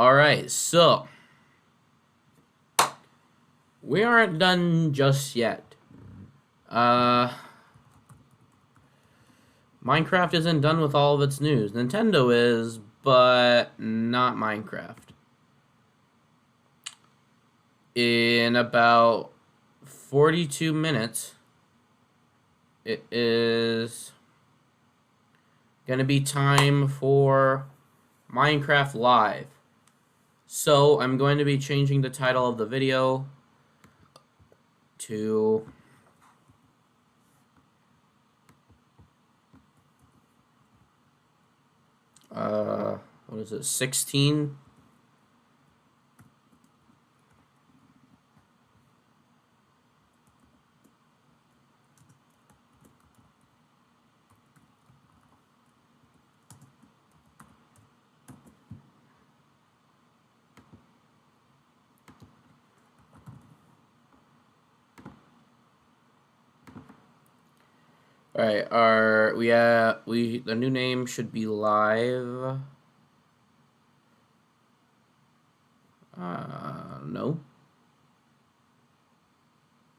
Alright, so we aren't done just yet. Minecraft isn't done with all of its news. Nintendo is, but not Minecraft. In about 42 minutes, it is gonna be time for Minecraft Live. So I'm going to be changing the title of the video to what is it, 16? All right, the new name should be live. No.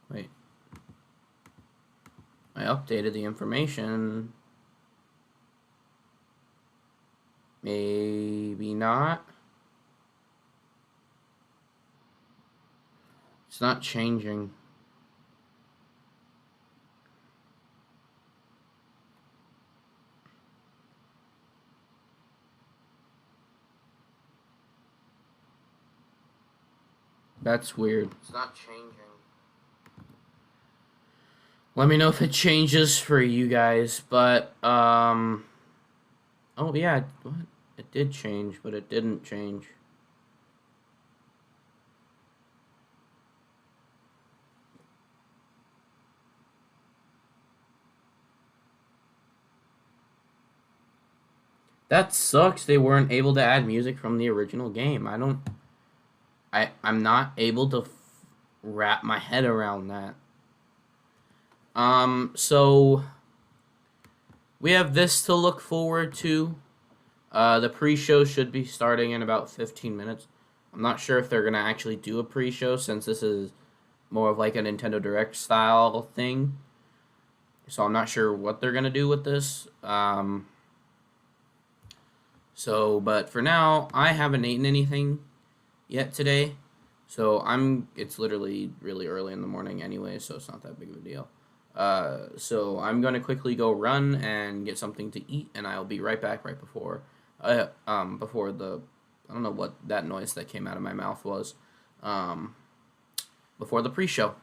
Wait. I updated the information. Maybe not. It's not changing. That's weird. It's not changing. Let me know if it changes for you guys, but, oh yeah, what? It did change, but it didn't change. That sucks they weren't able to add music from the original game. I'm not able to wrap my head around that. So we have this to look forward to. The pre-show should be starting in about 15 minutes. I'm not sure if they're gonna actually do a pre-show since this is more of like a Nintendo Direct style thing. So I'm not sure what they're gonna do with this. But for now, I haven't eaten anything yet today. So it's literally really early in the morning anyway, so it's not that big of a deal. So I'm going to quickly go run and get something to eat, and I'll be right back right before, before I don't know what that noise that came out of my mouth was, before the pre-show.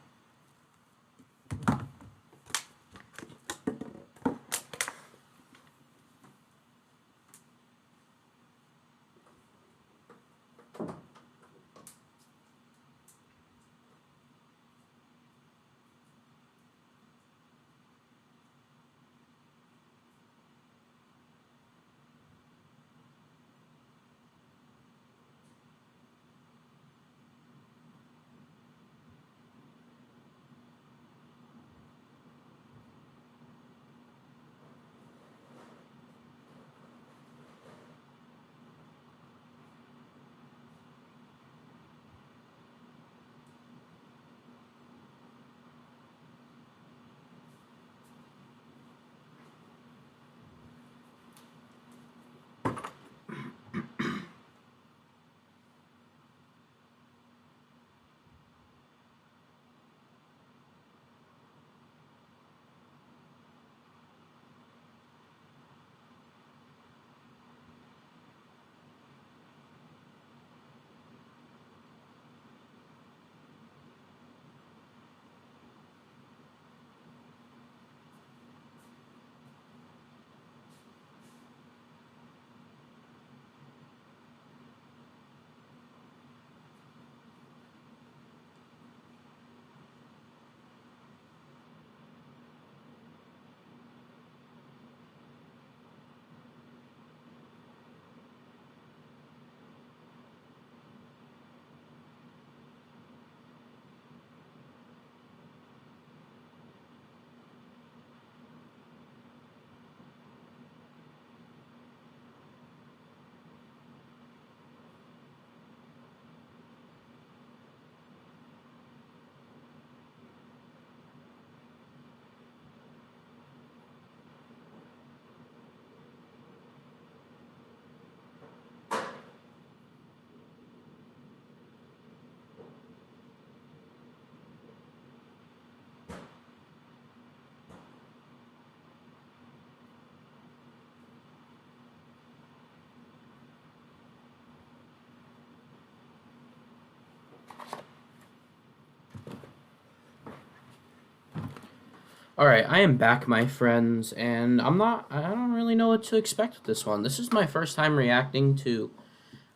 All right, I am back, my friends, and I don't really know what to expect with this one. This is my first time reacting to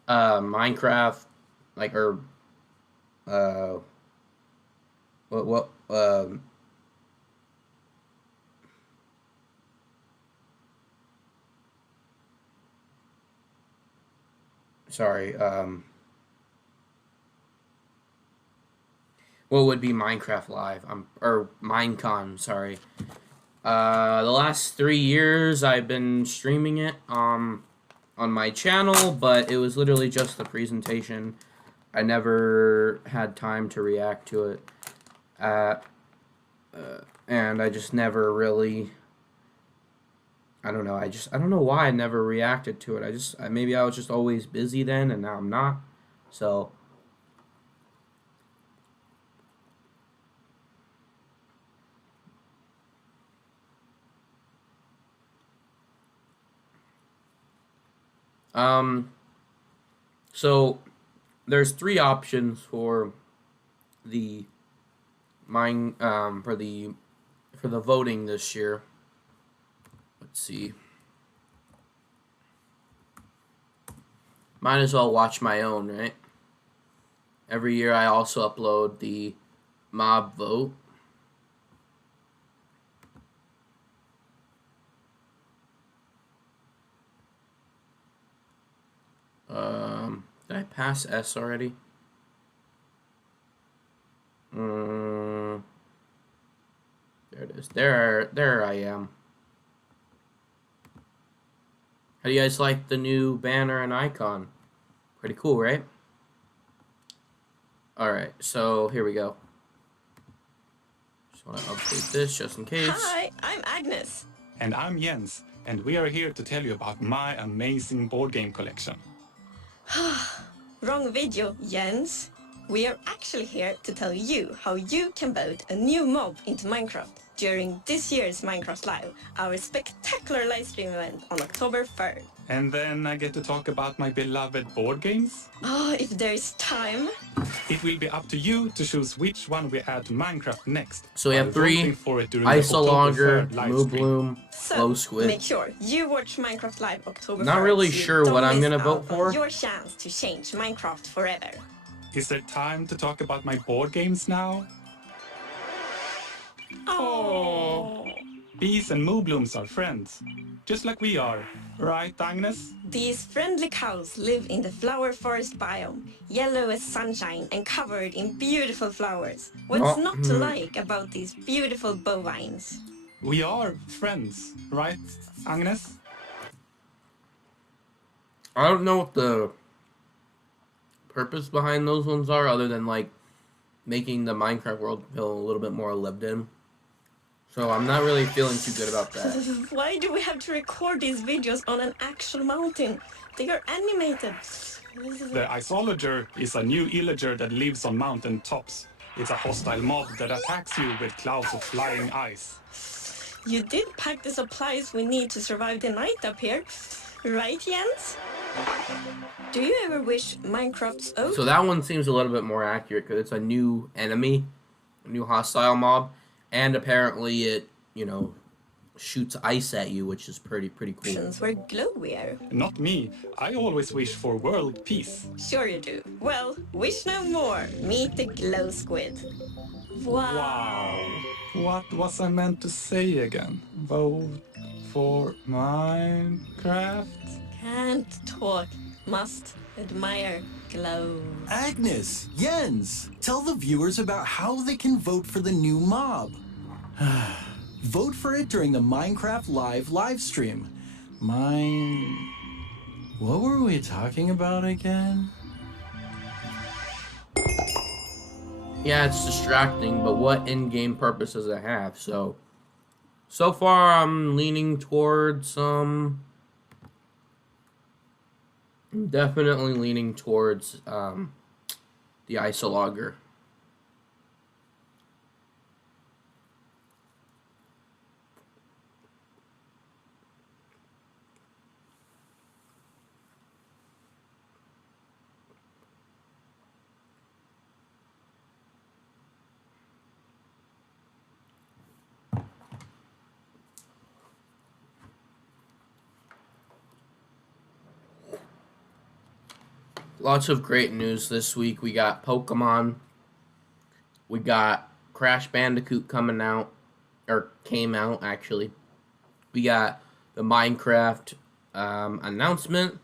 Minecraft, like, or, uh, what, sorry, what would be Minecraft Live? Or Minecon, sorry. The last 3 years I've been streaming it, on my channel, but it was literally just the presentation. I never had time to react to it. Uh, and I just never really. I don't know. I don't know why I never reacted to it. Maybe I was just always busy then, and now I'm not. So um, so there's three options for the mine for the voting this year. Let's see. Might as well watch my own, right? Every year I also upload the mob vote. Did I pass S already? There it is. There I am. How do you guys like the new banner and icon? Pretty cool, right? Alright, so here we go. Just want to update this just in case. Hi, I'm Agnes. And I'm Jens, and we are here to tell you about my amazing board game collection. Wrong video, Jens. We are actually here to tell you how you can vote a new mob into Minecraft during this year's Minecraft Live, our spectacular live stream event on October 3rd. And then I get to talk about my beloved board games. Oh, if there's time. It will be up to you to choose which one we add to Minecraft next. So we have three: Isologger, Moobloom, So, Glow Squid. make sure you watch Minecraft Live October 3rd. Not really so you sure don't what I'm miss gonna vote out for. on your chance to change Minecraft forever. Is there time to talk about my board games now? Oh. Bees and Mooblooms are friends, just like we are. Right, Agnes? These friendly cows live in the flower forest biome, yellow as sunshine and covered in beautiful flowers. What's not to like about these beautiful bovines? We are friends, right, Agnes? I don't know what the purpose behind those ones are, other than like making the Minecraft world feel a little bit more lived in. So I'm not really feeling too good about that. Why do we have to record these videos on an actual mountain? They are animated. The Isologer is a new illager that lives on mountain tops. It's a hostile mob that attacks you with clouds of flying ice. You did pack the supplies we need to survive the night up here. Right, Jens? Do you ever wish Minecraft's own? So that one seems a little bit more accurate because it's a new enemy, a new hostile mob, and apparently it, shoots ice at you, which is pretty cool. Were glowier. Not me. I always wish for world peace. Sure you do. Well, wish no more. Meet the glow squid. Wow. What was I meant to say again? Vote for Minecraft? Can't talk. Must admire glow. Agnes, Jens, tell the viewers about how they can vote for the new mob. Vote for it during the Minecraft live stream. What were we talking about again? Yeah, it's distracting, but what in-game purpose does it have? So far I'm leaning towards definitely leaning towards the Isologger. Lots of great news this week. We got Pokemon. We got Crash Bandicoot coming out, or came out actually. We got the Minecraft announcement,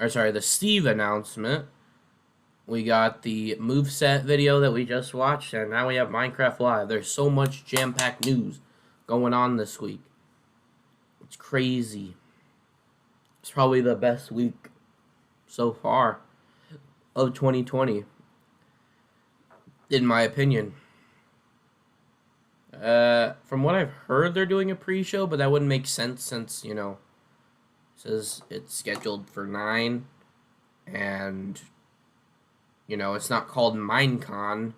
or sorry, the Steve announcement. We got the moveset video that we just watched, and now we have Minecraft Live. There's so much jam-packed news going on this week. It's crazy. It's probably the best week so far of 2020, in my opinion. From what I've heard, they're doing a pre-show, but that wouldn't make sense since, you know, it says it's scheduled for 9, and, you know, it's not called Minecon,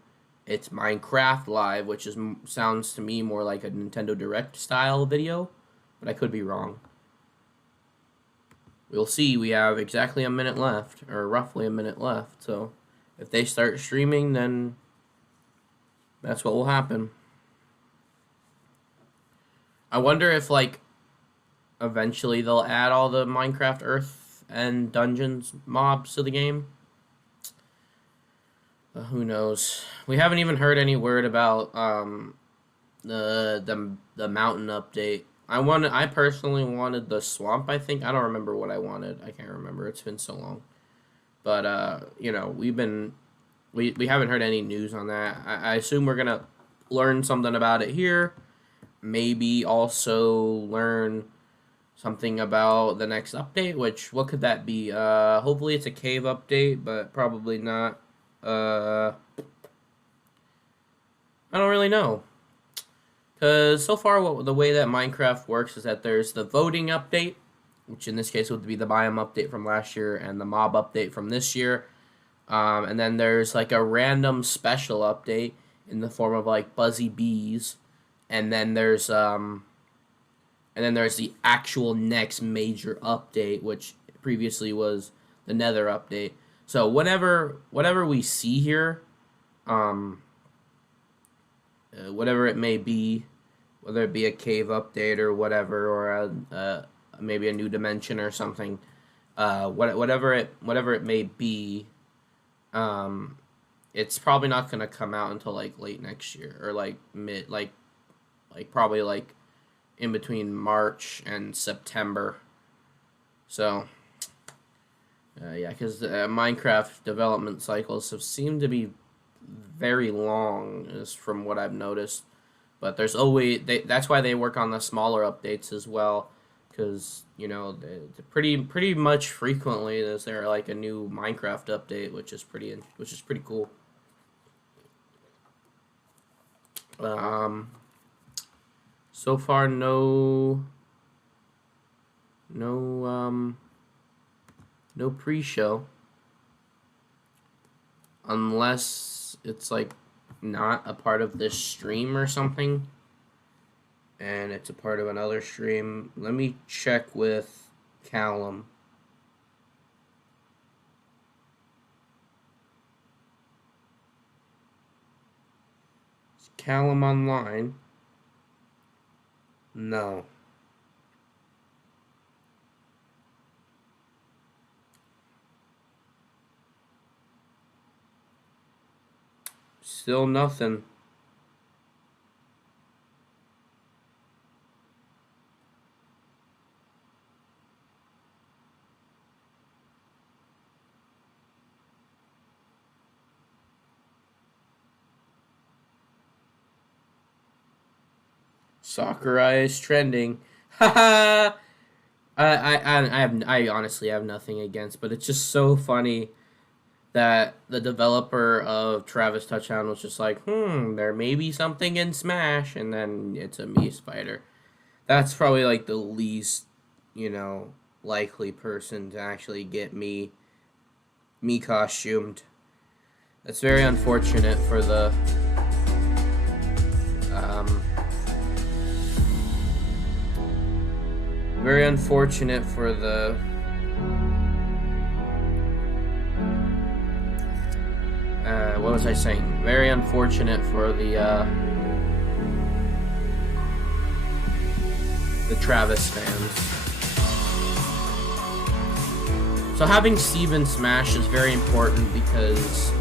it's Minecraft Live, which sounds to me more like a Nintendo Direct style video, but I could be wrong. We'll see. We have exactly a minute left, or roughly a minute left, so if they start streaming, then that's what will happen. I wonder if, like, eventually they'll add all the Minecraft Earth and Dungeons mobs to the game. Who knows? We haven't even heard any word about the mountain update. I personally wanted the swamp, I think. I don't remember what I wanted. I can't remember. It's been so long. But, you know, we haven't heard any news on that. I assume we're going to learn something about it here. Maybe also learn something about the next update, which, what could that be? Hopefully it's a cave update, but probably not. I don't really know. Because so far, the way that Minecraft works is that there's the voting update, which in this case would be the biome update from last year and the mob update from this year. And then there's like a random special update in the form of like buzzy bees. And then there's the actual next major update, which previously was the Nether update. So whatever we see here, whatever it may be, whether it be a cave update or whatever, or maybe a new dimension or something, whatever it may be, it's probably not gonna come out until like late next year, or like mid, like probably like in between March and September. So yeah, because Minecraft development cycles have seemed to be very long, is from what I've noticed. But there's always that's why they work on the smaller updates as well, because, you know, pretty much frequently is there like a new Minecraft update, which is pretty cool. So far, no pre-show, unless it's like not a part of this stream or something, and it's a part of another stream. Let me check with Callum. Is Callum online? No. Still nothing. Sakurai is trending. Haha. I honestly have nothing against, but it's just so funny that the developer of Travis Touchdown was just like, there may be something in Smash, and then it's a Mii Spider. That's probably like the least, you know, likely person to actually get me costumed. That's very unfortunate for the very unfortunate for the what was I saying? Very unfortunate for the Travis fans. So having Steve in Smash is very important because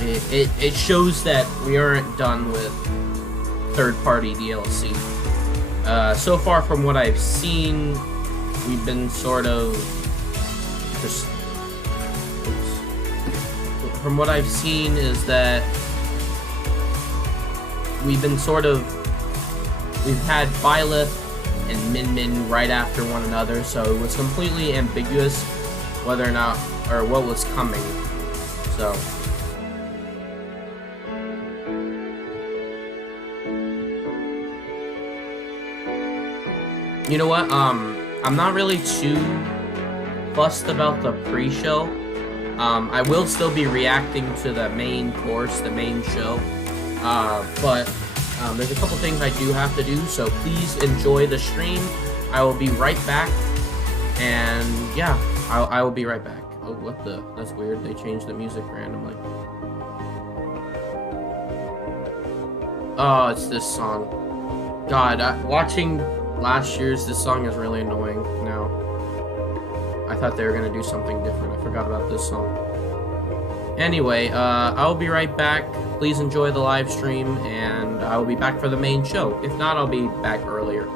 it shows that we aren't done with third-party DLC. So far from what I've seen, we've been sort of just... From what I've seen is that we've had Byleth and Min Min right after one another, so it was completely ambiguous whether or not, or what was coming, so. You know what, I'm not really too fussed about the pre-show. I will still be reacting to the main course, the main show, but there's a couple things I do have to do, so please enjoy the stream. I will be right back, and yeah, I will be right back. Oh, what the? That's weird. They changed the music randomly. Oh, it's this song. God, watching last year's, this song is really annoying now. I thought they were gonna do something different. I forgot about this song. Anyway, I'll be right back. Please enjoy the live stream, and I will be back for the main show. If not, I'll be back earlier.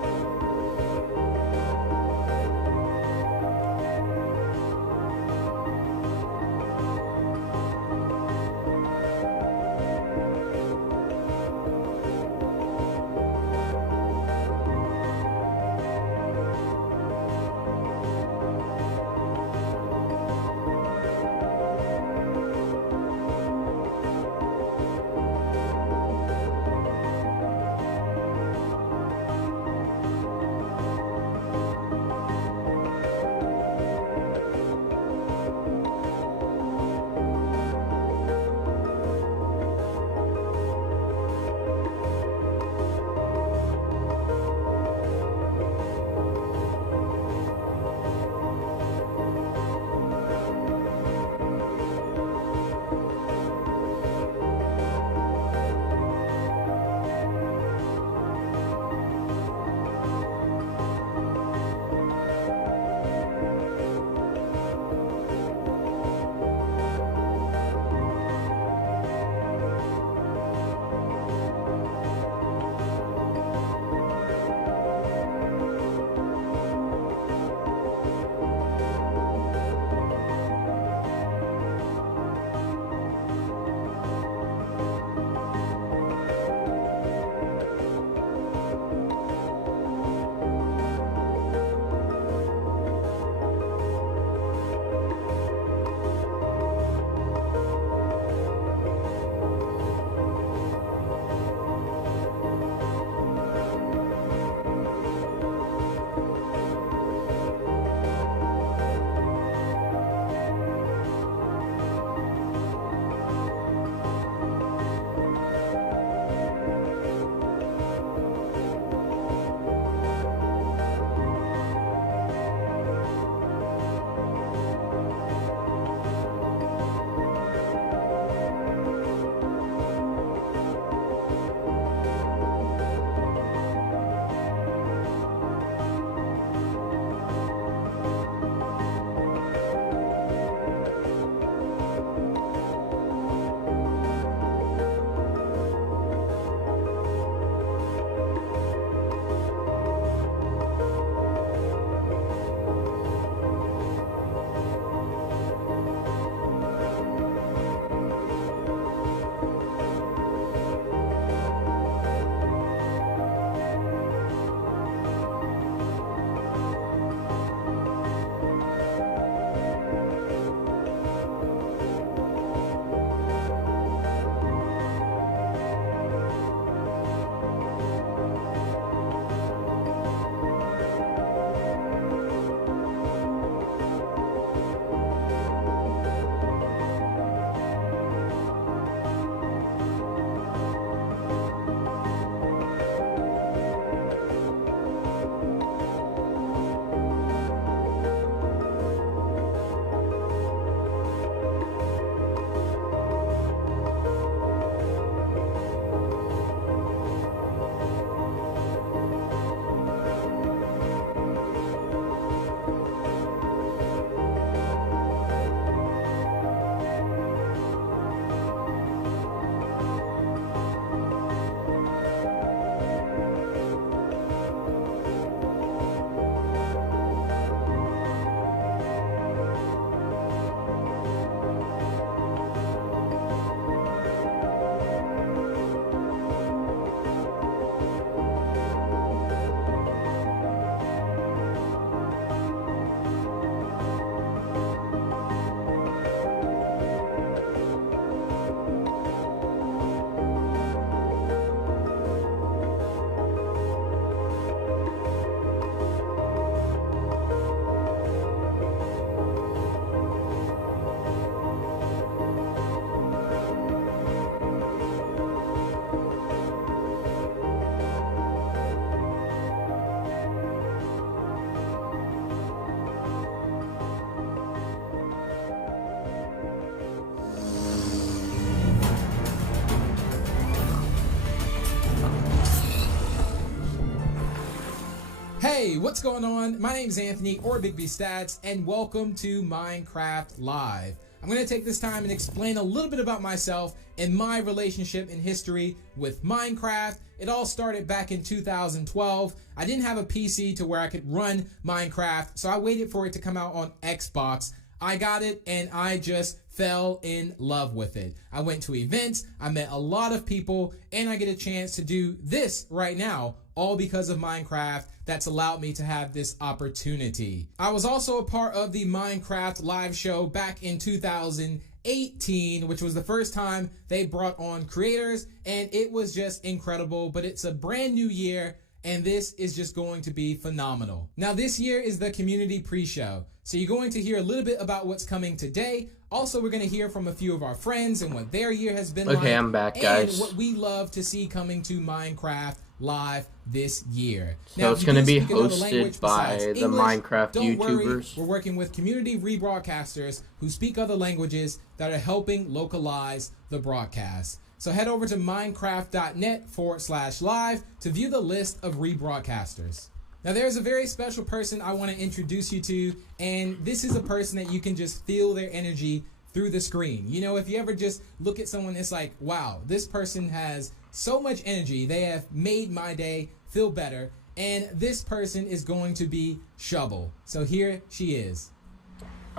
Hey, what's going on? My name is Anthony, or Big B Stats, and welcome to Minecraft Live. I'm going to take this time and explain a little bit about myself and my relationship and history with Minecraft. It all started back in 2012. I didn't have a PC to where I could run Minecraft, so I waited for it to come out on Xbox. I got it and I just fell in love with it. I went to events, I met a lot of people, and I get a chance to do this right now, all because of Minecraft. That's allowed me to have this opportunity. I was also a part of the Minecraft live show back in 2018, which was the first time they brought on creators, and it was just incredible. But it's a brand new year, and this is just going to be phenomenal. Now, this year is the community pre-show, so you're going to hear a little bit about what's coming today. Also, we're going to hear from a few of our friends and what their year has been like. Okay, I'm back, guys. And what we love to see coming to Minecraft Live this year. So it's going to be hosted by the Minecraft don't YouTubers. Worry, we're working with community rebroadcasters who speak other languages that are helping localize the broadcast. So head over to minecraft.net/live to view the list of rebroadcasters. Now there's a very special person I want to introduce you to, and this is a person that you can just feel their energy through the screen. You know, if you ever just look at someone, it's like, wow, this person has so much energy. They have made my day feel better, and this person is going to be Shovel. So here she is.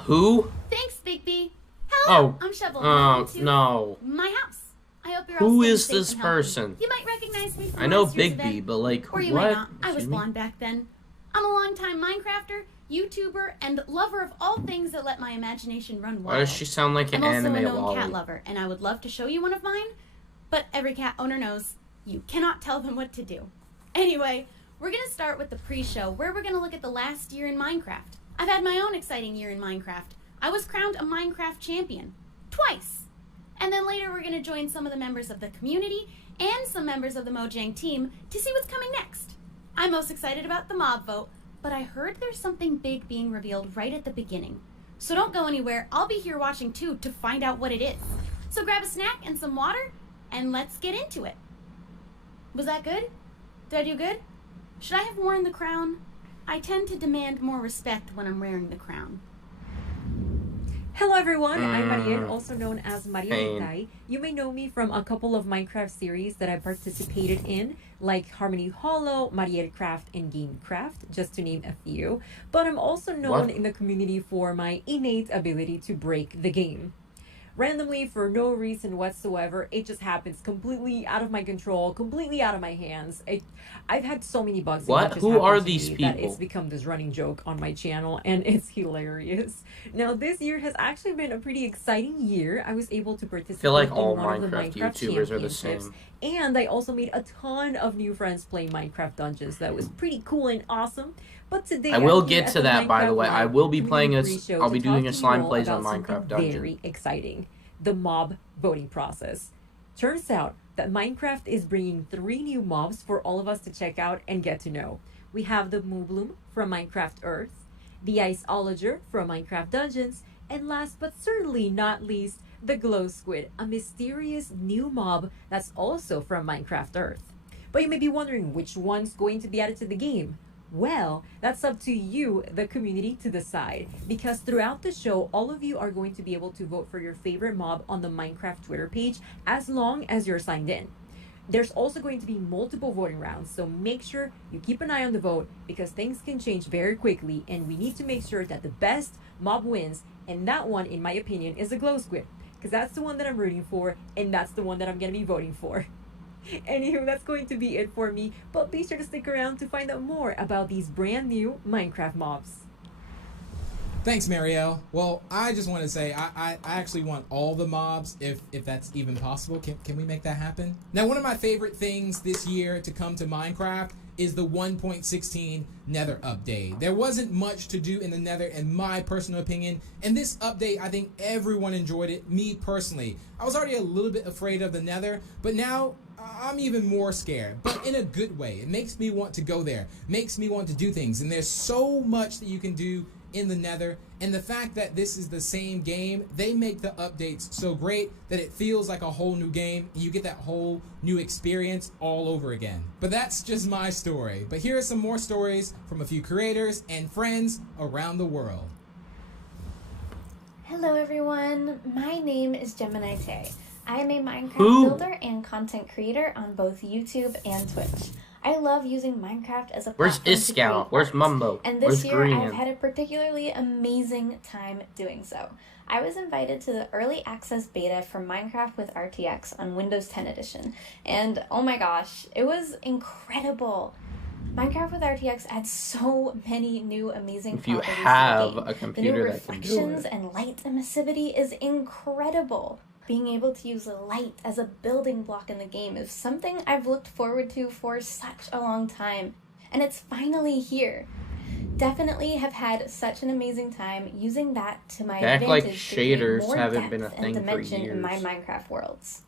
Who? Thanks, Big B. Hello, I'm Shovel. Welcome to no. my house. I hope you're all Who staying is safe this and healthy. person? You might recognize me from I know last year's Big B, event, but like, or you what? might not. I was Excuse me? blonde back then. I'm a longtime Minecrafter, YouTuber, and lover of all things that let my imagination run wild. Why does she sound like an I'm also anime a known Wally? cat lover, and I would love to show you one of mine, but every cat owner knows you cannot tell them what to do. Anyway, we're going to start with the pre-show, where we're going to look at the last year in Minecraft. I've had my own exciting year in Minecraft. I was crowned a Minecraft champion. Twice. And then later we're going to join some of the members of the community and some members of the Mojang team to see what's coming next. I'm most excited about the mob vote, but I heard there's something big being revealed right at the beginning. So don't go anywhere. I'll be here watching too to find out what it is. So grab a snack and some water, and let's get into it. Was that good? Did I do good? Should I have worn the crown? I tend to demand more respect when I'm wearing the crown. Hello everyone, I'm Mariel, also known as Pain. Marielitay. You may know me from a couple of Minecraft series that I participated in, like Harmony Hollow, Mariel Craft, and Gamecraft, just to name a few. But I'm also known in the community for my innate ability to break the game. Randomly, for no reason whatsoever, it just happens completely out of my control, completely out of my hands. I've had so many bugs. What? Who are these that people? it's become this running joke on my channel, and it's hilarious. Now, this year has actually been a pretty exciting year. I was able to participate I feel like in all one of the Minecraft Minecraft YouTubers are the championships, same. and I also made a ton of new friends playing Minecraft Dungeons. That was pretty cool and awesome. But today I will I'm here get at to the that, by the Minecraft way. I Live will be community playing pre-show I'll be to doing talk a to slime you all plays on about something Minecraft Dungeon. very exciting. The mob voting process. Turns out that Minecraft is bringing 3 new mobs for all of us to check out and get to know. We have the Moobloom from Minecraft Earth, the Iceologer from Minecraft Dungeons, and last but certainly not least, the Glow Squid, a mysterious new mob that's also from Minecraft Earth. But you may be wondering which one's going to be added to the game. Well, that's up to you, the community, to decide. Because throughout the show, all of you are going to be able to vote for your favorite mob on the Minecraft Twitter page as long as you're signed in. There's also going to be multiple voting rounds, so make sure you keep an eye on the vote because things can change very quickly and we need to make sure that the best mob wins, and that one, in my opinion, is the Glow Squid. Because that's the one that I'm rooting for, and that's the one that I'm going to be voting for. Anywho, that's going to be it for me, but be sure to stick around to find out more about these brand new Minecraft mobs. Thanks, Marielle. Well, I just want to say I actually want all the mobs, if that's even possible. Can we make that happen? Now, one of my favorite things this year to come to Minecraft is the 1.16 Nether update. There wasn't much to do in the Nether, in my personal opinion, and this update, I think everyone enjoyed it. Me personally, I was already a little bit afraid of the Nether, but now I'm even more scared, but in a good way. It makes me want to go there, makes me want to do things, and there's so much that you can do in the Nether, and the fact that this is the same game, they make the updates so great that it feels like a whole new game, and you get that whole new experience all over again. But that's just my story. But here are some more stories from a few creators and friends around the world. Hello everyone, my name is Gemini Tay. I am a Minecraft Who? builder and content creator on both YouTube and Twitch. I love using Minecraft as a Where's platform to Iscal? create Where's art. Mumbo? And Where's this year Green? I've had a particularly amazing time doing so. I was invited to the early access beta for Minecraft with RTX on Windows 10 edition. And oh my gosh, it was incredible. Minecraft with RTX adds so many new amazing If you properties to have the game. a computer the new that can do reflections it. and light emissivity is incredible. Being able to use light as a building block in the game is something I've looked forward to for such a long time, and it's finally here. Definitely have had such an amazing time using that to my They act advantage like to create shaders more haven't depth been a and thing for dimension in my years. Minecraft worlds.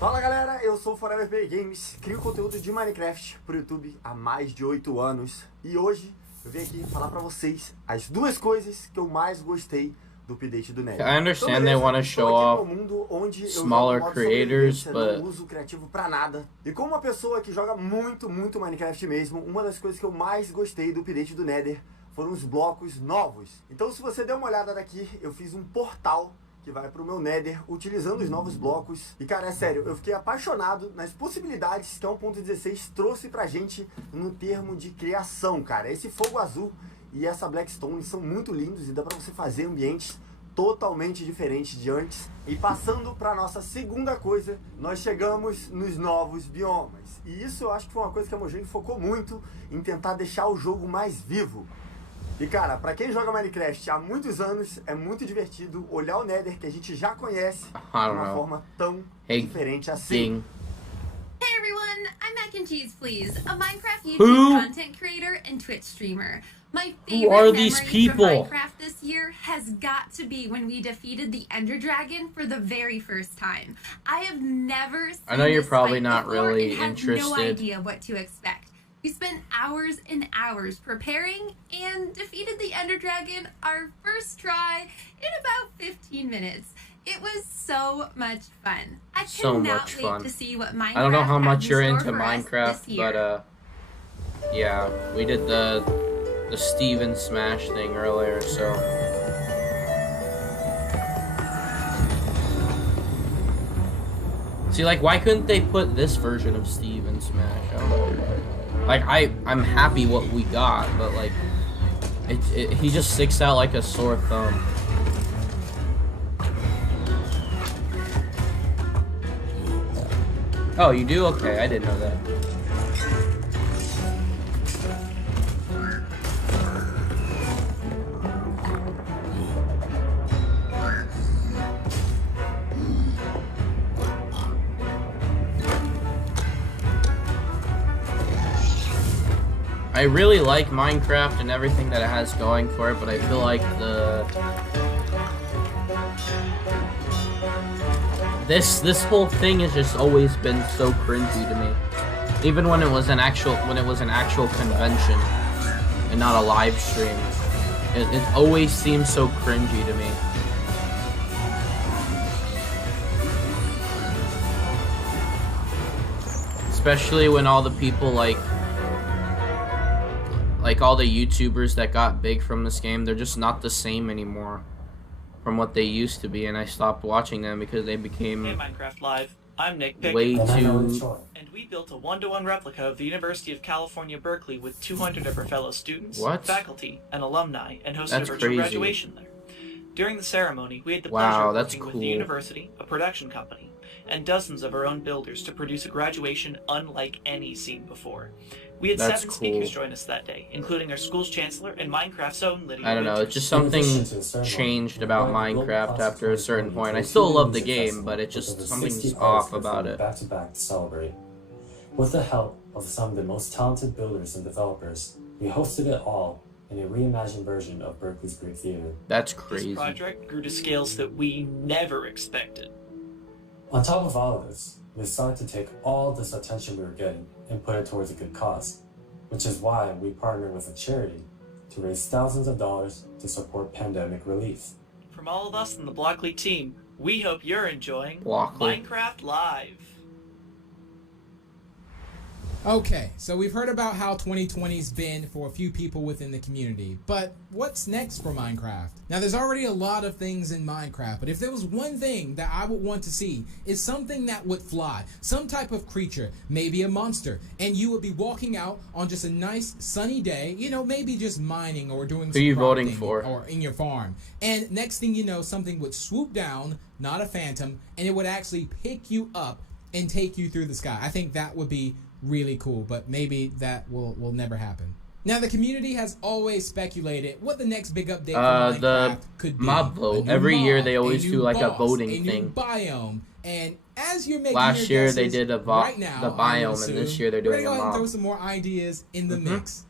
Fala galera, eu sou o Forever Play Games, crio conteúdo de Minecraft pro YouTube há mais de 8 anos e hoje eu vim aqui falar pra vocês as duas coisas que eu mais gostei do update do Nether. I understand Então, they beleza, wanna estou show aqui off no mundo onde eu smaller jogo modo creators, sobrevivência, but não uso criativo pra nada. E como uma pessoa que joga muito Minecraft mesmo, uma das coisas que eu mais gostei do update do Nether foram os blocos novos. Então se você der uma olhada daqui, eu fiz um portal que vai pro meu Nether utilizando os novos blocos. E cara, é sério, eu fiquei apaixonado nas possibilidades que a 1.16 trouxe pra gente no termo de criação, cara. Esse fogo azul e essa Blackstone são muito lindos e dá pra você fazer ambientes totalmente diferentes de antes. E passando pra nossa segunda coisa, nós chegamos nos novos biomas. E isso eu acho que foi uma coisa que a Mojang focou muito em tentar deixar o jogo mais vivo. E cara, pra quem joga Minecraft há muitos anos, é muito divertido olhar o Nether que a gente já conhece de uma forma tão diferente assim. Hey everyone, I'm Mac and Cheese Please, a Minecraft YouTube Who? content creator and Twitch streamer. My Who favorite are these memory people? from Minecraft this year has got to be when we defeated the Ender Dragon for the very first time. I have never seen I know you're this probably fight not before really and have interested. no idea what to expect. We spent hours and hours preparing and defeated the Ender Dragon our first try in about 15 minutes. It was so much fun. I So cannot much wait fun. to see what Minecraft I don't know how has much in you're store into for us Minecraft, this year. but yeah, we did the Steven Smash thing earlier, so see, like, why couldn't they put this version of Steven Smash? I don't know. Like, I'm happy what we got, but like, he just sticks out like a sore thumb. Oh, you do? Okay, I didn't know that. I really like Minecraft and everything that it has going for it, but I feel like this whole thing has just always been so cringy to me. Even when it was an actual convention and not a live stream, it always seems so cringy to me. Especially when all the people like all the YouTubers that got big from this game, they're just not the same anymore from what they used to be, and I stopped watching them because they became Hey Minecraft Live, I'm Nick Pickett. way too... And we built a one-to-one replica of the University of California, Berkeley with 200 of our fellow students, What? faculty, and alumni, and hosted That's a virtual crazy. graduation there. During the ceremony, we had the Wow, pleasure of that's working with cool. the university, a production company, and dozens of our own builders to produce a graduation unlike any seen before. We had That's 7 cool. speakers join us that day, including our school's chancellor and Minecraft's own Lydia I don't know, Winters. it's just something changed about Minecraft after a certain point. I still love the game, but it just, something's off about it. Back to back to celebrate. With the help of some of the most talented builders and developers, we hosted it all in a reimagined version of Berkeley's Greek Theater. That's This crazy. project grew to scales that we never expected. On top of all of this, we decided to take all this attention we were getting and put it towards a good cause, which is why we partnered with a charity to raise thousands of dollars to support pandemic relief. From all of us in the Blockly team, we hope you're enjoying Blockly. Minecraft Live. Okay, so we've heard about how 2020's been for a few people within the community, but what's next for Minecraft? Now, there's already a lot of things in Minecraft, but if there was one thing that I would want to see, is something that would fly, some type of creature, maybe a monster, and you would be walking out on just a nice sunny day, you know, maybe just mining or doing Who are you voting crafting for? or in your farm, and next thing you know, something would swoop down, not a phantom, and it would actually pick you up and take you through the sky. I think that would be really cool, but maybe that will never happen. Now, the community has always speculated what the next big update for Minecraft the could be. mob vote. A new Every year mob, they always new do like a boss, voting a new thing. biome, and as you're making Last your year they guesses did the right now, the I biome, would and this assume, year they're we're doing gonna a go ahead and mob. throw some more ideas in the mix.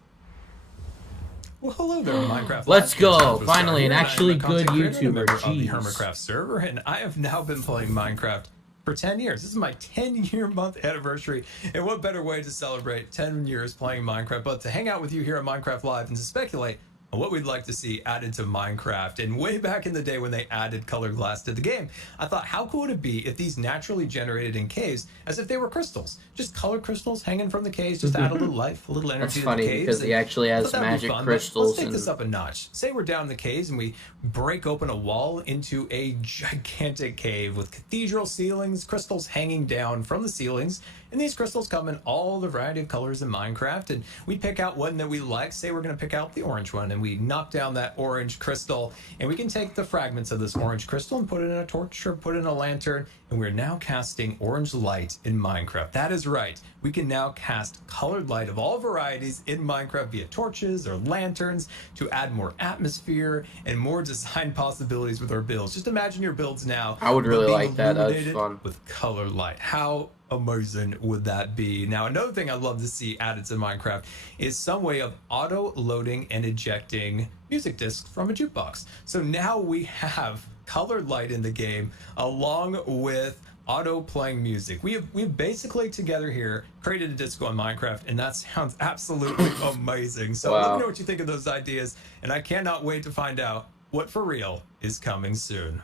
Well, hello there, Minecraft. Let's Live. go. Good to Finally, an start here. actually I'm a good content creator and a member YouTuber. of the Jeez. Hermitcraft server, and I have now been playing Minecraft for 10 years. This is my 10-year month anniversary, and what better way to celebrate 10 years playing Minecraft but to hang out with you here at Minecraft Live and to speculate on what we'd like to see added to Minecraft. And way back in the day when they added colored glass to the game, I thought, how cool would it be if these naturally generated in caves as if they were crystals? Just colored crystals hanging from the caves, just add a little life, a little energy That's to funny the caves. because he and actually I has thought that'd be magic fun, but crystals. Let's take And this up a notch. Say we're down in the caves and we break open a wall into a gigantic cave with cathedral ceilings, crystals hanging down from the ceilings. And these crystals come in all the variety of colors in Minecraft. And we pick out one that we like. Say we're going to pick out the orange one. And we knock down that orange crystal. And we can take the fragments of this orange crystal and put it in a torch or put it in a lantern. And we're now casting orange light in Minecraft. That is right. We can now cast colored light of all varieties in Minecraft via torches or lanterns to add more atmosphere and more design possibilities with our builds. Just imagine your builds now. I would really being like that. That's illuminated fun. with colored light. How amazing would that be? Now, another thing I'd love to see added to Minecraft is some way of auto loading and ejecting music discs from a jukebox. So now we have colored light in the game along with auto playing music. We've basically together here created a disco on Minecraft, and that sounds absolutely amazing. So let me know what you think of those ideas, and I cannot wait to find out what for real is coming soon.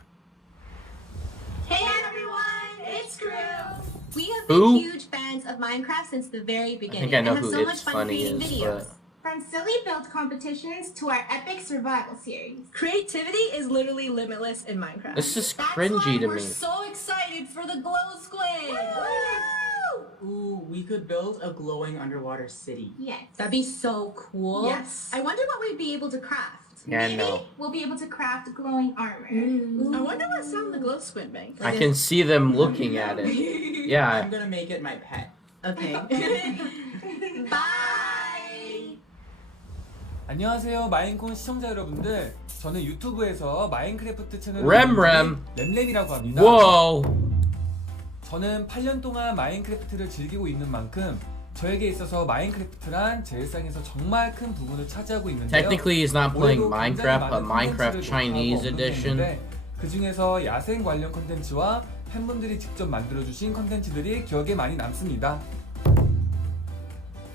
Hey everyone, it's Crew. We have Who? been huge fans of Minecraft since the very beginning. I know and have who so It's much fun Funny creating is, videos. but- From silly build competitions to our epic survival series. Creativity is literally limitless in Minecraft. This is That's cringy why to we're me. so excited for the glow squid. Ooh, we could build a glowing underwater city. Yes. That'd be so cool. Yes. I wonder what we'd be able to craft. Yeah, I Maybe know. we'll be able to craft glowing armor. I wonder what sound the glow squid makes. I can see them looking at it. Yeah. I'm gonna make it my pet. Okay. Bye. 안녕하세요 마인콘 시청자 여러분들, 저는 유튜브에서 마인크래프트 채널을 램램. 램램이라고 합니다. Whoa. 저는 8년 동안 마인크래프트를 즐기고 있는 만큼 저에게 있어서 마인크래프트란 제 일상에서 정말 큰 부분을 차지하고 있는데요. Technically, he's not playing 올해도 굉장히 Minecraft, but 많은 Minecraft 콘텐츠를 Chinese 녹화하고 edition. 업로드했는데 그 중에서 야생 관련 콘텐츠와 팬분들이 직접 만들어주신 콘텐츠들이 기억에 많이 남습니다.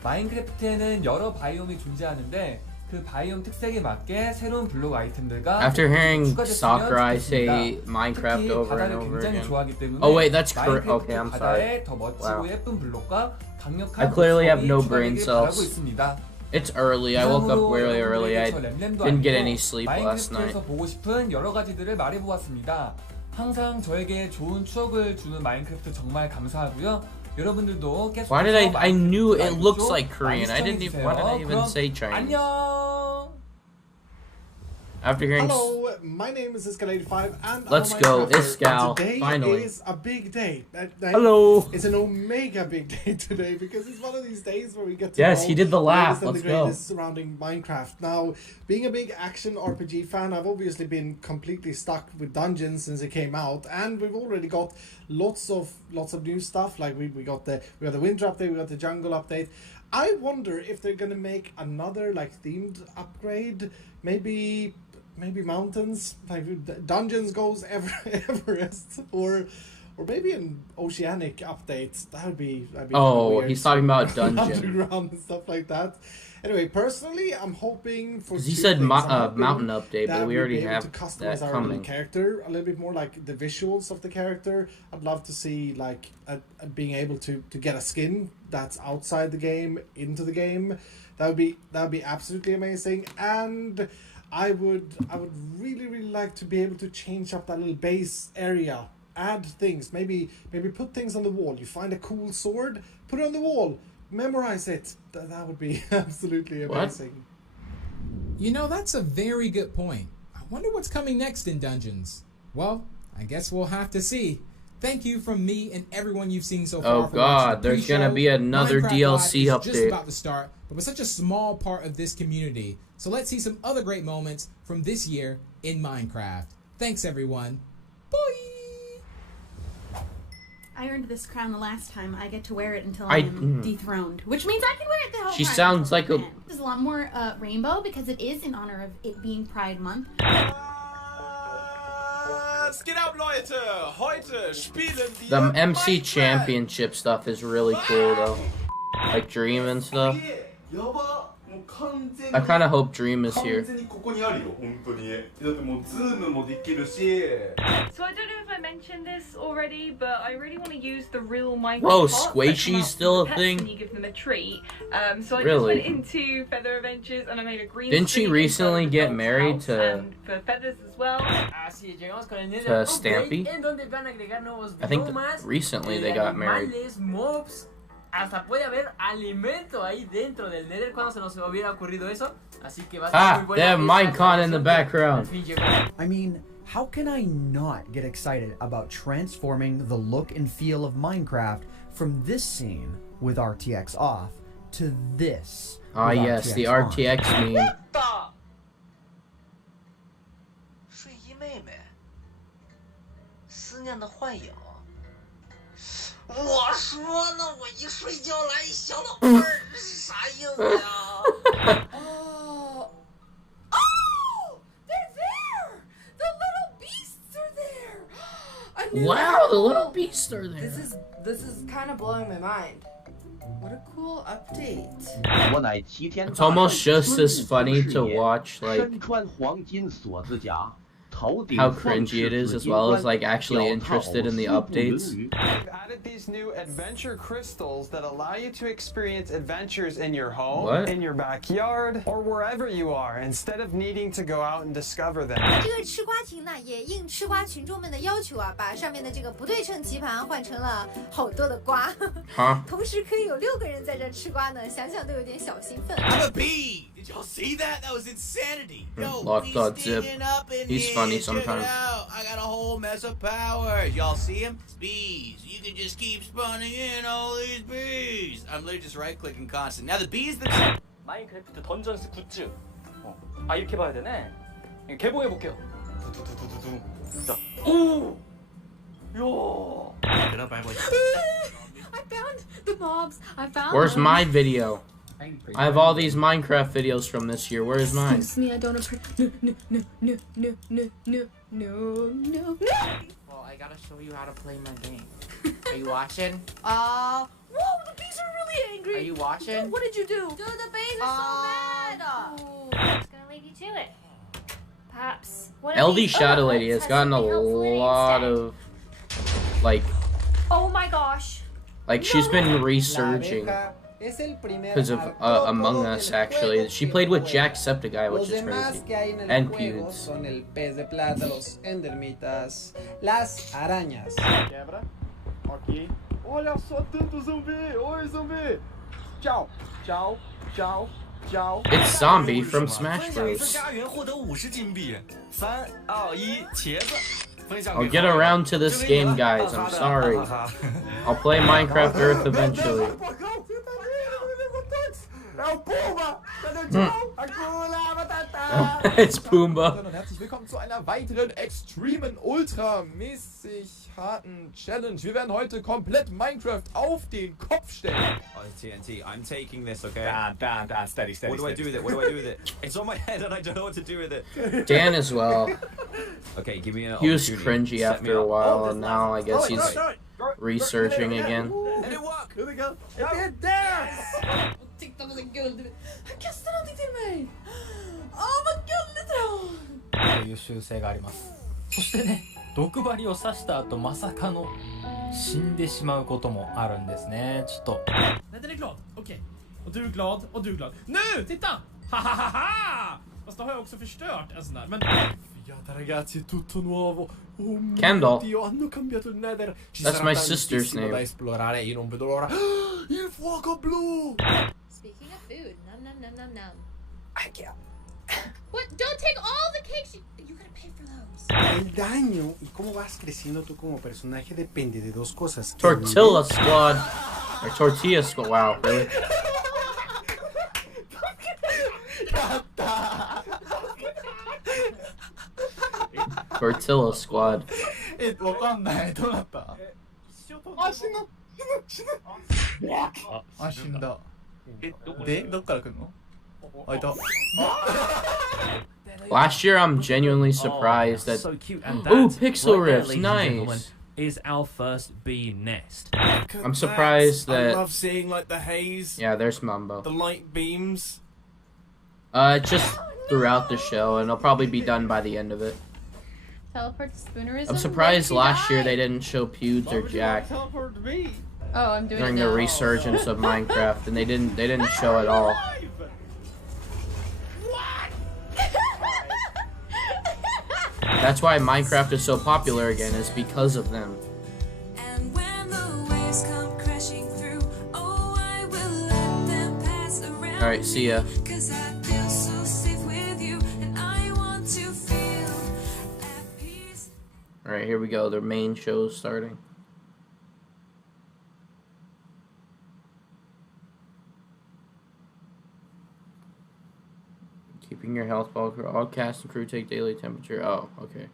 마인크래프트에는 여러 바이옴이 존재하는데 그 바이옴 특색에 맞게 새로운 블록 아이템들과 After hearing 추가됐으면 Sakurai say 좋겠습니다. Minecraft 특히 over and 바다를 over 굉장히 again. 좋아하기 때문에 Oh wait, that's correct. 마인크래프트 Okay, I'm 바다에 sorry. 더 멋지고 Wow. 예쁜 블록과 강력한 I clearly have 보석이 no brain 추가되길 바라고 cells. 있습니다. It's early. I woke up really early. I didn't get any sleep last night. 마인크래프트에서 보고 싶은 여러 가지들을 말해보았습니다. 항상 저에게 좋은 추억을 주는 마인크래프트 정말 감사하고요. 여러분들도 계속 Why did I knew it looks like Korean. I didn't even. Why did I even say Chinese? 안녕. After hearing. Hello, my name is Iskal85 and Let's I'm a go, Minecrafter. Iskal, Today finally. is a big day. Hello. It's an omega big day today because it's one of these days where we get to Yes, know he did the laugh. latest and Let's the go. greatest surrounding Minecraft. Now, being a big action RPG fan, I've obviously been completely stuck with Dungeons since it came out, and we've already got lots of new stuff. Like we got the winter update, we got the jungle update. I wonder if they're gonna make another like themed upgrade, maybe mountains, like dungeons goes Everest, or maybe an oceanic update. That'd be Oh, weird. he's talking about dungeon. Underground and stuff like that. Anyway, personally, I'm hoping for. 'Cause he two said things. I'm hoping mountain update, that but we we'll already be able have to customize that our coming. little character a little bit more, like the visuals of the character. I'd love to see like being able to get a skin that's outside the game into the game. That would be absolutely amazing. And I would really like to be able to change up that little base area. Add things, maybe put things on the wall. You find a cool sword, put it on the wall, memorize it. That would be absolutely amazing. You know, that's a very good point. I wonder what's coming next in Dungeons. Well, I guess we'll have to see. Thank you from me and everyone you've seen so far. Oh for God, watching the there's pre-show. gonna be another Minecraft DLC Live is just update. about to start, but we're such a small part of this community. So let's see some other great moments from this year in Minecraft. Thanks, everyone. I earned this crown the last time. I get to wear it until I- I'm dethroned, which means I can wear it the whole She time. sounds like a- There's a lot more rainbow because it is in honor of it being Pride Month. Was geht ab, Leute? Heute spielen wir The MC Minecraft. Championship stuff is really cool though. Like Dream and stuff. I kind of hope Dream is here. 完全にここにあるよ、本当に。だってもうズームもできるし。 So I don't know if I mentioned this already, but I really want to use the real Minecraft. Whoa, pots that Squishy's come out still a from the pets thing? when you give them a treat. So I Really? just went into Feather Adventures and I made a green. Didn't she screen recently inside the get dog's married house to- and for feathers as well. Así llegamos con el Nether To Upgrade, Stampy? en donde van a agregar nuevos I think biomas, recently they got married. animales, mobs, hasta puede haber alimento ahí dentro del Nether. ¿Cuándo se nos hubiera ocurrido eso? Así que va a ser Ah, muy buena they have esa Minecon in the actualización que background. al fin llegó. I mean, how can I not get excited about transforming the look and feel of Minecraft from this scene with RTX off to this? Ah, with yes, the on? RTX meme. 睡衣妹妹，思念的幻影。我说呢，我一睡觉来一小老妹儿，这是啥意思呀？ They're there! The little beasts are there! A new Wow, the little level. beasts are there. This is kind of blowing my mind. What a cool update. It's almost just as funny to watch, like, 身穿黄金锁子甲，头顶 how 放 cringy it 赤 is, 紫 as 金 well as 冠， like actually 脚踏 interested in the 四步 updates. 云雨。 We've added these new adventure crystals that allow you to experience adventures in your home, What? in your backyard, or wherever you are, instead of needing to go out and discover them. 这个吃瓜亭呢，也应吃瓜群众们的要求啊，把上面的这个不对称棋盘换成了好多的瓜， Huh? 同时可以有6个人在这吃瓜呢，想想都有点小兴奋。 I'm a bee. Did y'all see that? That was insanity. Yo, Locked we on Zip. standing up in He's here. funny Check it sometimes. out. I got a whole mess of powers. Y'all see him? It's bees. You can just keep spawning in all these bees. I'm literally just right-clicking constant. Now the bees that... 마인크래프트 던전스 굿즈. 아 이렇게 봐야 되네. 개봉해 볼게요. 자, 오, 야. I found the mobs. I found. Where's them. my video? I have all these Minecraft videos from this year. Where's mine? Excuse me, I don't approve. No. Well, I gotta show you how to play my game. Are you watching? Whoa, the bees are really angry. Are you watching? What did you do? Dude, the bees are so mad. I'm just gonna leave you to it. Perhaps one of LD these Shadow other Lady has has gotten a something helpful in it lot instead. of, Oh my gosh. like she's been researching because of Among Us. Actually, she played with Jacksepticeye, which is crazy, and Pewds. Son el pez de plata, los endermitas, las arañas. Quebra. Ok. Olha só tanto zumbi. Oi, zumbi. Tchau. Tchau. Tchau. Tchau. It's Zombie from Smash 分享 Bros. 家园获得50金币。3、2、1，茄子。分享 I'll 给 get 朋友 around to this game, guys. I'm sorry. I'll play Minecraft Earth eventually. É o Pumba! Cadê o tchau? Hakuna Matata! It's Pumbaa. Und herzlich willkommen zu einer weiteren extremen, ultramäßig harten Challenge. Wir werden heute komplett Minecraft auf den Kopf stellen. Oh, TNT, I'm taking this, okay? Down, steady. What do I do with it? What do I do with it? It's on my head and I don't know what to do with it. Dan as well. Okay, give me an He was opportunity. cringy Set me after a up. while, and now I guess he's Throw it. researching again. And it worked. Here we go. It did dance! Titta på sin guld. Han kastar någonting till mig. Vad gulligt då. という習性があります。そしてね、毒針を刺した後まさかの死んでしまうこともあるんですね。ちょっと。Nej, den är glad. Okej. Och du är glad och du är glad. Nu, titta! Hahaha! Fast då har jag också förstört en sån där. Men fiata ragazzi, tutto nuovo. Kendall. Dio, hanno cambiato il Nether. Ci That's sarà my sister's tantissimo da name. esplorare. Io non vedo l'ora. Il fuoco blu! Speaking of food, nom. I can't. What? Don't take all the cakes. You gotta pay for those. El daño y cómo vas creciendo tú como personaje depende de dos cosas. Tortilla Squad. Or Tortilla Squad. Wow, really? Tortilla Squad. わかんない。どうなった？あ、死ぬ。あ、死んだ。で、どっから来るの？あ、いた。 Last year, I'm genuinely surprised that. So cute, and Ooh, that, Pixel right there, Rifts, ladies and gentlemen, nice. is our first bee nest. I'm surprised I that. love seeing like the haze. Yeah, there's Mumbo. The light beams. Just throughout the show, and it'll probably be done by the end of it. Teleport to Spoonerism? I'm surprised last year they didn't show Pewds or Jack Teleport to me. Oh, I'm doing during it the now. resurgence of Minecraft, and they didn't show at all. That's why Minecraft is so popular again, is because of them. Alright, see ya. Alright, here we go. Their main show's starting. Keeping your health while all cast and crew take daily temperature. Oh, okay.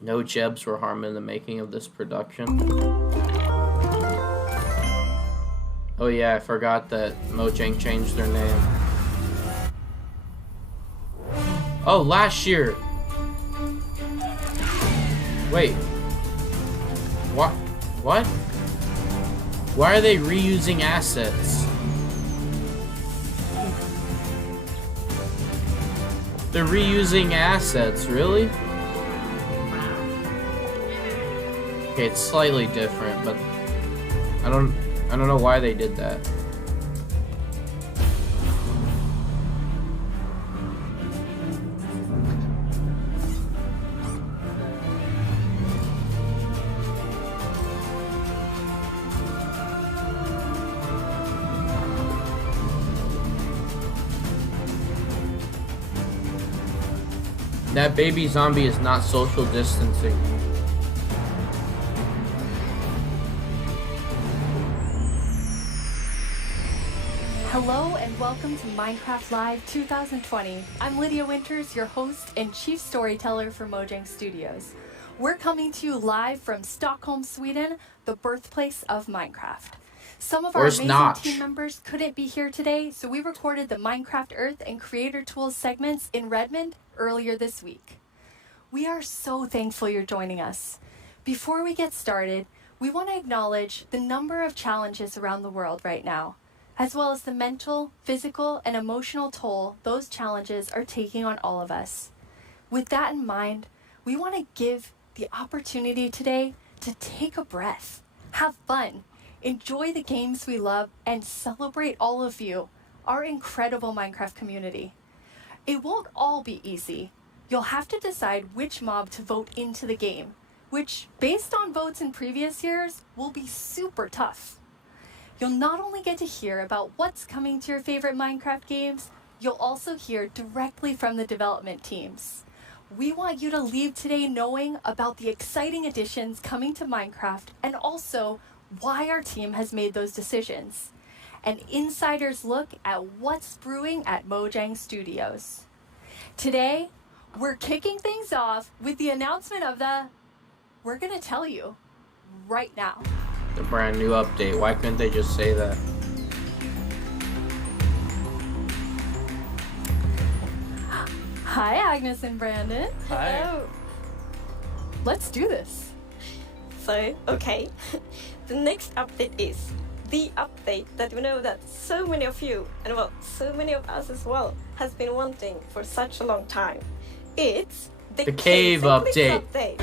No Jebs were harmed in the making of this production. Oh yeah, I forgot that Mojang changed their name. Oh, last year! Wait. What? What? Why are they reusing assets? They're reusing assets, really? Okay, it's slightly different, but I don't know why they did that. That baby zombie is not social distancing. Hello and welcome to Minecraft Live 2020. I'm Lydia Winters, your host and chief storyteller for Mojang Studios. We're coming to you live from Stockholm, Sweden, the birthplace of Minecraft. Some of our amazing team members couldn't be here today, so we recorded the Minecraft Earth and Creator Tools segments in Redmond earlier this week. We are so thankful you're joining us. Before we get started, we want to acknowledge the number of challenges around the world right now, as well as the mental, physical, and emotional toll those challenges are taking on all of us. With that in mind, we want to give the opportunity today to take a breath, have fun, enjoy the games we love, and celebrate all of you, our incredible Minecraft community. It won't all be easy. You'll have to decide which mob to vote into the game, which, based on votes in previous years, will be super tough. You'll not only get to hear about what's coming to your favorite Minecraft games, you'll also hear directly from the development teams. We want you to leave today knowing about the exciting additions coming to Minecraft and also why our team has made those decisions. An insider's look at what's brewing at Mojang Studios. Today, we're kicking things off with the announcement of we're gonna tell you right now. The brand new update. Why couldn't they just say that? Hi, Agnes and Brandon. Hi. Hello. Let's do this. So, okay, the next update is the update that we know that so many of you, and well, so many of us as well, has been wanting for such a long time. It's The cave Eclipse update.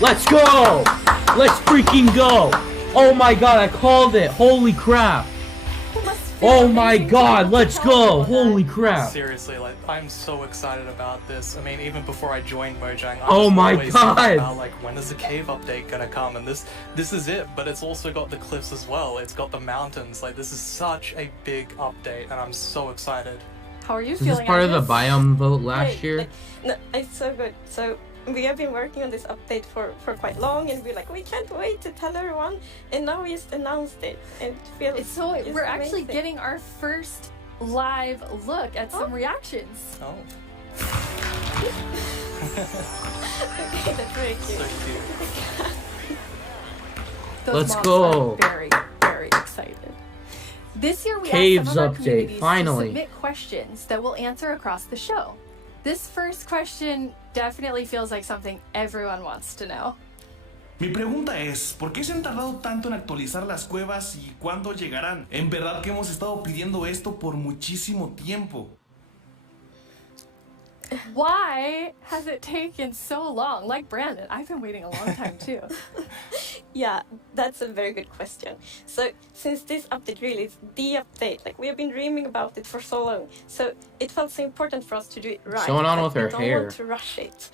Let's go! Let's freaking go! Oh my god, I called it! Holy crap! Oh my god, let's go! Holy crap! Seriously, like, I'm so excited about this. I mean, even before I joined Mojang, I Oh was my always God. thinking about, like, when is the cave update gonna come? And this is it, but it's also got the cliffs as well. It's got the mountains. Like, this is such a big update, and I'm so excited. How are you Is this part of the biome vote last year? No, it's so good. So we have been working on this update for quite long, and we're like, we can't wait to tell everyone, and now we just announced it, and it feels So we're actually amazing. getting our first live look at some reactions. Oh. Okay, that's very cute. So cute. Those Let's moms go. are very, very excited. This year we Caves asked some of our update, communities finally. to submit questions that we'll answer across the show. This first question definitely feels like something everyone wants to know. Mi pregunta es, ¿por qué se han tardado tanto en actualizar las cuevas y cuándo llegarán? En verdad que hemos estado pidiendo esto por muchísimo tiempo. Why has it taken so long? Like Brandon, I've been waiting a long time too. Yeah, that's a very good question. So, since this update really is the update, like we have been dreaming about it for so long, so it felt so important for us to do it right. going on like, with her we don't hair? want to rush it.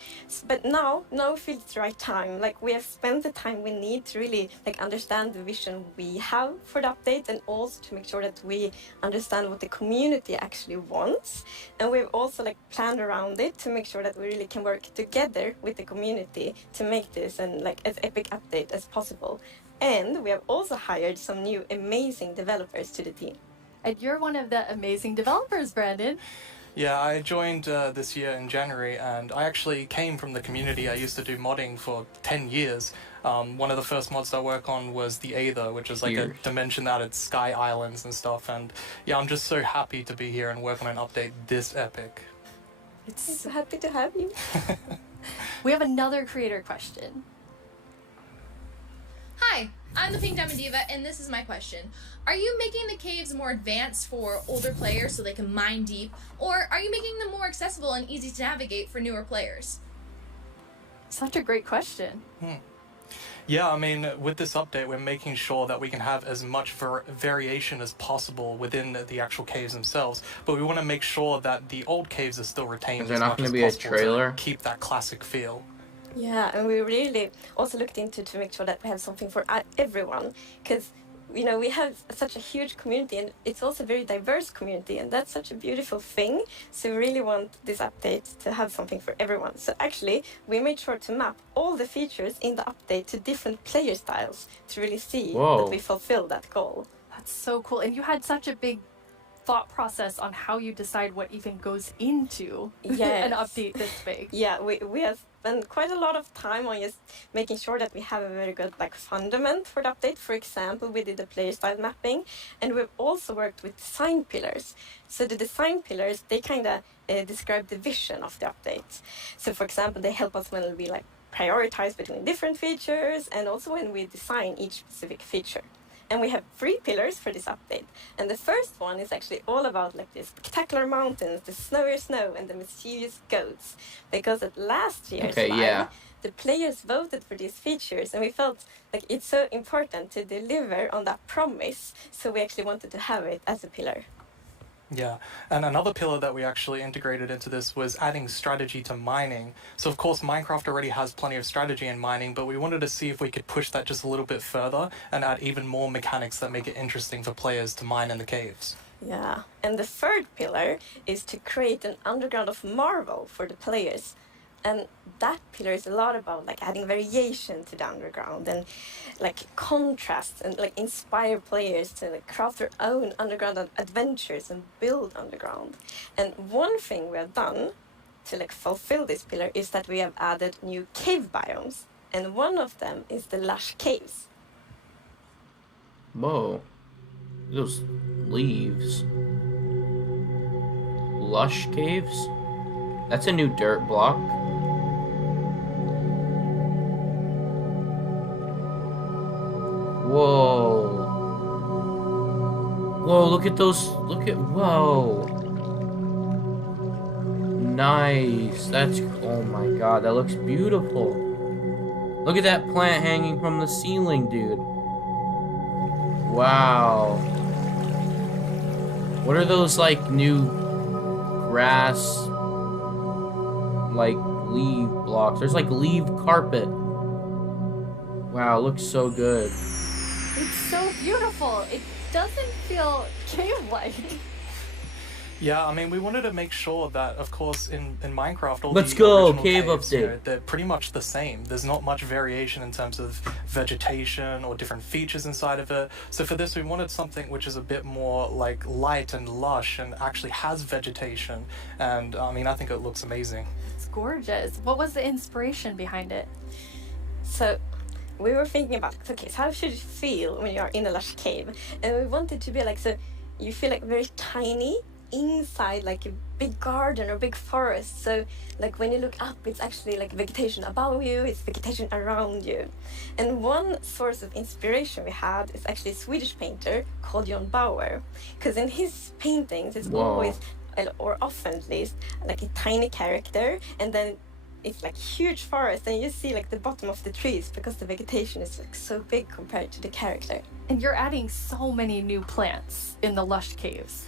But now we feel it's the right time. Like we have spent the time we need to really like understand the vision we have for the update, and also to make sure that we understand what the community actually wants. And we've also like planned around it to make sure that we really can work together with the community to make this and like as epic update as possible. And we have also hired some new amazing developers to the team. And you're one of the amazing developers, Brandon. Yeah, I joined this year in January, and I actually came from the community. I used to do modding for 10 years. One of the first mods I work on was the Aether, which is like a Weird. dimension that it's sky islands and stuff. And yeah, I'm just so happy to be here and work on an update this epic. I'm so happy to have you. We have another creator question. Hi, I'm the Pink Diamond Diva, and this is my question. Are you making the caves more advanced for older players so they can mine deep, or are you making them more accessible and easy to navigate for newer players? Such a great question. Yeah, I mean, with this update, we're making sure that we can have as much variation as possible within the actual caves themselves, but we want to make sure that the old caves are still retained Is there as not much gonna as be a possible trailer? to keep that classic feel. Yeah, and we really also looked into to make sure that we have something for everyone, because you know we have such a huge community, and it's also a very diverse community, and that's such a beautiful thing. So we really want this update to have something for everyone. So actually, we made sure to map all the features in the update to different player styles to really see Whoa. that we fulfill that goal. That's so cool. And you had such a big thought process on how you decide what even goes into an update this big. Yeah, we have spent quite a lot of time on just making sure that we have a very good like fundament for the update. For example, we did the player style mapping, and we've also worked with design pillars. So the design pillars, they kind of describe the vision of the update. So for example, they help us when we like prioritize between different features, and also when we design each specific feature. And we have 3 pillars for this update. And the first one is actually all about like the spectacular mountains, the snowier snow, and the mischievous goats. Because at last year's live, the players voted for these features, and we felt like it's so important to deliver on that promise. So we actually wanted to have it as a pillar. Yeah, and another pillar that we actually integrated into this was adding strategy to mining. So of course Minecraft already has plenty of strategy in mining, but we wanted to see if we could push that just a little bit further and add even more mechanics that make it interesting for players to mine in the caves. Yeah, and the third pillar is to create an underground of marvel for the players. And that pillar is a lot about like adding variation to the underground and like contrast and like inspire players to like craft their own underground adventures and build underground. And one thing we have done to like fulfill this pillar is that we have added new cave biomes, and one of them is the lush caves. Whoa. Those leaves. Lush caves? That's a new dirt block. Whoa. Whoa, look at those. Look at. Whoa. Nice. That's. Oh my god, that looks beautiful. Look at that plant hanging from the ceiling, dude. Wow. What are those, like, new grass, like, leaf blocks? There's, like, leaf carpet. Wow, it looks so good. It's so beautiful. It doesn't feel cave-like. Yeah, I mean, we wanted to make sure that, of course, in Minecraft, all Let's the go, original cave caves, you update. know, they're pretty much the same. There's not much variation in terms of vegetation or different features inside of it. So for this, we wanted something which is a bit more like light and lush and actually has vegetation. And I mean, I think it looks amazing. It's gorgeous. What was the inspiration behind it? So we were thinking about, okay, so how should it feel when you're in a lush cave? And we wanted to be like, so you feel like very tiny inside like a big garden or big forest. So like when you look up, it's actually like vegetation above you, it's vegetation around you. And one source of inspiration we had is actually a Swedish painter called John Bauer, because in his paintings it's Whoa. always, or often at least, like a tiny character, and then it's like huge forest, and you see like the bottom of the trees because the vegetation is like so big compared to the character. And you're adding so many new plants in the lush caves.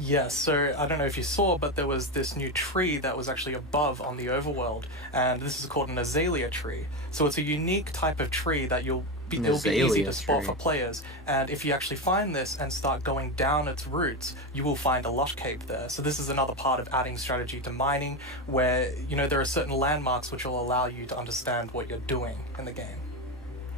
Yes, so I don't know if you saw, but there was this new tree that was actually above on the overworld, and this is called an azalea tree. So it's a unique type of tree that it'll be easy azalea to spot tree. for players. And if you actually find this and start going down its roots, you will find a lush cave there. So this is another part of adding strategy to mining, where there are certain landmarks which will allow you to understand what you're doing in the game.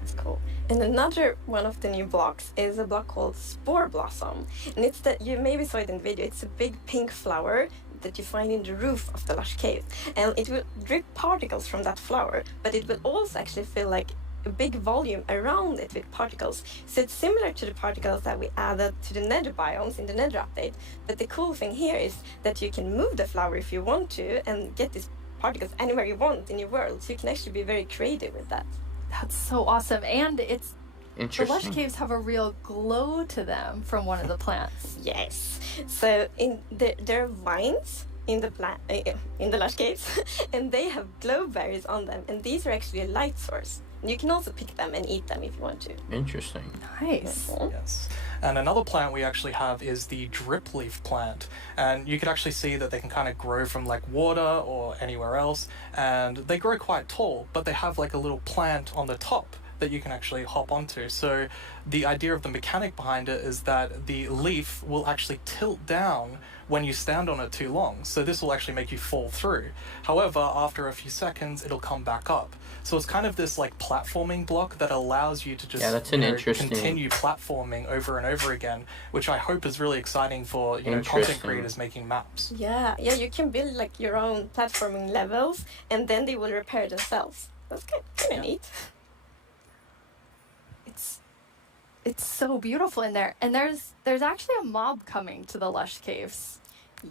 That's cool. And another one of the new blocks is a block called Spore Blossom. And it's that, you maybe saw it in the video, it's a big pink flower that you find in the roof of the lush cave. And it will drip particles from that flower, but it will also actually feel like a big volume around it with particles. So it's similar to the particles that we added to the nether biomes in the nether update. But the cool thing here is that you can move the flower if you want to and get these particles anywhere you want in your world. So you can actually be very creative with that. That's so awesome. And it's the lush Interesting. caves have a real glow to them from one of the plants. Yes. So there are vines in the in the lush caves, and they have glow berries on them, and these are actually a light source. And you can also pick them and eat them if you want to. Interesting. Nice. Yes. And another plant we actually have is the drip leaf plant. And you can actually see that they can kind of grow from like water or anywhere else. And they grow quite tall, but they have like a little plant on the top that you can actually hop onto. So the idea of the mechanic behind it is that the leaf will actually tilt down when you stand on it too long. So this will actually make you fall through. However, after a few seconds, it'll come back up. So it's kind of this like platforming block that allows you to just that's an interesting- continue platforming over and over again, which I hope is really exciting for content Interesting. creators making maps. Yeah, you can build like your own platforming levels, and then they will repair themselves. That's kind of neat. It's so beautiful in there. And there's actually a mob coming to the lush caves.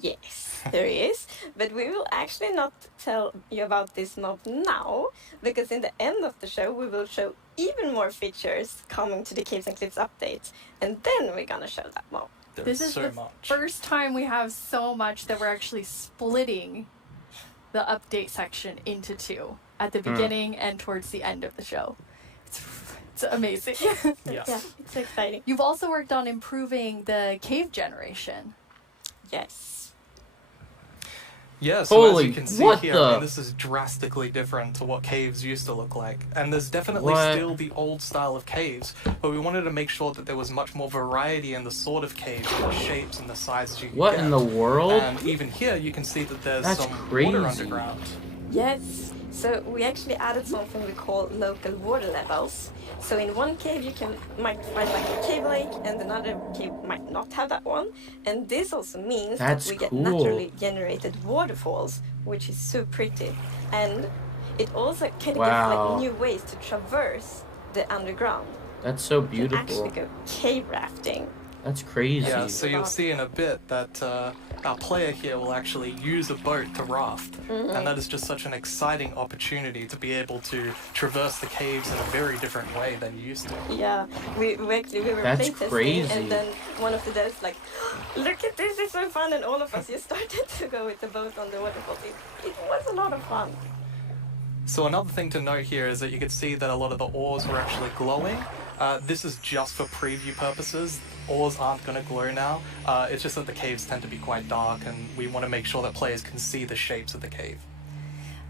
Yes, there is, but we will actually not tell you about this mob now, because in the end of the show we will show even more features coming to the Caves and Cliffs update, and then we're gonna show that mob. This is the first time we have so much that we're actually splitting the update section into two at the beginning and towards the end of the show. It's amazing. Yeah, it's exciting. You've also worked on improving the cave generation. Yes. Yeah, so Holy, as you can see what here, the- I mean, this is drastically different to what caves used to look like. And there's definitely What? still the old style of caves, but we wanted to make sure that there was much more variety in the sort of caves, and the shapes and the sizes you can What get. in the world? And even here, you can see that there's That's some crazy. water underground. Yes, so we actually added something we call local water levels. So in one cave might find like a cave lake, and another cave might not have that one. And this also means That's that we get cool. naturally generated waterfalls, which is so pretty. And it also kind of gives Wow. like new ways to traverse the underground. That's so You can actually beautiful. go cave rafting. That's crazy. Yeah, so you'll see in a bit that our player here will actually use a boat to raft. And that is just such an exciting opportunity to be able to traverse the caves in a very different way than you used to. Yeah, we were That's playtesting, crazy. and then one of the devs like, look at this, it's so fun, and all of us just started to go with the boat on the waterfall. It was a lot of fun. So another thing to note here is that you could see that a lot of the ores were actually glowing. This is just for preview purposes. Ores aren't going to glow now. It's just that the caves tend to be quite dark, and we want to make sure that players can see the shapes of the cave.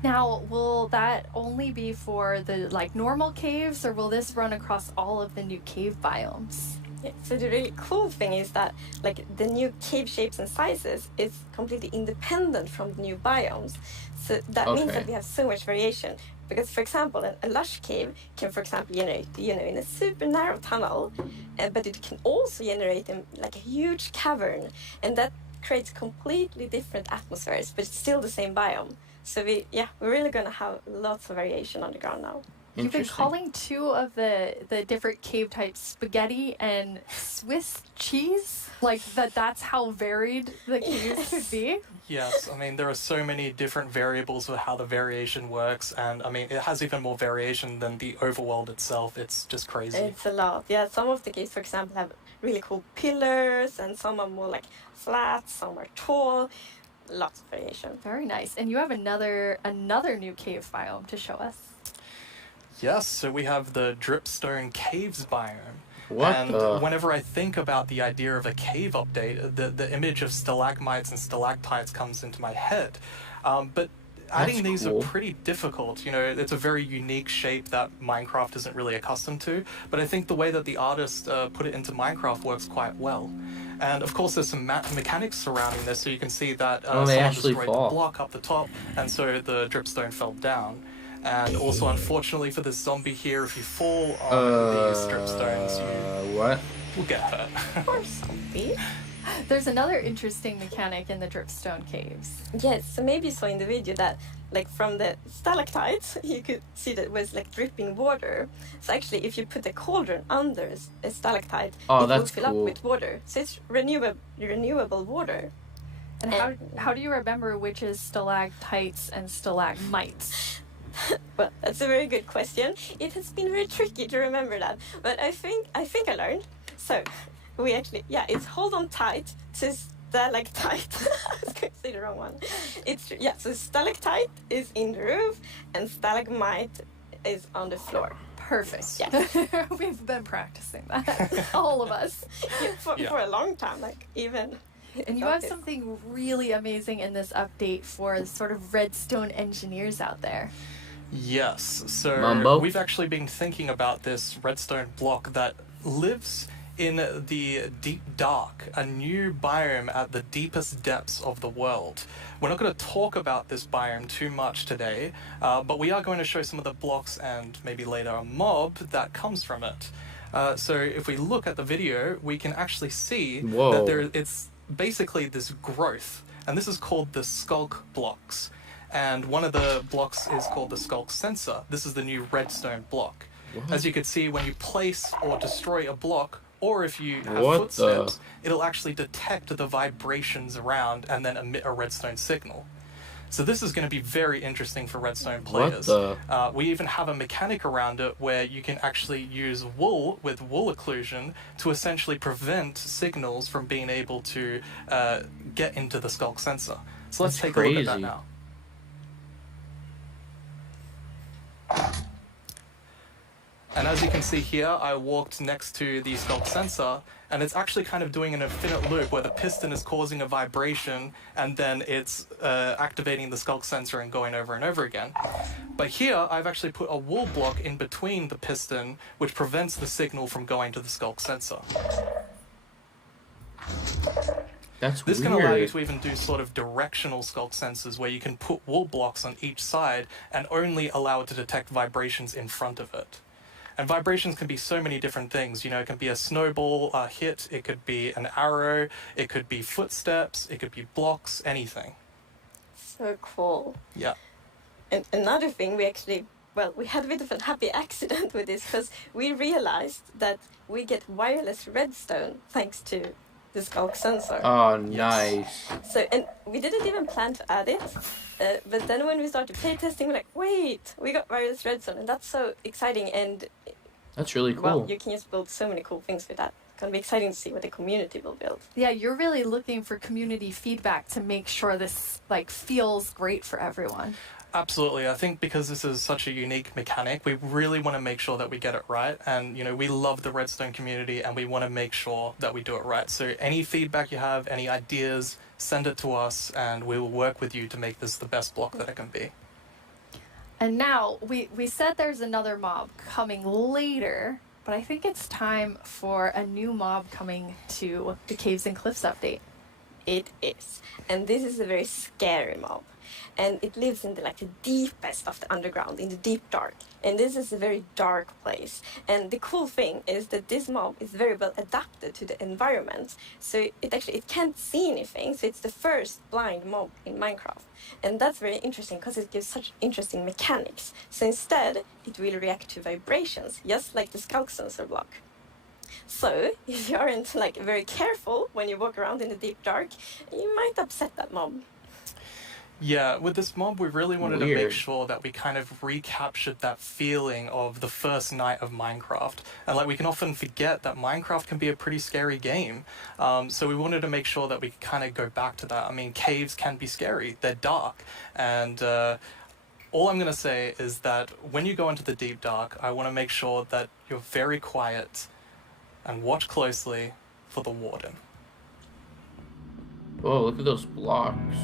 Now, will that only be for the normal caves, or will this run across all of the new cave biomes? Yeah, so the really cool thing is that the new cave shapes and sizes is completely independent from the new biomes. So that means that we have so much variation. Because, for example, a lush cave can, for example, generate, in a super narrow tunnel, but it can also generate in a huge cavern, and that creates completely different atmospheres, but it's still the same biome. So we're really gonna have lots of variation on the ground now. You've been calling two of the different cave types spaghetti and Swiss cheese? That's how varied the caves could be? Yes, I mean, there are so many different variables of how the variation works, and I mean, it has even more variation than the overworld itself. It's just crazy. It's a lot. Yeah, some of the caves, for example, have really cool pillars, and some are more flat, some are tall. Lots of variation. Very nice. And you have another new cave biome to show us. Yes, so we have the Dripstone Caves biome. What the? Whenever I think about the idea of a cave update, the image of stalagmites and stalactites comes into my head. But adding these are pretty difficult. It's a very unique shape that Minecraft isn't really accustomed to. But I think the way that the artist put it into Minecraft works quite well. And of course, there's some mechanics surrounding this, so you can see that someone destroyed the block up the top, and so the dripstone fell down. And also, unfortunately for this zombie here, if you fall on these dripstones, you will get hurt. Poor zombie. There's another interesting mechanic in the dripstone caves. Yes, so maybe you saw in the video that from the stalactites you could see that it was dripping water. So actually, if you put a cauldron under a stalactite, it will fill up with water. So it's renewable water. And how do you remember which is stalactites and stalagmites? Well, that's a very good question. It has been very tricky to remember that, but I think I learned. So we actually, it's hold on tight to stalactite. I was going to say the wrong one. So stalactite is in the roof and stalagmite is on the floor. Perfect. Yeah. We've been practicing that, all of us. For a long time, even. And you have something really amazing in this update for the sort of redstone engineers out there. Yes, so we've actually been thinking about this redstone block that lives in the deep dark, a new biome at the deepest depths of the world. We're not going to talk about this biome too much today, but we are going to show some of the blocks and maybe later a mob that comes from it. So if we look at the video, we can actually see that it's basically this growth, and this is called the skulk blocks. And one of the blocks is called the skulk sensor. This is the new redstone block. As you can see, when you place or destroy a block, or if you have footsteps, it'll actually detect the vibrations around and then emit a redstone signal. So this is going to be very interesting for redstone players. We even have a mechanic around it where you can actually use wool with wool occlusion to essentially prevent signals from being able to get into the skulk sensor. So let's take a look at that now. And as you can see here, I walked next to the skulk sensor, and it's actually kind of doing an infinite loop where the piston is causing a vibration, and then it's activating the skulk sensor and going over and over again. But here, I've actually put a wool block in between the piston, which prevents the signal from going to the skulk sensor. This can allow you to even do sort of directional skulk sensors where you can put wool blocks on each side and only allow it to detect vibrations in front of it. And vibrations can be so many different things. It can be a snowball hit, it could be an arrow, it could be footsteps, it could be blocks, anything. So cool. Yeah. And another thing we well, we had a bit of a happy accident with this because we realized that we get wireless redstone thanks to the Skulk sensor. Oh, nice. So, and we didn't even plan to add it, but then when we started playtesting, we're like, wait, we got wireless redstone, and that's so exciting, and That's really cool. well, you can just build so many cool things with that. It's gonna be exciting to see what the community will build. Yeah, you're really looking for community feedback to make sure this like feels great for everyone. Absolutely. I think because this is such a unique mechanic, we really want to make sure that we get it right. And, you know, we love the Redstone community and we want to make sure that we do it right. So any feedback you have, any ideas, send it to us and we will work with you to make this the best block that it can be. And now, we said there's another mob coming later, but I think it's time for a new mob coming to the Caves and Cliffs update. It is. And this is a very scary mob. And it lives in the deepest of the underground, in the deep dark. And this is a very dark place. And the cool thing is that this mob is very well adapted to the environment. So it can't see anything. So it's the first blind mob in Minecraft. And that's very interesting because it gives such interesting mechanics. So instead, it will react to vibrations, just like the Skulk sensor block. So if you aren't very careful when you walk around in the deep dark, you might upset that mob. Yeah, with this mob, we really wanted to make Weird. sure that we kind of recaptured that feeling of the first night of Minecraft. And we can often forget that Minecraft can be a pretty scary game. So we wanted to make sure that we could kind of go back to that. I mean, caves can be scary. They're dark. And all I'm going to say is that when you go into the deep dark, I want to make sure that you're very quiet and watch closely for the warden. Whoa, look at those blocks.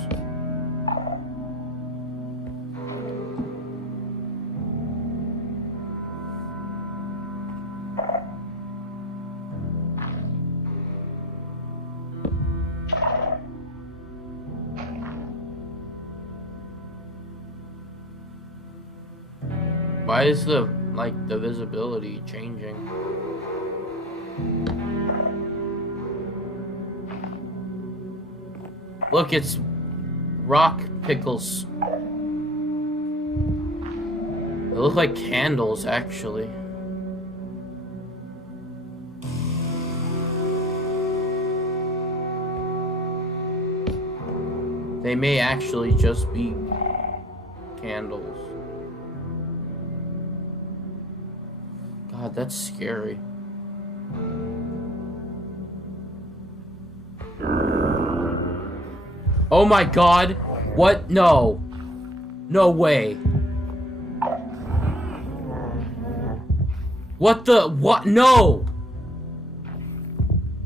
Why is the visibility changing? Look, it's rock pickles. They look like candles, actually. They may actually just be candles. God, that's scary. Oh my god! What? No. No way. What the? What? No!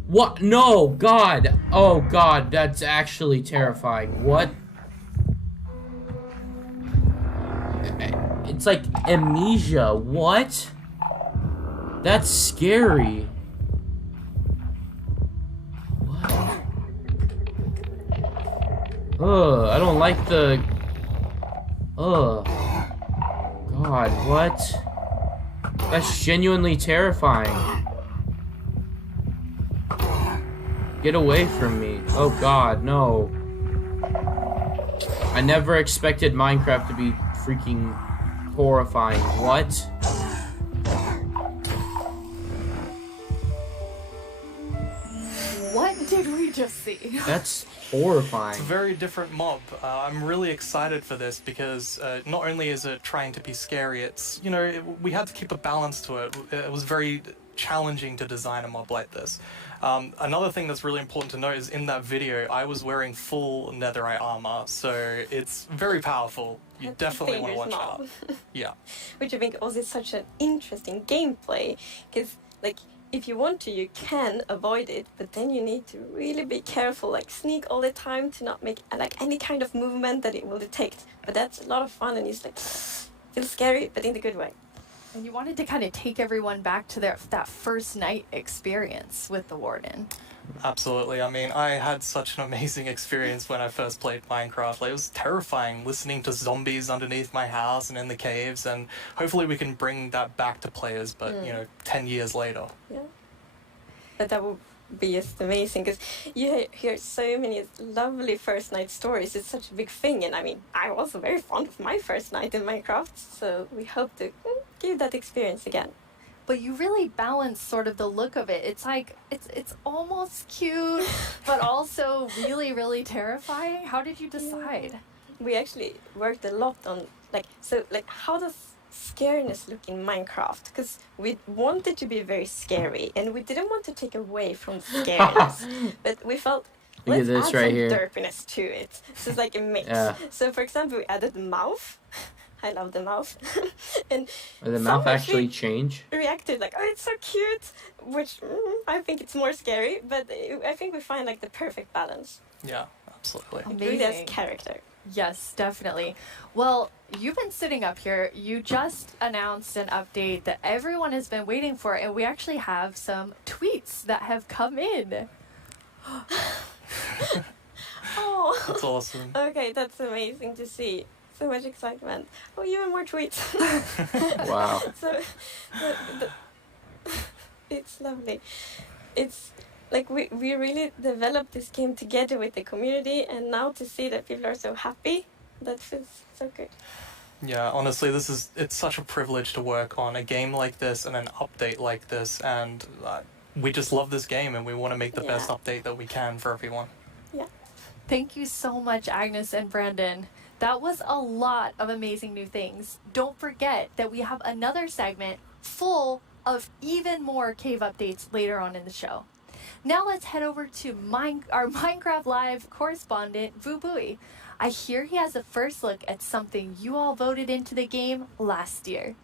What? No! God! Oh god, that's actually terrifying. What? It's like amnesia. What? That's scary. What? Ugh, I don't like the... Ugh. God, what? That's genuinely terrifying. Get away from me. Oh god, no. I never expected Minecraft to be freaking horrifying. What? What did we just see? That's horrifying. It's a very different mob. I'm really excited for this because not only is it trying to be scary, it's, you know, we had to keep a balance to it. It was very challenging to design a mob like this. Another thing that's really important to note is in that video, I was wearing full netherite armor, so it's very powerful. You definitely want to watch out. Yeah. Which I think also is such an interesting gameplay, because if you want to, you can avoid it, but then you need to really be careful, sneak all the time to not make any kind of movement that it will detect. But that's a lot of fun, and it's feels scary, but in the good way. And you wanted to kind of take everyone back to that first night experience with the Warden. Absolutely. I mean, I had such an amazing experience when I first played Minecraft. It was terrifying listening to zombies underneath my house and in the caves, and hopefully we can bring that back to players, but, 10 years later. Yeah. But that will be just amazing because you hear so many lovely first night stories. It's such a big thing, and I mean, I'm also very fond of my first night in Minecraft, so we hope to give that experience again. But you really balance sort of the look of it. It's like it's almost cute, but also really, really terrifying. How did you decide? We actually worked a lot on how does scariness look in Minecraft? Because we wanted to be very scary, and we didn't want to take away from scariness, but we felt let's add some derpiness to it. So it's like a mix. Yeah. So for example, we added the mouth. I love the mouth. And Did the mouth actually change? Reacted like, oh, it's so cute, which I think it's more scary, but I think we find like the perfect balance. Yeah, absolutely. It really has character. Yes, definitely. Well, you've been sitting up here. You just announced an update that everyone has been waiting for, and we actually have some tweets that have come in. Oh, That's awesome. Okay, that's amazing to see. So much excitement. Oh, even more tweets. Wow. So, it's lovely. It's like we really developed this game together with the community, and now to see that people are so happy, that feels so good. Yeah, honestly, it's such a privilege to work on a game like this and an update like this, and we just love this game, and we want to make the best update that we can for everyone. Yeah. Thank you so much, Agnes and Brandon. That was a lot of amazing new things. Don't forget that we have another segment full of even more cave updates later on in the show. Now let's head over to our Minecraft Live correspondent, Vu Bui. I hear he has a first look at something you all voted into the game last year.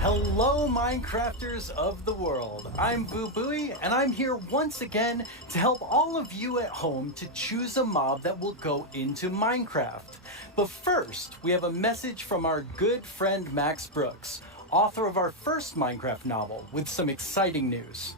Hello, Minecrafters of the world. I'm Vu Bui, and I'm here once again to help all of you at home to choose a mob that will go into Minecraft. But first, we have a message from our good friend Max Brooks, author of our first Minecraft novel, with some exciting news.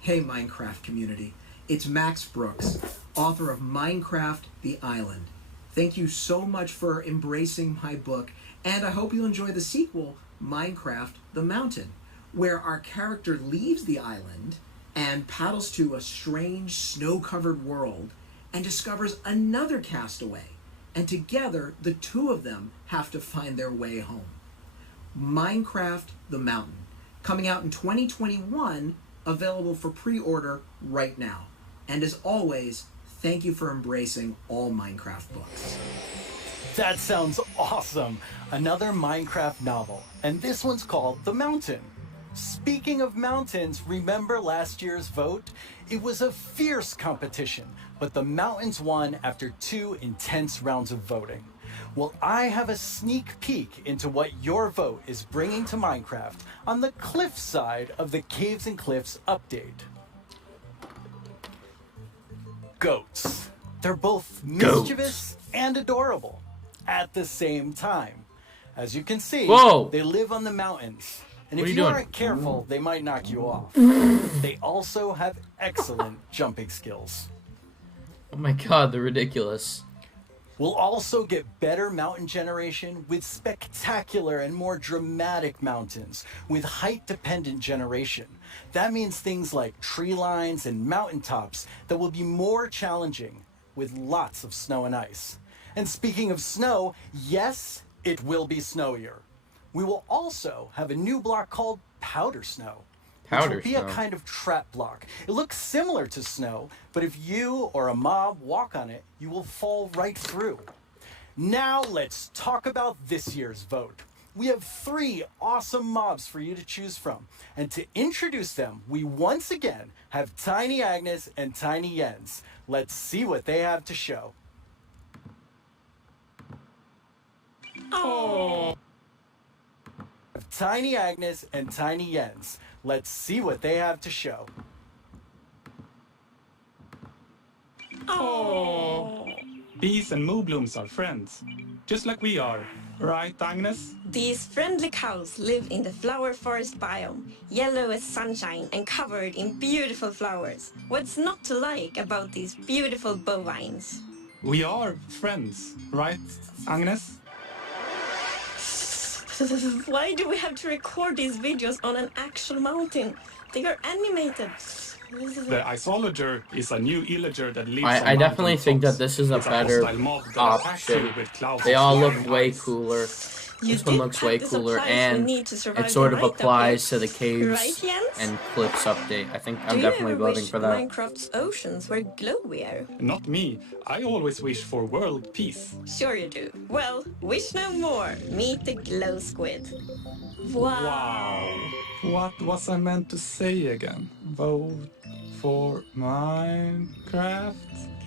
Hey, Minecraft community. It's Max Brooks, author of Minecraft The Island. Thank you so much for embracing my book, and I hope you'll enjoy the sequel, Minecraft The Mountain, where our character leaves the island and paddles to a strange snow-covered world and discovers another castaway, and together the two of them have to find their way home. Minecraft The Mountain, coming out in 2021, available for pre-order right now. And as always, thank you for embracing all Minecraft books. That sounds awesome! Another Minecraft novel, and this one's called The Mountain. Speaking of mountains, remember last year's vote? It was a fierce competition, but the mountains won after 2 intense rounds of voting. Well, I have a sneak peek into what your vote is bringing to Minecraft on the cliff side of the Caves and Cliffs update. Goats. They're both mischievous and adorable at the same time. As you can see, they live on the mountains. And What if are you you aren't careful, they might knock you off. They also have excellent jumping skills. Oh my god, they're ridiculous. We'll also get better mountain generation with spectacular and more dramatic mountains with height-dependent generation. That means things like tree lines and mountaintops that will be more challenging with lots of snow and ice. And speaking of snow, yes, it will be snowier. We will also have a new block called Powder Snow. Powder Which will be snow. a kind of trap block. It looks similar to snow, but if you or a mob walk on it, you will fall right through. Now let's talk about this year's vote. We have 3 awesome mobs for you to choose from. And to introduce them, we once again have Tiny Agnes and Tiny Jens. Let's see what they have to show. Oh. Tiny Agnes and Tiny Jens. Let's see what they have to show. Oh. Bees and moonblooms are friends, just like we are. Right, Agnes? These friendly cows live in the flower forest biome, yellow as sunshine and covered in beautiful flowers. What's not to like about these beautiful bovines? We are friends, right, Agnes? Why do we have to record these videos on an actual mountain? They are animated. The Isolager is a new illager that lives on I definitely mountain think tops. that this is a It's better hostile mob that attacks you option. with clouds They of all look flying way ice. cooler. You This one did looks way pack the cooler, supplies we and need to survive it sort the of night up applies here. to the caves Right, Jens? and cliffs update. I think I'm Do definitely you ever voting wish for that. Minecraft's oceans were glowier? Not me. I always wish for world peace. Sure you do. Well, wish no more. Meet the glow squid. Wow. What was I meant to say again? Vote for Minecraft?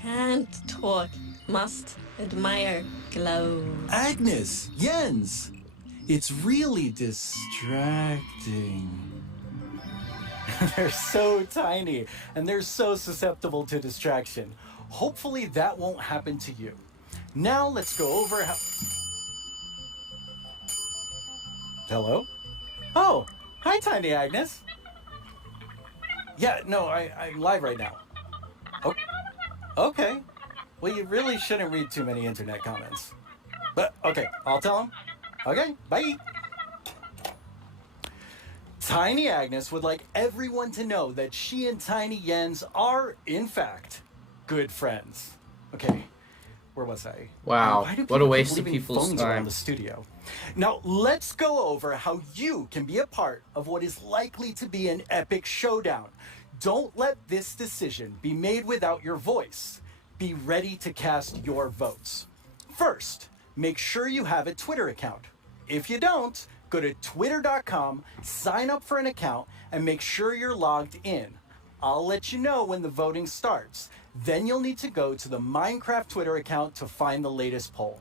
Can't talk. Must admire glow. Agnes, Jens, it's really distracting. They're so tiny and they're so susceptible to distraction. Hopefully that won't happen to you. Now let's go over how... Hello? Oh, hi Tiny Agnes. Yeah, no, I'm live right now. Oh, okay. Well, you really shouldn't read too many internet comments. But, okay, I'll tell him. Okay, bye. Tiny Agnes would like everyone to know that she and Tiny Jens are, in fact, good friends. Okay, where was I? Wow, Why do what a people waste keep of leaving people's phones around time. the studio? Now, let's go over how you can be a part of what is likely to be an epic showdown. Don't let this decision be made without your voice. Be ready to cast your votes. First, make sure you have a Twitter account. If you don't, go to twitter.com, sign up for an account, and make sure you're logged in. I'll let you know when the voting starts. Then you'll need to go to the Minecraft Twitter account to find the latest poll.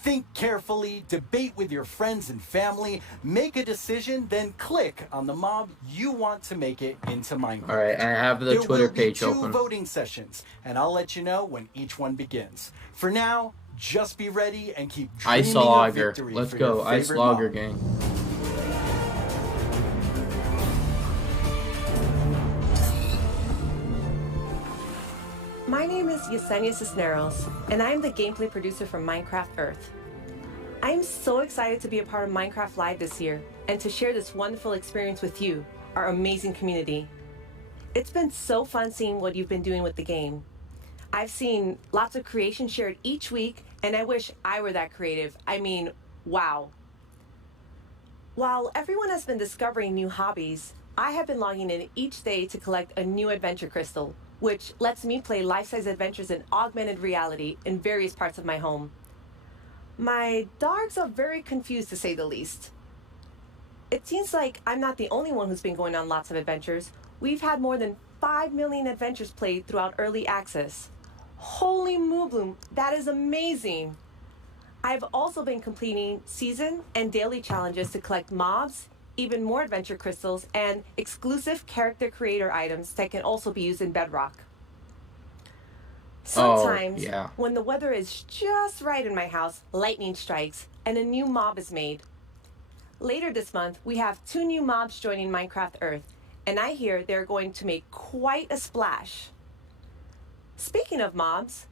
Think carefully, debate with your friends and family, make a decision, then click on the mob you want to make it into Minecraft. Alright, I have the There Twitter will be page 2 open. voting sessions, and I'll let you know when each one begins. For now, just be ready and keep dreaming Ice of Logger. victory Let's for your go, Ice favorite Logger mob. gang. My name is Yesenia Cisneros, and I am the gameplay producer from Minecraft Earth. I am so excited to be a part of Minecraft Live this year and to share this wonderful experience with you, our amazing community. It's been so fun seeing what you've been doing with the game. I've seen lots of creation shared each week, and I wish I were that creative. I mean, wow. While everyone has been discovering new hobbies, I have been logging in each day to collect a new adventure crystal, which lets me play life-size adventures in augmented reality in various parts of my home. My dogs are very confused, to say the least. It seems like I'm not the only one who's been going on lots of adventures. We've had more than 5 million adventures played throughout early access. Holy Moobloom, that is amazing! I've also been completing season and daily challenges to collect mobs, even more adventure crystals, and exclusive character creator items that can also be used in Bedrock. Sometimes, yeah. when the weather is just right in my house, lightning strikes and a new mob is made. Later this month, we have 2 new mobs joining Minecraft Earth, and I hear they're going to make quite a splash. Speaking of mobs,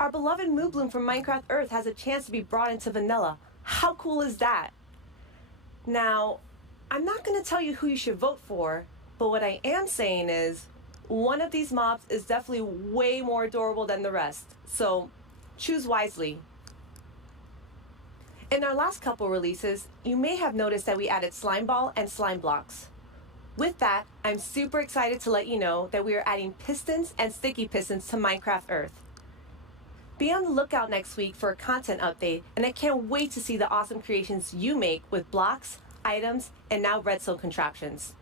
our beloved Moobloom from Minecraft Earth has a chance to be brought into vanilla. How cool is that? Now, I'm not going to tell you who you should vote for, but what I am saying is one of these mobs is definitely way more adorable than the rest, so choose wisely. In our last couple releases, you may have noticed that we added Slime Ball and Slime Blocks. With that, I'm super excited to let you know that we are adding pistons and sticky pistons to Minecraft Earth. Be on the lookout next week for a content update, and I can't wait to see the awesome creations you make with blocks, items, and now redstone contraptions.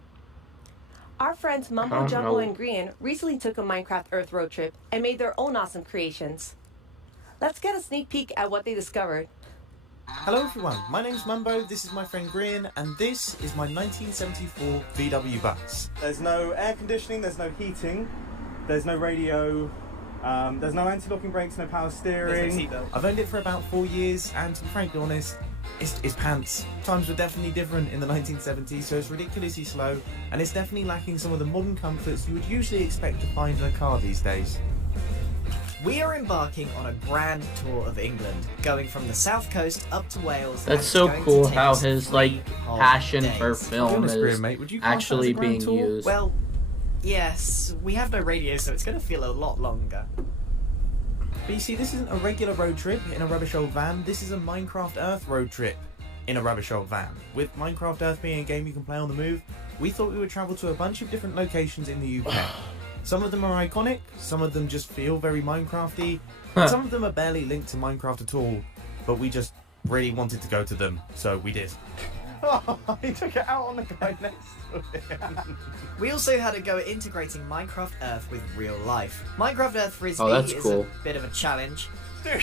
Our friends Mumbo Jumbo and Green recently took a Minecraft Earth road trip and made their own awesome creations. Let's get a sneak peek at what they discovered. Hello everyone, my name's Mumbo, this is my friend Green, and this is my 1974 VW bus. There's no air conditioning, there's no heating, there's no radio, there's no anti-locking brakes, no power steering. There's no seatbelt. I've owned it for about 4 years, and to be frankly honest, it's pants. Times were definitely different in the 1970s, so it's ridiculously slow, and it's definitely lacking some of the modern comforts you would usually expect to find in a car these days. We are embarking on a grand tour of England, going from the south coast up to Wales. That's so cool how his like passion for film is actually being used. Well, yes, we have no radio, so it's going to feel a lot longer. But you see, this isn't a regular road trip in a rubbish old van. This is a Minecraft Earth road trip in a rubbish old van. With Minecraft Earth being a game you can play on the move, we thought we would travel to a bunch of different locations in the UK. Some of them are iconic, some of them just feel very Minecrafty, and some of them are barely linked to Minecraft at all, but we just really wanted to go to them, so we did. Oh, he took it out on the guy next to him. We also had to go integrating Minecraft Earth with real life. Minecraft Earth Frisbee that's is cool. a bit of a challenge. Dude.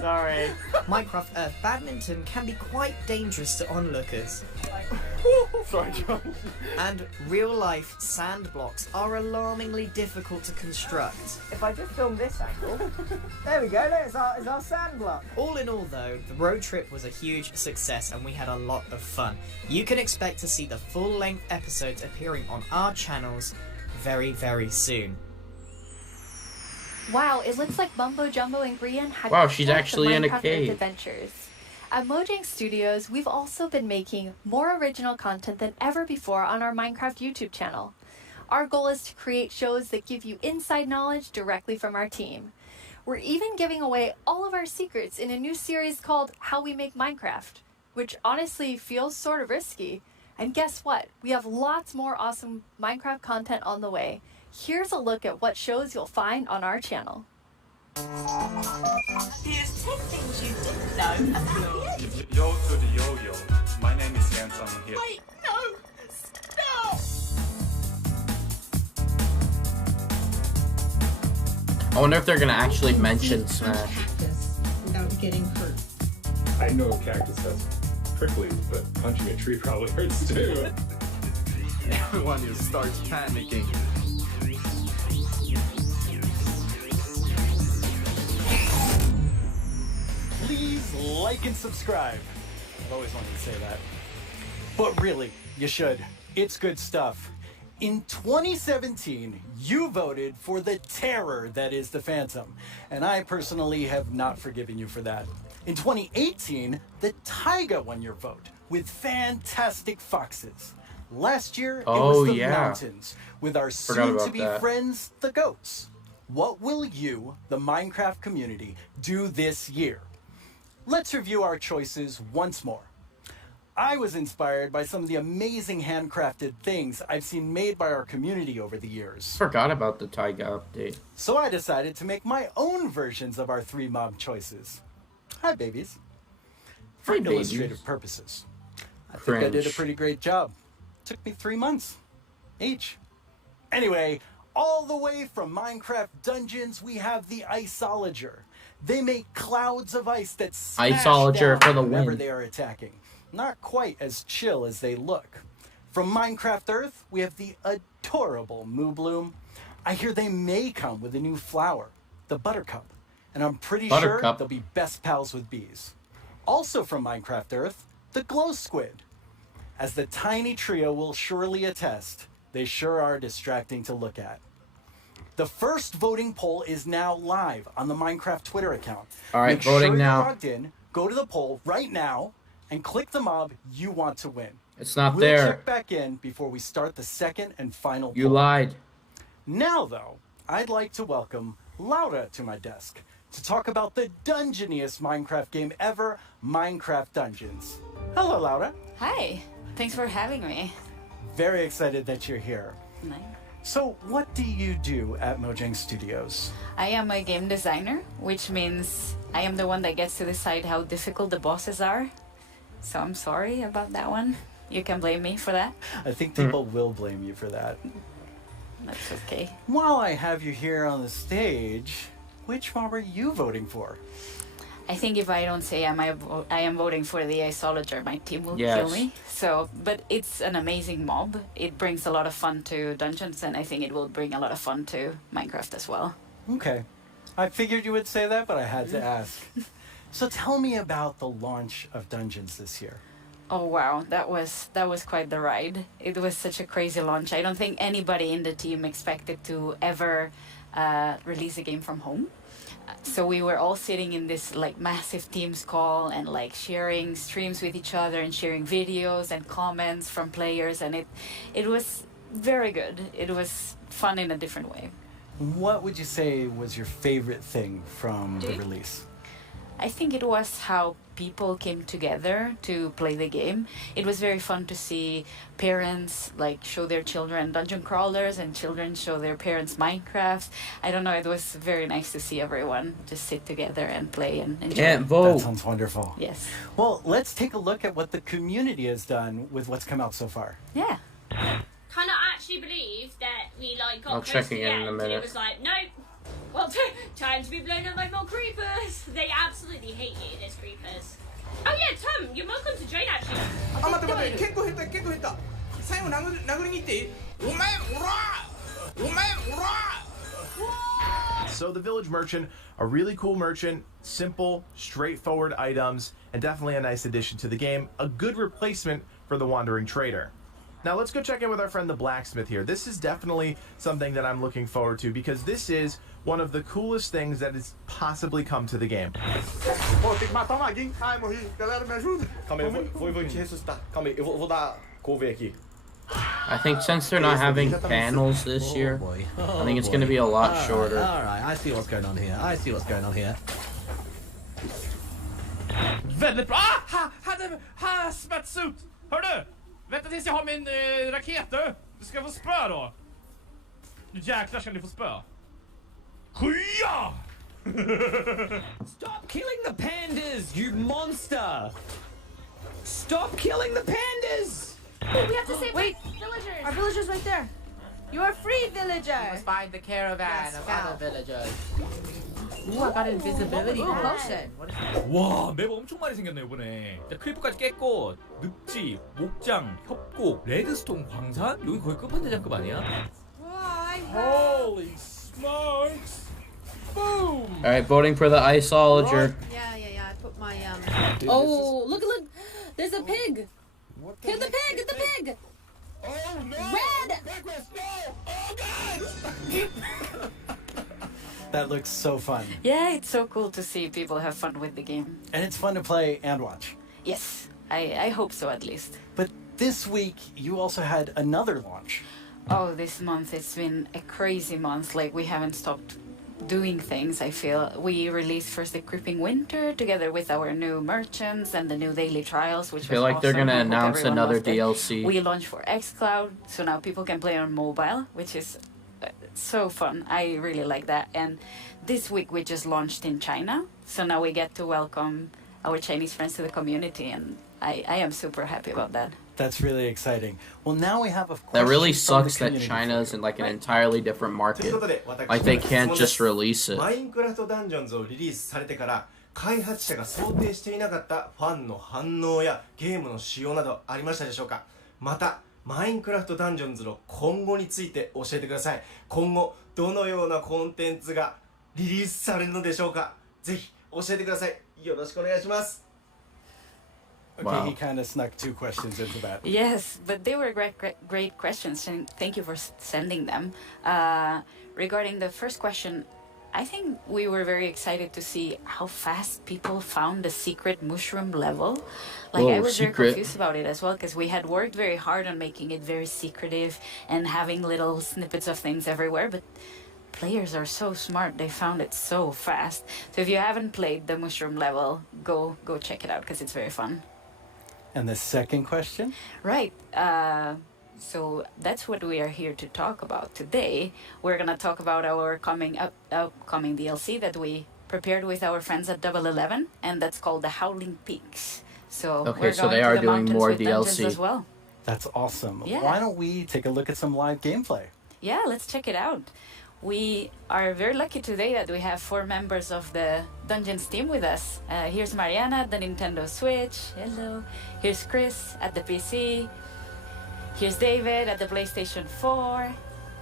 Sorry. Minecraft Earth Badminton can be quite dangerous to onlookers. Sorry, Josh. And real-life sand blocks are alarmingly difficult to construct. If I just film this angle, there we go, there's our sand block. All in all though, the road trip was a huge success and we had a lot of fun. You can expect to see the full-length episodes appearing on our channels very, very soon. Wow, it looks like Mumbo Jumbo and Grian had Wow, she's quite the actually in a Minecraft cave. adventures. At Mojang Studios, we've also been making more original content than ever before on our Minecraft YouTube channel. Our goal is to create shows that give you inside knowledge directly from our team. We're even giving away all of our secrets in a new series called How We Make Minecraft, which honestly feels sort of risky. And guess what? We have lots more awesome Minecraft content on the way. Here's a look at what shows you'll find on our channel. Here's 10 things you didn't know. Yo to the yo-yo. My name is Jens, I'm here. Wait, no! Stop! I wonder if they're gonna actually mention Smash. Without getting hurt. I know a cactus has pricklies, but punching a tree probably hurts too. Everyone just starts panicking. Please like and subscribe. I've always wanted to say that. But really, you should. It's good stuff. In 2017, you voted for the terror that is the Phantom, and I personally have not forgiven you for that. In 2018, the Taiga won your vote with Fantastic Foxes. Last year, it was the Mountains with our soon-to-be friends, the Goats. What will you, the Minecraft community, do this year? Let's review our choices once more. I was inspired by some of the amazing handcrafted things I've seen made by our community over the years. Forgot about the Taiga update. So I decided to make my own versions of our 3 mob choices. Hi, babies. For Hi, babies. illustrative purposes. I think I did a Cringe. pretty great job. Took me 3 months each. Anyway, all the way from Minecraft Dungeons, we have the Iceologer. They make clouds of ice that smash Iceologer down for the whenever win. they are attacking. Not quite as chill as they look. From Minecraft Earth, we have the adorable Moobloom. I hear they may come with a new flower, the Buttercup, and I'm pretty sure Buttercup. they'll be best pals with bees. Also from Minecraft Earth, the Glow Squid. As the tiny trio will surely attest, they sure are distracting to look at. The first voting poll is now live on the Minecraft Twitter account. All right, Make voting sure now. You're logged in, go to the poll right now, and click the mob you want to win. It's not we'll there. check back in before we start the second and final You poll. lied. Now, though, I'd like to welcome Laura to my desk to talk about the dungeoniest Minecraft game ever, Minecraft Dungeons. Hello, Laura. Hi, thanks for having me. Very excited that you're here. Nice. So, what do you do at Mojang Studios? I am a game designer, which means I am the one that gets to decide how difficult the bosses are. So I'm sorry about that one. You can blame me for that. I think people will blame you for that. That's okay. While I have you here on the stage, which mob are you voting for? I think if I don't say I am voting for the Iceologer, my team will Yes. kill me. So, but it's an amazing mob. It brings a lot of fun to Dungeons, and I think it will bring a lot of fun to Minecraft as well. Okay. I figured you would say that, but I had to ask. So tell me about the launch of Dungeons this year. Oh wow, that was quite the ride. It was such a crazy launch. I don't think anybody in the team expected to ever release the game from home. So we were all sitting in this like massive Teams call and like sharing streams with each other and sharing videos and comments from players, and it was very good. It was fun in a different way. What would you say was your favorite thing from the release? I think it was how people came together to play the game. It was very fun to see parents like show their children dungeon crawlers and children show their parents Minecraft. I don't know, it was very nice to see everyone just sit together and play and enjoy. Can't vote. That sounds wonderful. Yes. Well, let's take a look at what the community has done with what's come out so far. Yeah. Cannot actually believe that we like got I'll close check to the again in end a and minute. it was like, nope. Well, time to be blown up by more creepers. They absolutely hate you, those creepers. Oh yeah, Tom, you're welcome to join actually. あ、待って待って、結構減った結構減った。最後殴りに行っていい？お前おら！お前おら！ So the Village Merchant, a really cool merchant, simple, straightforward items, and definitely a nice addition to the game. A good replacement for the Wandering Trader. Now let's go check in with our friend the Blacksmith here. This is definitely something that I'm looking forward to because this is one of the coolest things that has possibly come to the game. Pô, tem que matar o maguinho. Ai, morri. Galera, me ajuda. Calma aí, eu vou te ressuscitar. Calma aí, eu vou dar cover aqui. I think since they're not having panels this year, I think it's going to be a lot shorter. Alright, I see what's going on here. Väldigt bra! Ah! Hazmat-suit! Hör du? Vänta tills jag har min raket du! Du ska få spö då! Nu jäklar ska ni få spö! Skya! Stop killing the pandas, you monster! Stop killing the pandas! We have to save villagers. Our villagers right there. You are free, villager. We must find the caravan of other villagers. Ooh, I got invisibility potion. 와, 맵 엄청 많이 생겼네 이번에. 자, 크리퍼까지 깼고 늪지, 목장, 협곡, 레드스톤 광산? 여기 거의 끝판대장급 아니야? Holy smokes! Boom! Alright, voting for the Iceologer. Yeah. I put my Oh, look! There's a pig. Kill the pig! Get the pig! Oh no! Red! Oh god! That looks so fun. Yeah, it's so cool to see people have fun with the game. And it's fun to play and watch. Yes, I hope so at least. But this week, you also had another launch. Oh, this month it's been a crazy month. Like, we haven't stopped doing things, I feel. We released first the Creeping Winter together with our new merchants and the new daily trials, which I feel was like they're awesome. gonna I hope announce everyone another loved it. DLC. We launched for xCloud, so now people can play on mobile, which is so fun. I really like that. And this week we just launched in China, so now we get to welcome our Chinese friends to the community, and I am super happy about that. That's really exciting. Well, now we have a question. That really from the sucks that community. China's in like an entirely different market. Like they can't just release it. マインクラフトダンジョンズをリリースされてから開発者が想定していなかったファンの反応やゲームの仕様などありましたでしょうか。またマインクラフトダンジョンズの今後について教えてください。今後どのようなコンテンツがリリースされるのでしょうか。ぜひ教えてください。よろしくお願いします。 Okay, Wow. he kind of snuck two questions into that. Yes, but they were great questions, and thank you for sending them. Regarding the first question, I think we were very excited to see how fast people found the secret mushroom level. Like, Whoa, I was secret. very confused about it as well, because we had worked very hard on making it very secretive and having little snippets of things everywhere, but players are so smart, they found it so fast. So if you haven't played the mushroom level, go check it out, because it's very fun. And the second question? Right. So that's what we are here to talk about today. We're going to talk about our upcoming DLC that we prepared with our friends at Double 11, and that's called the Howling Peaks. So Okay, we're so going they to are the doing mountains more with dungeons DLC. as well. That's awesome. Yeah. Why don't we take a look at some live gameplay? Yeah, let's check it out. We are very lucky today that we have 4 members of the Dungeons team with us. Here's Mariana at the Nintendo Switch. Hello. Here's Chris at the PC. Here's David at the PlayStation 4.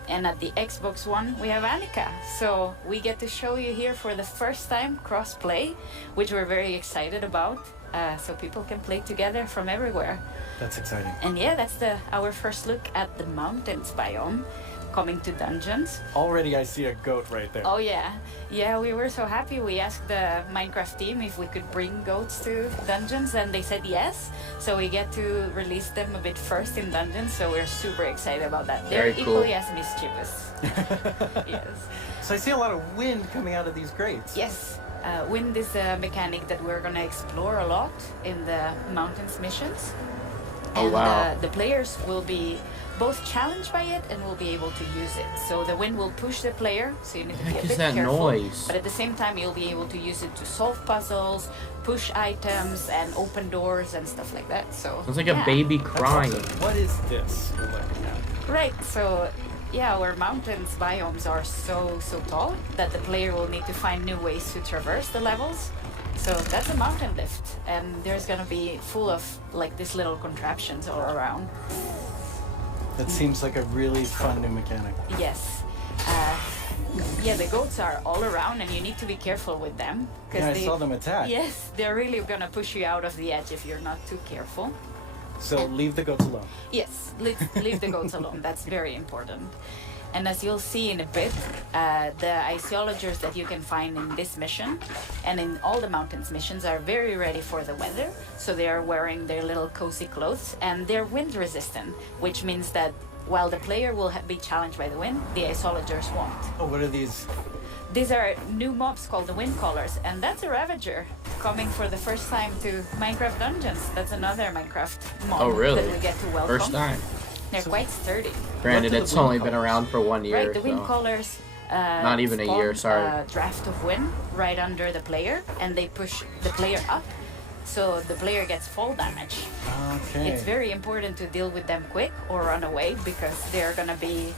And at the Xbox One, we have Annika. So we get to show you here for the first time cross-play, which we're very excited about. So people can play together from everywhere. That's exciting. And yeah, that's our first look at the mountains biome. coming to dungeons. Already I see a goat right there. Oh yeah, yeah. We were so happy. We asked the Minecraft team if we could bring goats to dungeons, and they said yes. So we get to release them a bit first in dungeons. So we're super excited about that. They're Very cool. equally as mischievous. Yes. So I see a lot of wind coming out of these grates. Yes. Wind is a mechanic that we're gonna explore a lot in the mountains missions. Oh, And wow. the players will be both challenged by it and will be able to use it. So the wind will push the player, so you need to be a Heck is bit that careful. noise? But at the same time, you'll be able to use it to solve puzzles, push items, and open doors and stuff like that. So Sounds like yeah. a baby crying. What is this we're looking at? Right. So yeah, our mountains biomes are so tall that the player will need to find new ways to traverse the levels. So that's a mountain lift, and there's gonna be full of like these little contraptions all around. That seems like a really fun new mechanic. Yes. Yeah, the goats are all around, and you need to be careful with them. Yeah, I saw them attack. Yes, they're really gonna push you out of the edge if you're not too careful. So leave the goats alone. Yes, leave the goats alone. That's very important. And as you'll see in a bit, the iceologers that you can find in this mission and in all the mountains missions are very ready for the weather. So they are wearing their little cozy clothes, and they're wind resistant, which means that while the player will be challenged by the wind, the iceologers won't. Oh, what are these? These are new mobs called the Wind Callers, and that's a Ravager coming for the first time to Minecraft Dungeons. That's another Minecraft mob Oh, really? that we get to welcome. First time. They're quite sturdy. Granted, it's only been around for 1 year. Right, the Wind so. Callers Not even a year, spawn sorry. a draft of wind right under the player, and they push the player up, so the player gets fall damage. Okay. It's very important to deal with them quick or run away, because they're gonna be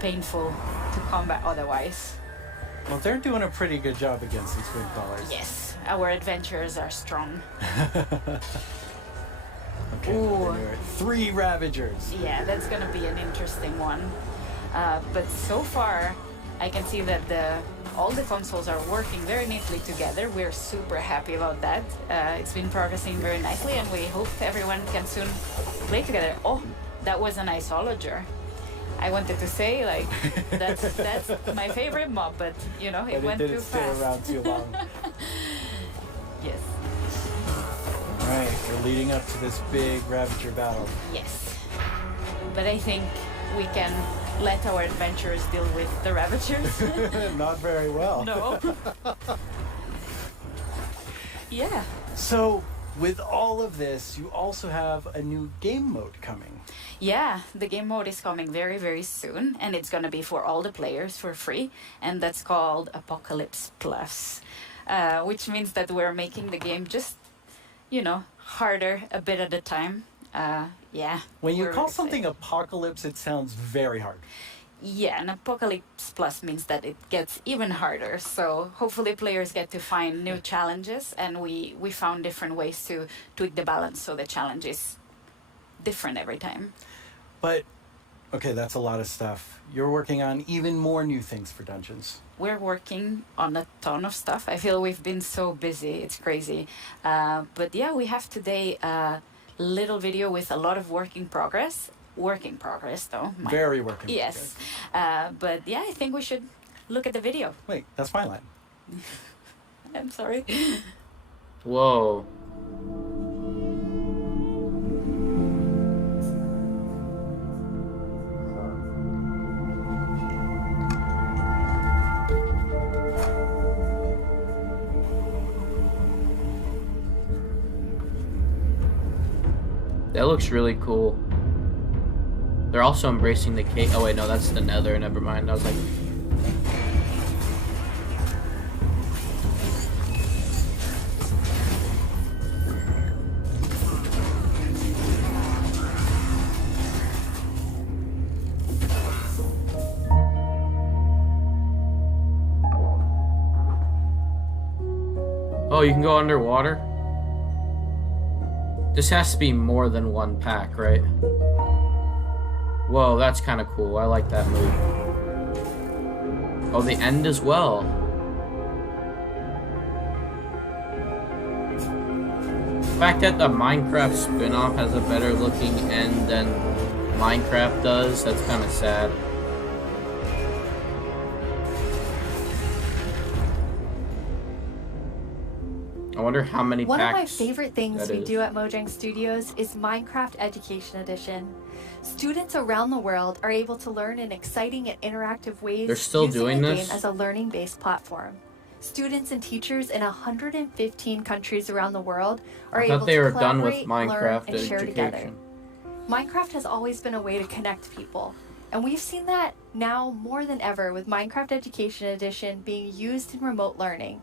painful to combat otherwise. Well, they're doing a pretty good job against these wind callers. Yes, our adventurers are strong. Okay, Ooh. there are 3 Ravagers. Yeah, that's gonna be an interesting one. But so far, I can see that all the consoles are working very neatly together. We're super happy about that. It's been progressing very nicely, and we hope everyone can soon play together. Oh, that was an iceologer. I wanted to say, like, that's my favorite mob, but you know, it But went it too didn't stay fast. around too long. Yes. All right, we're leading up to this big Ravager battle. Yes. But I think we can let our adventurers deal with the Ravagers. Not very well. No. Yeah. So, with all of this, you also have a new game mode coming. Yeah, the game mode is coming very, very soon, and it's gonna be for all the players for free, and that's called Apocalypse Plus, which means that we're making the game just, you know, harder a bit at a time. Yeah. When you we're call excited. something apocalypse, it sounds very hard. Yeah, and Apocalypse Plus means that it gets even harder. So hopefully players get to find new challenges, and we found different ways to tweak the balance so the challenge is different every time. But, okay, that's a lot of stuff. You're working on even more new things for Dungeons. We're working on a ton of stuff. I feel we've been so busy. It's crazy. But yeah, we have today a little video with a lot of work in progress. Work in progress, though. Very work in Yes. But yeah, I think we should look at the video. Wait, that's my line. I'm sorry. Whoa. That looks really cool. They're also embracing the cave. Oh wait, no, that's the Nether. Never mind. I was like, oh, you can go underwater? This has to be more than one pack, right? Whoa, that's kind of cool. I like that move. Oh, the end as well. The fact that the Minecraft spin-off has a better looking end than Minecraft does, that's kind of sad. I wonder how many One of my packs favorite things we is. do at Mojang Studios is Minecraft Education Edition. Students around the world are able to learn in exciting and interactive ways They're still using doing the this? game as a learning-based platform. Students and teachers in 115 countries around the world are I able thought they to were done with collaborate, learn, Minecraft and share together. education. Minecraft has always been a way to connect people, and we've seen that now more than ever with Minecraft Education Edition being used in remote learning.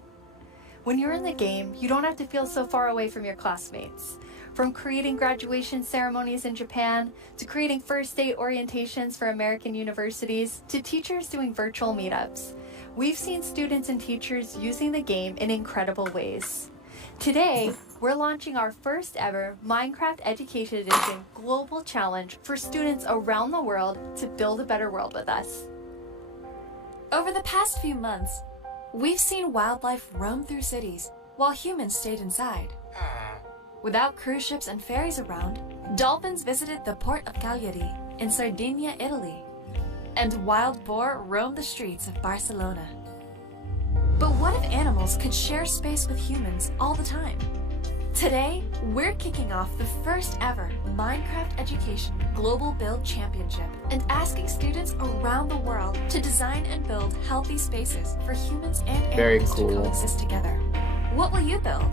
When you're in the game, you don't have to feel so far away from your classmates. From creating graduation ceremonies in Japan, to creating first day orientations for American universities, to teachers doing virtual meetups, we've seen students and teachers using the game in incredible ways. Today, we're launching our first ever Minecraft Education Edition Global Challenge for students around the world to build a better world with us. Over the past few months, we've seen wildlife roam through cities while humans stayed inside. Without cruise ships and ferries around, dolphins visited the port of Cagliari in Sardinia, Italy, and wild boar roamed the streets of Barcelona. But what if animals could share space with humans all the time? Today, we're kicking off the first ever Minecraft Education Global Build Championship and asking students around the world to design and build healthy spaces for humans and Very animals cool. to coexist together. What will you build?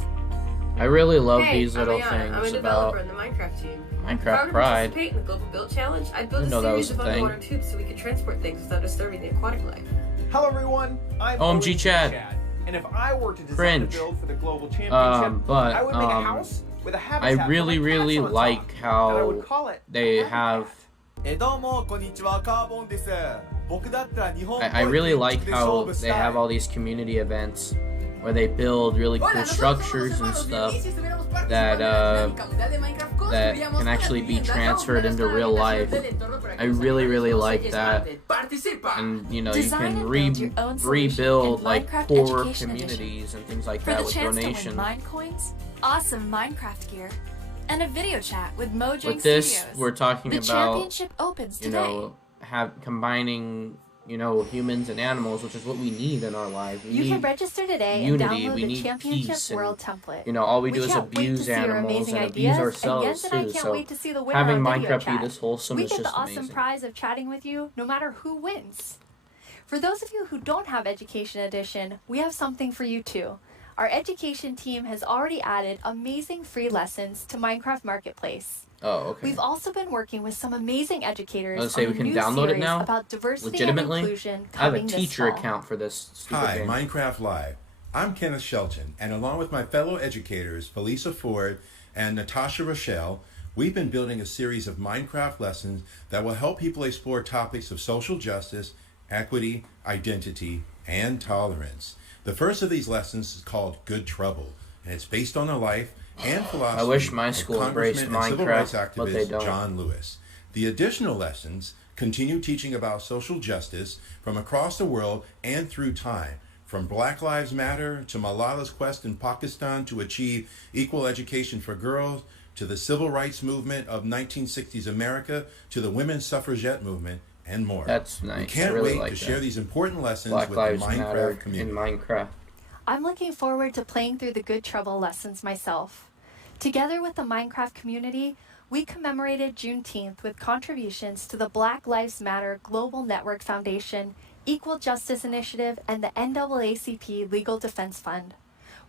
I really love Hey, these little I'm Ayana. I'm a things developer about in the Minecraft team. If I Minecraft were to Pride. participate in the Global Build Challenge, I'd build a Didn't know that series was of a thing. underwater tubes so we could transport things without disturbing the aquatic life. Hello everyone, I'm OMG Chad. And if I were to design Cringe. a build for the global championship, But I would make a house with a I habitat for really, my really cats on top. like And I would how call it they have. どうもこんにちはカーボンです僕だったら日本 I really like how they have all these community events where they build really cool structures and stuff that that can actually be transferred into real life. I really, really like that. And you know, you Design can and build your own solution rebuild in like Minecraft poor Education communities and things like For that the with chance donations. to win mine coins, awesome Minecraft gear, and a video chat with Mojang With this, Studios. we're talking the about championship opens you today. know, combining humans and animals, which is what we need in our lives. We You need can register today unity, and download we the need Championship peace, World and, template. all we do is can't wait to abuse see your animals amazing and ideas, abuse ourselves and Jens and I too. can't So wait to see the winner having on video Minecraft chat. be this wholesome We is get just the awesome amazing. prize of chatting with you no matter who wins. For those of you who don't have Education Edition, we have something for you too. Our education team has already added amazing free lessons to Minecraft Marketplace. Oh, okay. We've also been working with some amazing educators Let's say on we a can new download it series now. about diversity Legitimately, and inclusion I have a coming this teacher fall. account for this stupid Hi, game. Minecraft Live. I'm Kenneth Shelton, and along with my fellow educators, Felisa Ford and Natasha Rochelle, we've been building a series of Minecraft lessons that will help people explore topics of social justice, equity, identity, and tolerance. The first of these lessons is called Good Trouble, and it's based on the life and philosophy I wish my of school embraced Congressman and civil rights Minecraft, but they activist don't. John Lewis. The additional lessons continue teaching about social justice from across the world and through time, from Black Lives Matter to Malala's quest in Pakistan to achieve equal education for girls, to the civil rights movement of 1960s America, to the women's suffragette movement, and more. That's nice. We can't I really wait like to that. share these important lessons Black with Lives the Matter Minecraft community. in Minecraft. I'm looking forward to playing through the Good Trouble lessons myself. Together with the Minecraft community, we commemorated Juneteenth with contributions to the Black Lives Matter Global Network Foundation, Equal Justice Initiative, and the NAACP Legal Defense Fund.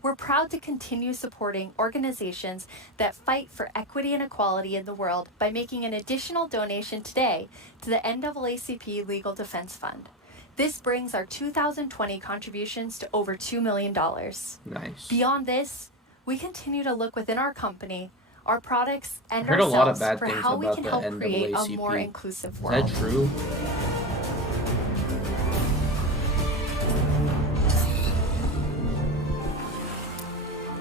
We're proud to continue supporting organizations that fight for equity and equality in the world by making an additional donation today to the NAACP Legal Defense Fund. This brings our 2020 contributions to over $2 million. Nice. Beyond this, we continue to look within our company, our products, and I heard a lot of ourselves bad for things how we about can the help create a NAACP. more inclusive Is world. that true?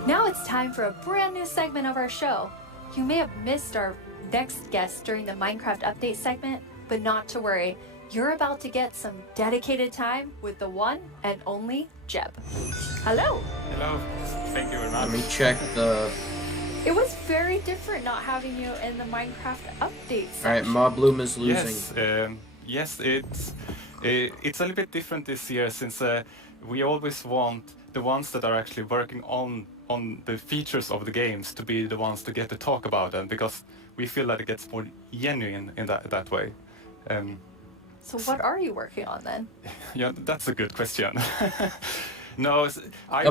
Now it's time for a brand new segment of our show. You may have missed our next guest during the Minecraft update segment, but not to worry. You're about to get some dedicated time with the one and only Jeb. Hello. Hello. Thank you very much. Let me check the. It was very different not having you in the Minecraft update All right, section. Mob Bloom is losing. Yes, it's a little bit different this year since we always want the ones that are actually working on the features of the games to be the ones to get to talk about them, because we feel that it gets more genuine in that way. So what are you working on then? Yeah, that's a good question. No,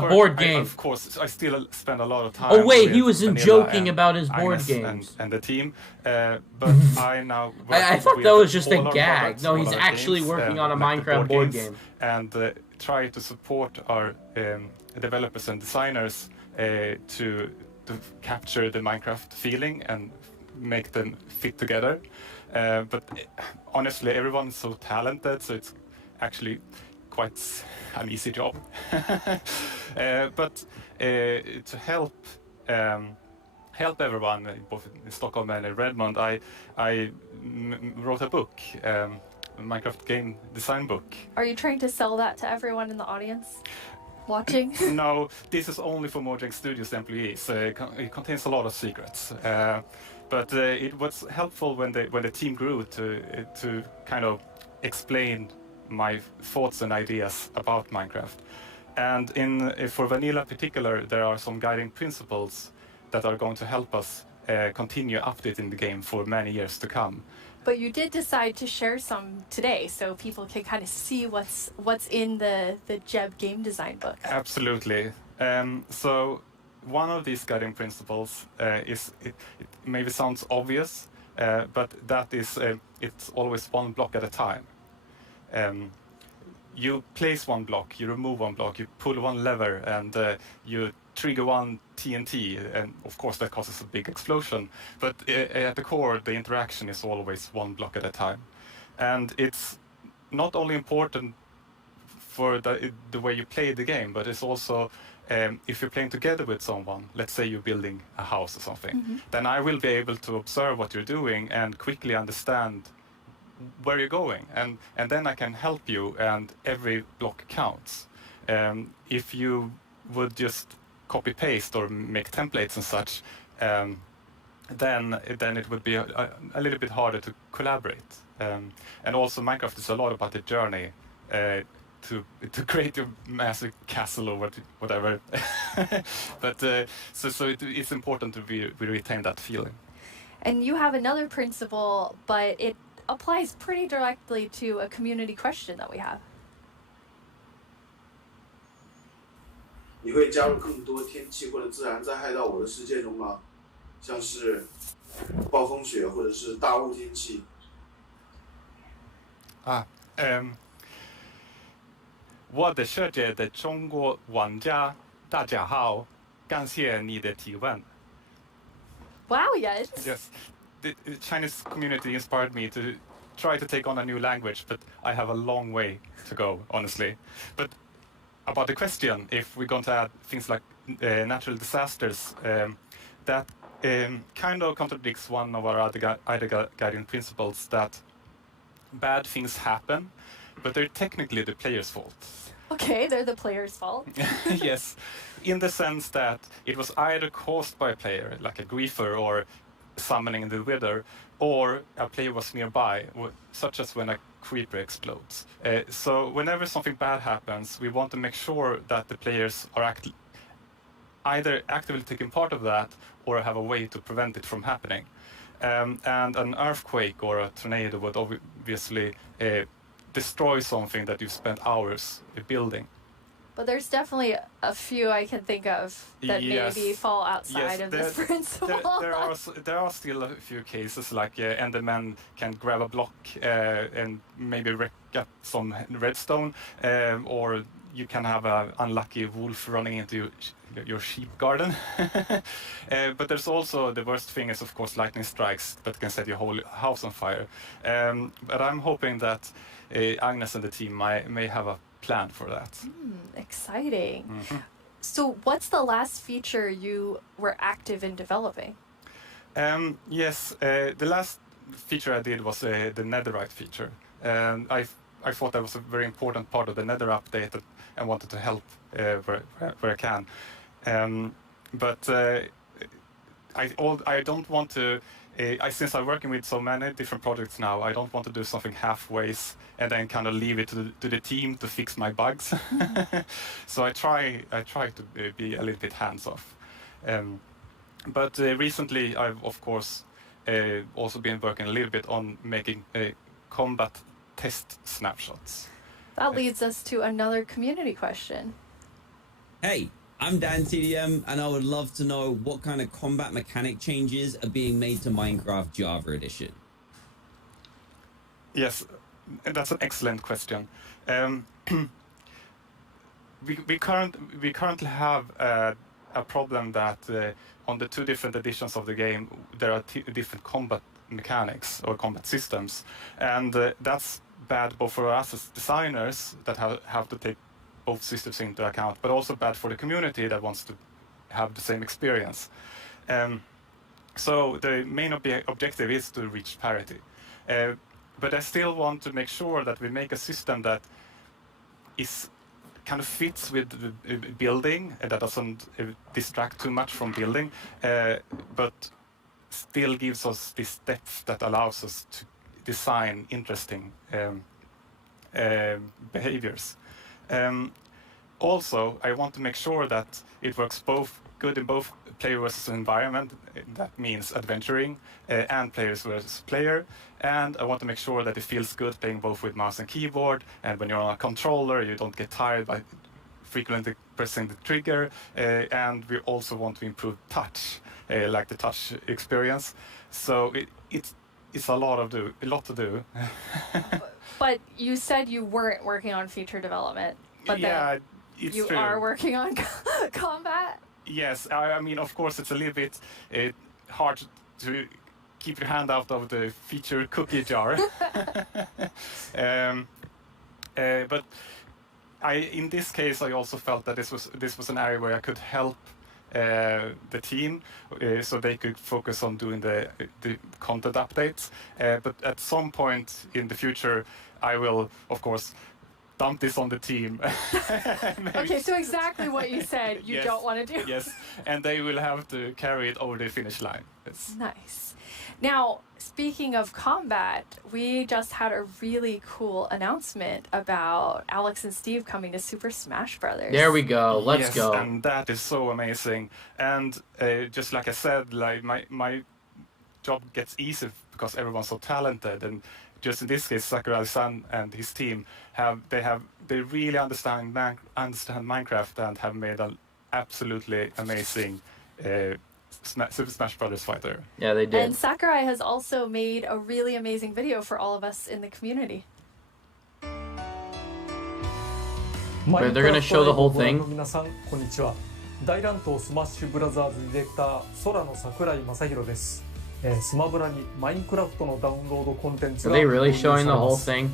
board game. Of course, I still spend a lot of time. Oh wait, he with wasn't Vanilla joking and about his board Agnes games. and the team, but I now. I thought that was just a all our gag. products, No, all he's our actually games, working on a like the Minecraft board games, game. and try to support our developers and designers to capture the Minecraft feeling and make them fit together. But honestly, everyone's so talented, so it's actually quite an easy job. But to help everyone, both in Stockholm and in Redmond, I wrote a book, a Minecraft game design book. Are you trying to sell that to everyone in the audience watching? No, this is only for Mojang Studios employees. It contains a lot of secrets. But it was helpful when the team grew to kind of explain my thoughts and ideas about Minecraft. And for Vanilla in particular, there are some guiding principles that are going to help us continue updating the game for many years to come. But you did decide to share some today, so people can kind of see what's in the Jeb game design book. Absolutely. So one of these guiding principles is, it maybe sounds obvious, but that is it's always one block at a time. You place one block, you remove one block, you pull one lever, and you trigger one TNT, and of course that causes a big explosion. But at the core, the interaction is always one block at a time. And it's not only important for the way you play the game, but it's also if you're playing together with someone, let's say you're building a house or something, then I will be able to observe what you're doing and quickly understand where you're going, and then I can help you, and every block counts. If you would just copy paste or make templates and such, then it would be a little bit harder to collaborate. And also Minecraft is a lot about the journey to create your massive castle or whatever. But so it's important to we retain that feeling. And you have another principle, but it applies pretty directly to a community question that we have. 你会加入更多天气或者自然灾害到我的世界中吗？像是暴风雪或者是大雾天气。我的世界的中国玩家大家好，感谢你的提问。Wow, yes. Yes. The Chinese community inspired me to try to take on a new language, but I have a long way to go, honestly. But about the question, if we're going to add things like natural disasters, that kind of contradicts one of our other guiding principles, that bad things happen, but they're technically the player's fault. Okay, they're the player's fault. Yes, in the sense that it was either caused by a player, like a griefer or summoning the wither, or a player was nearby, such as when a creeper explodes. So whenever something bad happens, we want to make sure that the players are either actively taking part of that or have a way to prevent it from happening. And an earthquake or a tornado would obviously destroy something that you've spent hours building. But there's definitely a few I can think of that maybe fall outside of this principle. There are still a few cases, like Enderman can grab a block and maybe wreck up some redstone, or you can have an unlucky wolf running into your sheep garden. But there's also, the worst thing is of course lightning strikes that can set your whole house on fire. But I'm hoping that Agnes and the team may have a plan for that. Exciting. So what's the last feature you were active in developing? Yes, the last feature I did was the netherite feature. I thought that was a very important part of the nether update and wanted to help where I can. But I don't want to. Since I'm working with so many different projects now, I don't want to do something halfways and then kind of leave it to the team to fix my bugs. So I try to be a little bit hands-off. But recently, I've of course also been working a little bit on making combat test snapshots. That leads us to another community question. Hey, I'm Dan TDM, and I would love to know what kind of combat mechanic changes are being made to Minecraft Java Edition. Yes, that's an excellent question. We currently have a problem that on the 2 different editions of the game there are different combat mechanics or combat systems, and that's bad both for us as designers that have to take both systems into account, but also bad for the community that wants to have the same experience. So the main objective is to reach parity. But I still want to make sure that we make a system that is kind of fits with the building, that doesn't distract too much from building, but still gives us this depth that allows us to design interesting behaviors. Also, I want to make sure that it works both good in both player versus environment. That means adventuring, and players versus player. And I want to make sure that it feels good playing both with mouse and keyboard. And when you're on a controller, you don't get tired by frequently pressing the trigger. And we also want to improve touch, like the touch experience. So it's a lot to do. But you said you weren't working on feature development. But yeah, it's you true. are working on combat? Yes, I mean, of course, it's a little bit hard to keep your hand out of the feature cookie jar. But in this case, I also felt that this was an area where I could help the team, so they could focus on doing the content updates. But at some point in the future, I will, of course, dump this on the team. Okay, so exactly what you said you Yes, don't want to do. Yes, and they will have to carry it over the finish line. Yes. Nice. Now, speaking of combat, we just had a really cool announcement about Alex and Steve coming to Super Smash Brothers. There we go. Let's go. Yes, and that is so amazing. And just like I said, like my job gets easier because everyone's so talented. And just in this case, Sakurai-san and his team they really understand Minecraft and have made an absolutely amazing Super Smash Brothers fighter. Yeah, they did. And Sakurai has also made a really amazing video for all of us in the community. But they're gonna show the whole thing. 皆さんこんにちは。大乱闘スマッシュブラザーズディレクター空野桜井正宏です。スマブラにマインクラフトのダウンロードコンテンツ Are が they really 導入さ showing れ the ま whole す。 thing?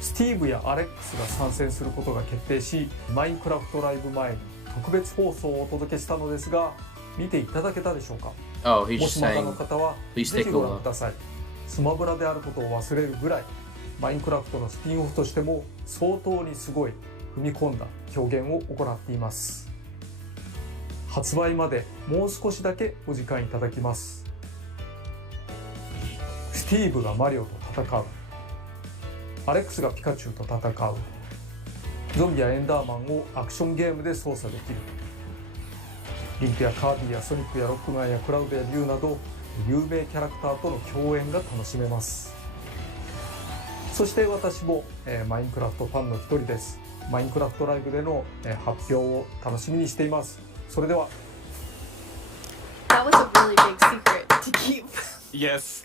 スティーブやアレックスが参戦することが決定し、マインクラフトライブ前に特別放送をお届けしたのですが、見ていただけたでしょうか。 Oh, he's も just しまた saying, の方は please ぜ take ひ a ご覧 look. ください。スマブラであることを忘れるぐらい、マインクラフトのスピンオフとしても相当にすごい踏み込んだ表現を行っています。発売までもう少しだけお時間いただきます。スティーブがマリオと戦う。アレックスがピカチュウと戦う。ゾンビやエンダーマンをアクションゲームで操作できる。リンクやカービィやソニックやロックマンやクラウドやリュウなど有名キャラクターとの共演が楽しめます。そして私も、マインクラフトファンの一人です。マインクラフトライブでの、発表を楽しみにしています。それでは。That was a really big secret to keep. Yes,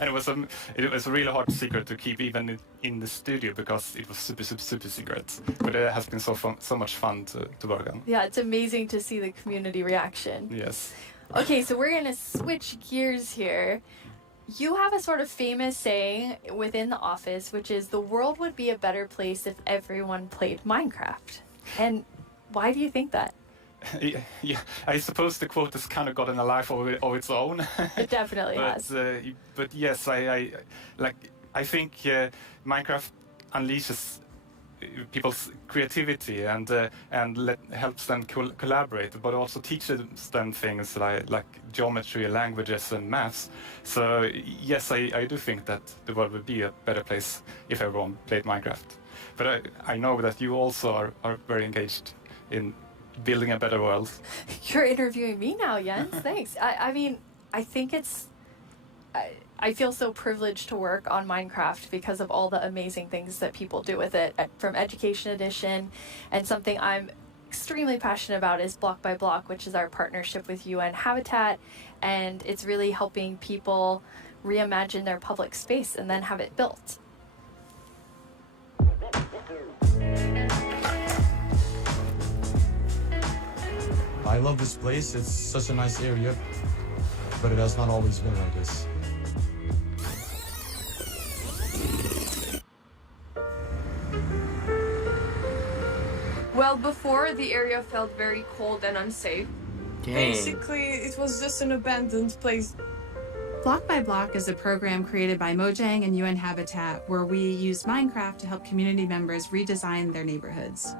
and it was a really hard secret to keep even in the studio because it was super secret. But it has been so much fun to work on. Yeah, it's amazing to see the community reaction. Yes. Okay, so we're gonna switch gears here. You have a sort of famous saying within the office, which is the world would be a better place if everyone played Minecraft. And why do you think that? Yeah, I suppose the quote has kind of gotten a life of its own. It definitely has. But yes, I think Minecraft unleashes people's creativity and helps them collaborate, but also teaches them things like geometry, languages, and maths. So yes, I do think that the world would be a better place if everyone played Minecraft. But I know that you also are very engaged in building a better world. You're interviewing me now, Jens. Thanks. I mean, I think I feel so privileged to work on Minecraft because of all the amazing things that people do with it, from Education Edition, and something I'm extremely passionate about is Block by Block, which is our partnership with UN Habitat, and it's really helping people reimagine their public space and then have it built. I love this place. It's such a nice area, but it has not always been like this. Well, before, the area felt very cold and unsafe. Dang. Basically, it was just an abandoned place. Block by Block is a program created by Mojang and UN Habitat where we use Minecraft to help community members redesign their neighborhoods.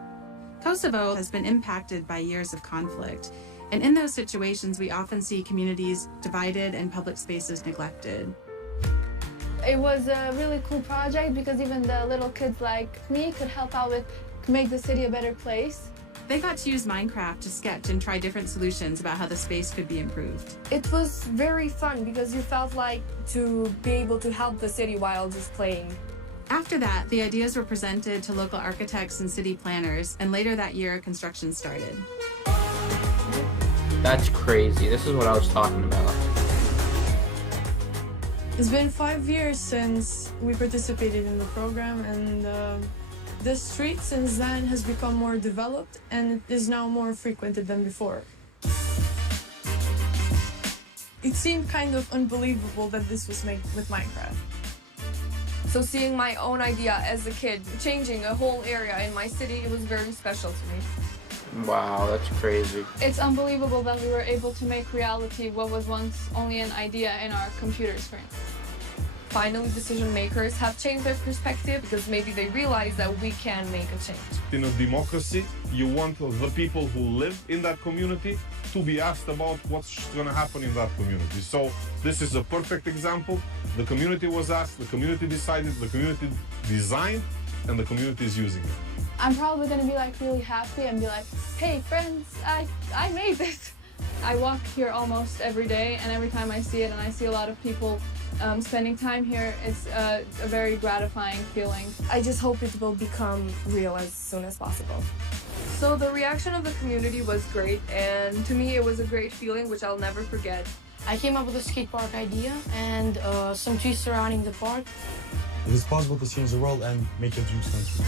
Kosovo has been impacted by years of conflict, and in those situations we often see communities divided and public spaces neglected. It was a really cool project because even the little kids like me could help out with make the city a better place. They got to use Minecraft to sketch and try different solutions about how the space could be improved. It was very fun because you felt like to be able to help the city while just playing. After that, the ideas were presented to local architects and city planners, and later that year, construction started. That's crazy. This is what I was talking about. It's been 5 years since we participated in the program, and the street since then has become more developed and it is now more frequented than before. It seemed kind of unbelievable that this was made with Minecraft. So seeing my own idea as a kid, changing a whole area in my city, it was very special to me. Wow, that's crazy. It's unbelievable that we were able to make reality what was once only an idea in our computer screen. Finally, decision makers have changed their perspective because maybe they realize that we can make a change. In a democracy, you want the people who live in that community to be asked about what's going to happen in that community. So this is a perfect example. The community was asked, the community decided, the community designed, and the community is using it. I'm probably going to be like really happy and be like, hey friends, I made this. I walk here almost every day, and every time I see it and I see a lot of people spending time here, it's a very gratifying feeling. I just hope it will become real as soon as possible. So the reaction of the community was great, and to me it was a great feeling which I'll never forget. I came up with a skate park idea and some trees surrounding the park. It is possible to change the world and make your dreams come true.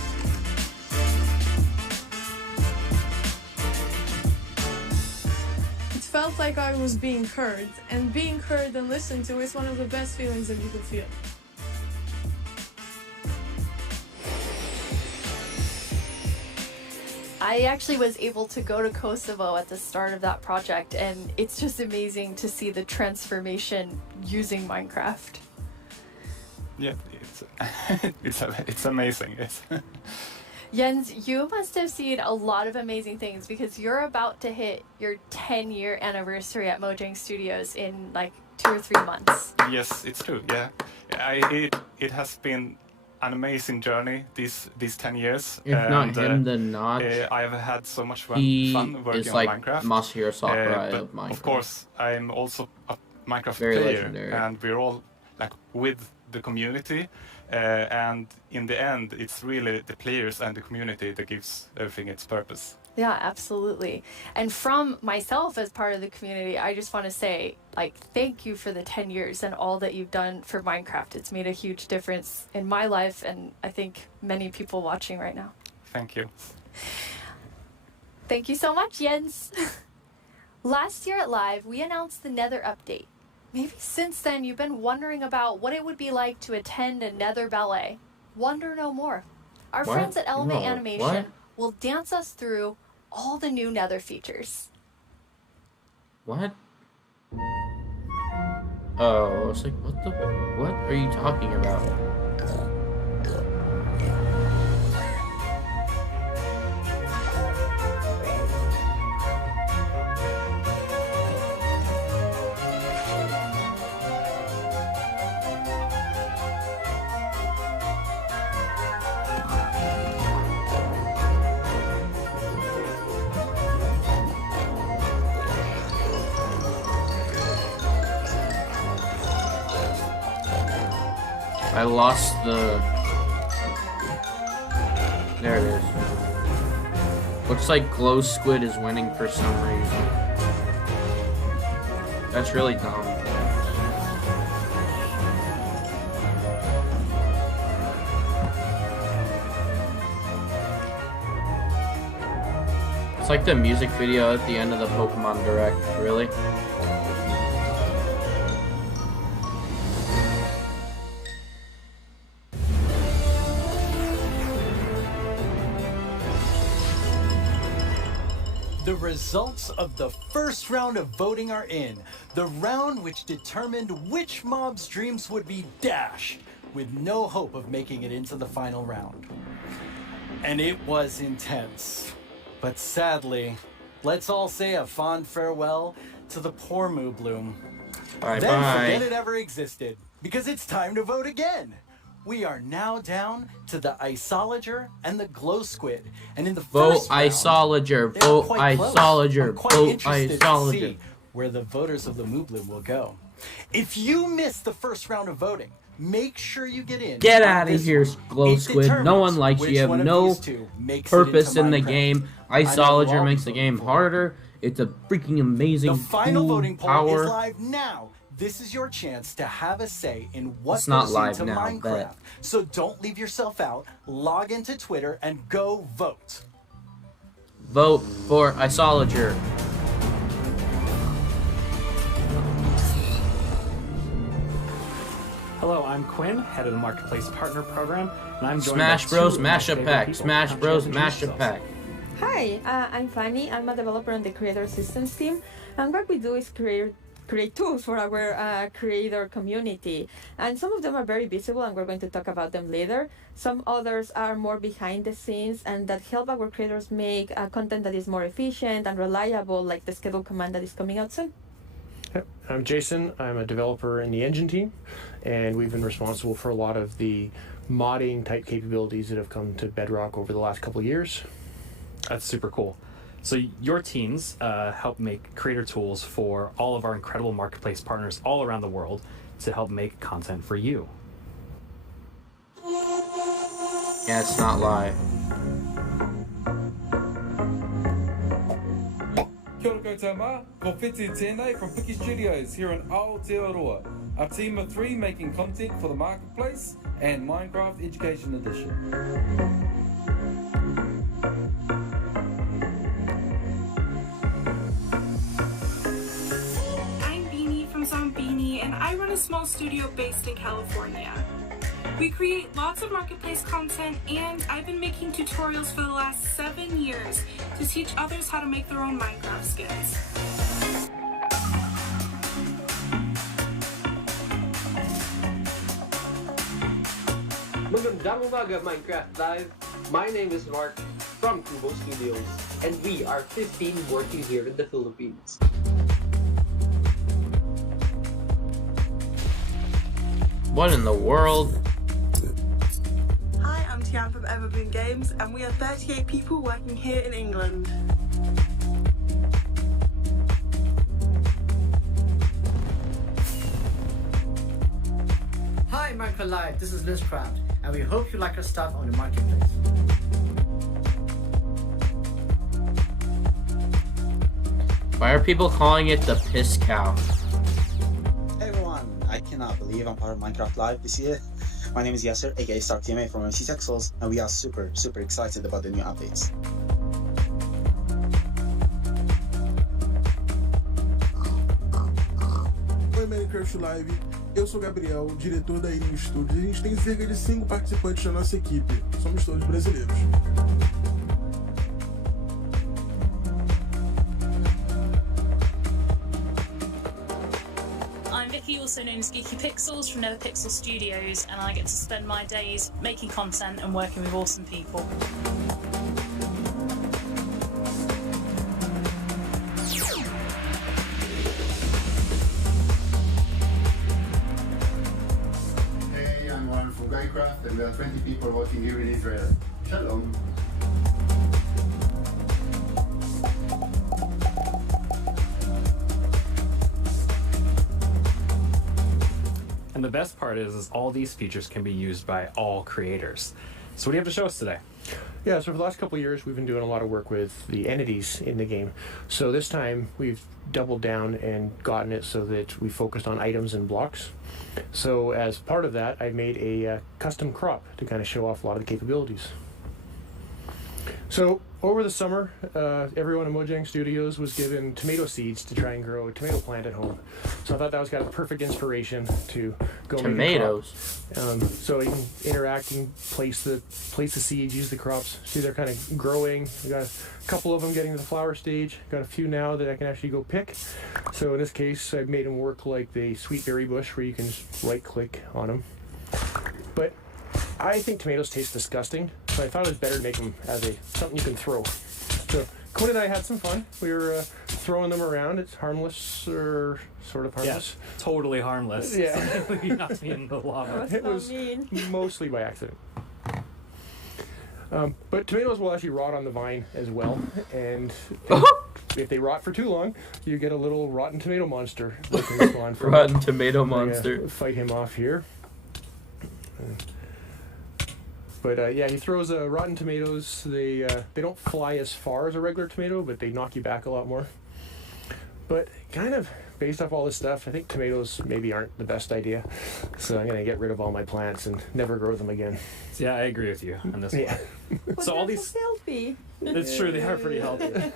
It felt like I was being heard, and being heard and listened to is one of the best feelings that you could feel. I actually was able to go to Kosovo at the start of that project, and it's just amazing to see the transformation using Minecraft. Yeah, it's amazing. Jens, you must have seen a lot of amazing things because you're about to hit your 10-year anniversary at Mojang Studios in like 2 or 3 months. Yes, it's true. Yeah, it has been an amazing journey these 10 years. If not him, then not. I've had so much fun working is on like Minecraft. Masahiro Sakurai but of Minecraft. Of course, I'm also a Minecraft Very player, legendary. and we're all like with the community. And in the end, it's really the players and the community that gives everything its purpose. Yeah, absolutely. And from myself as part of the community, I just want to say, like, thank you for the 10 years and all that you've done for Minecraft. It's made a huge difference in my life, and I think many people watching right now. Thank you. Thank you so much, Jens. Last year at Live, we announced the Nether update. Maybe since then you've been wondering about what it would be like to attend a Nether ballet. Wonder no more. Our friends at Element Animation will dance us through all the new Nether features. What? Oh, I was like, what are you talking about? I lost the... There it is. Looks like Glow Squid is winning for some reason. That's really dumb. It's like the music video at the end of the Pokemon Direct, really? The results of the first round of voting are in. The round which determined which mob's dreams would be dashed, with no hope of making it into the final round. And it was intense. But sadly, let's all say a fond farewell to the poor Moobloom. Bye Then bye. forget it ever existed, because it's time to vote again. We are now down to the Isolager and the Glow Squid. And in the Vote first round, Isolager, they're vote quite close. Isolager, I'm quite vote interested to Isolager. see where the voters of the Moobloom will go. If you missed the first round of voting, make sure you get in. Get on out of this here, one. Glow It Squid. No determines one likes which you. You one have of no these two makes it purpose into in the Minecraft. game. I know Isolager we'll all makes be the game harder. It's a freaking amazing The final cool voting poll power. is live now. This is your chance to have a say in what It's not goes live into now, Minecraft. bet. So don't leave yourself out. Log into Twitter and go vote. Vote for Isolager. Hello, I'm Quinn, head of the Marketplace Partner Program, and I'm joined Smash by Bros. two of my Mashup favorite Pack. people. Smash Come Bros. introduce Mashup yourselves. Pack. Hi, I'm Fanny. I'm a developer on the Creator Assistance team, and what we do is create tools for our creator community. And some of them are very visible, and we're going to talk about them later. Some others are more behind the scenes and that help our creators make content that is more efficient and reliable, like the schedule command that is coming out soon. I'm Jason. I'm a developer in the engine team, and we've been responsible for a lot of the modding type capabilities that have come to Bedrock over the last couple of years. That's super cool. So your teams help make creator tools for all of our incredible marketplace partners all around the world to help make content for you. Yeah, it's not live. Kia ora koutou mā, ko Whiti tēnei from Piki Studios here in Aotearoa. A team of 3 making content for the Marketplace and Minecraft Education Edition. I'm Beanie from Zombini, and I run a small studio based in California. We create lots of marketplace content, and I've been making tutorials for the last 7 years to teach others how to make their own Minecraft skins. Magandang umaga, Minecraft Live. My name is Mark from Kubo Studios, and we are 15 working here in the Philippines. What in the world? Hi, I'm Tian from Everboon Games, and we are 38 people working here in England. Hi, Minecraft Live, this is Lizcraft, and we hope you like our stuff on the Marketplace. Why are people calling it the piss cow? Hey everyone, I cannot believe I'm part of Minecraft Live this year. My name is Yasser, aka StarTMA from MC Texels, and we are super excited about the new updates. Oi, Minecraft Live. Eu sou o Gabriel, diretor da Irinho Studios. A gente tem cerca de 5 participantes na nossa equipe. Somos todos brasileiros. I'm Vicky, also known as Geeky Pixels from NetherPixel Studios, and I get to spend my days making content and working with awesome people. Hey, I'm Warren from Guycraft, and we are 20 people working here in Israel. Shalom. And the best part is all these features can be used by all creators. So what do you have to show us today? Yeah, so for the last couple of years, we've been doing a lot of work with the entities in the game. So this time, we've doubled down and gotten it so that we focused on items and blocks. So as part of that, I made a custom crop to kind of show off a lot of the capabilities. So over the summer, everyone in Mojang Studios was given tomato seeds to try and grow a tomato plant at home. So I thought that was kind of perfect inspiration to go tomatoes. Make a crop. So you can interact and place the seeds, use the crops. See, they're kind of growing. We got a couple of them getting to the flower stage. Got a few now that I can actually go pick. So in this case, I've made them work like the sweet berry bush, where you can just right-click on them. But I think tomatoes taste disgusting, so I thought it was better to make them as something you can throw. So Quinn and I had some fun. We were throwing them around. It's harmless, or sort of harmless. Yeah, totally harmless. Yeah. You knocked me in the lava. It was mostly by accident. But tomatoes will actually rot on the vine as well, and if they rot for too long, you get a little rotten tomato monster that can spawn from rotten tomato monster. Fight him off here. But yeah, he throws rotten tomatoes. They don't fly as far as a regular tomato, but they knock you back a lot more. But kind of based off all this stuff, I think tomatoes maybe aren't the best idea. So I'm going to get rid of all my plants and never grow them again. Yeah, I agree with you on this one. But So all these... healthy. It's true, they are pretty healthy.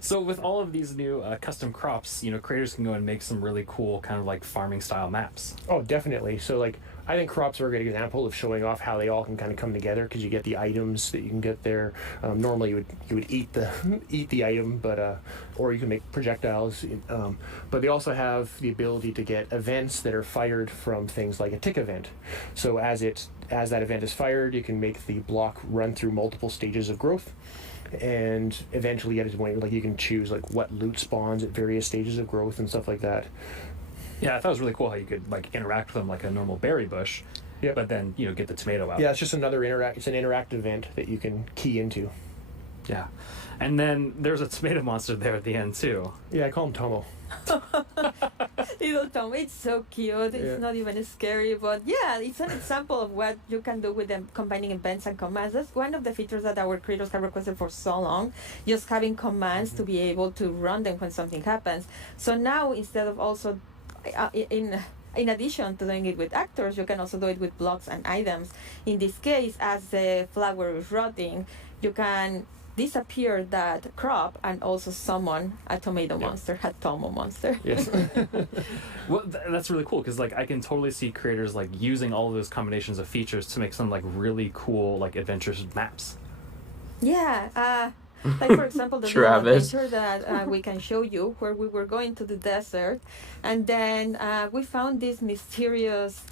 So with all of these new custom crops, creators can go and make some really cool kind of like farming style maps. Oh, definitely. So like, I think crops are a great example of showing off how they all can kind of come together, because you get the items that you can get there. Normally you would eat the item, but or you can make projectiles. But they also have the ability to get events that are fired from things like a tick event. So as that event is fired, you can make the block run through multiple stages of growth, and eventually get to the point where, like, you can choose like what loot spawns at various stages of growth and stuff like that. Yeah, I thought it was really cool how you could like interact with them like a normal berry bush, but then get the tomato out. Yeah, it's just another it's an interactive event that you can key into. Yeah, and then there's a tomato monster there at the end too. Yeah, I call him Tomo. Little Tomo, it's so cute. It's not even scary, but yeah, it's an example of what you can do with them combining events and commands. That's one of the features that our creators have requested for so long, just having commands to be able to run them when something happens. So now, instead of also in addition to doing it with actors, you can also do it with blocks and items. In this case, as the flower is rotting, you can disappear that crop and also summon a tomato monster, a Tomo monster. Yes. Well, that's really cool, because like I can totally see creators like using all of those combinations of features to make some like really cool like adventures maps. Yeah. Like, for example, the adventure that we can show you, where we were going to the desert, and then we found this mysterious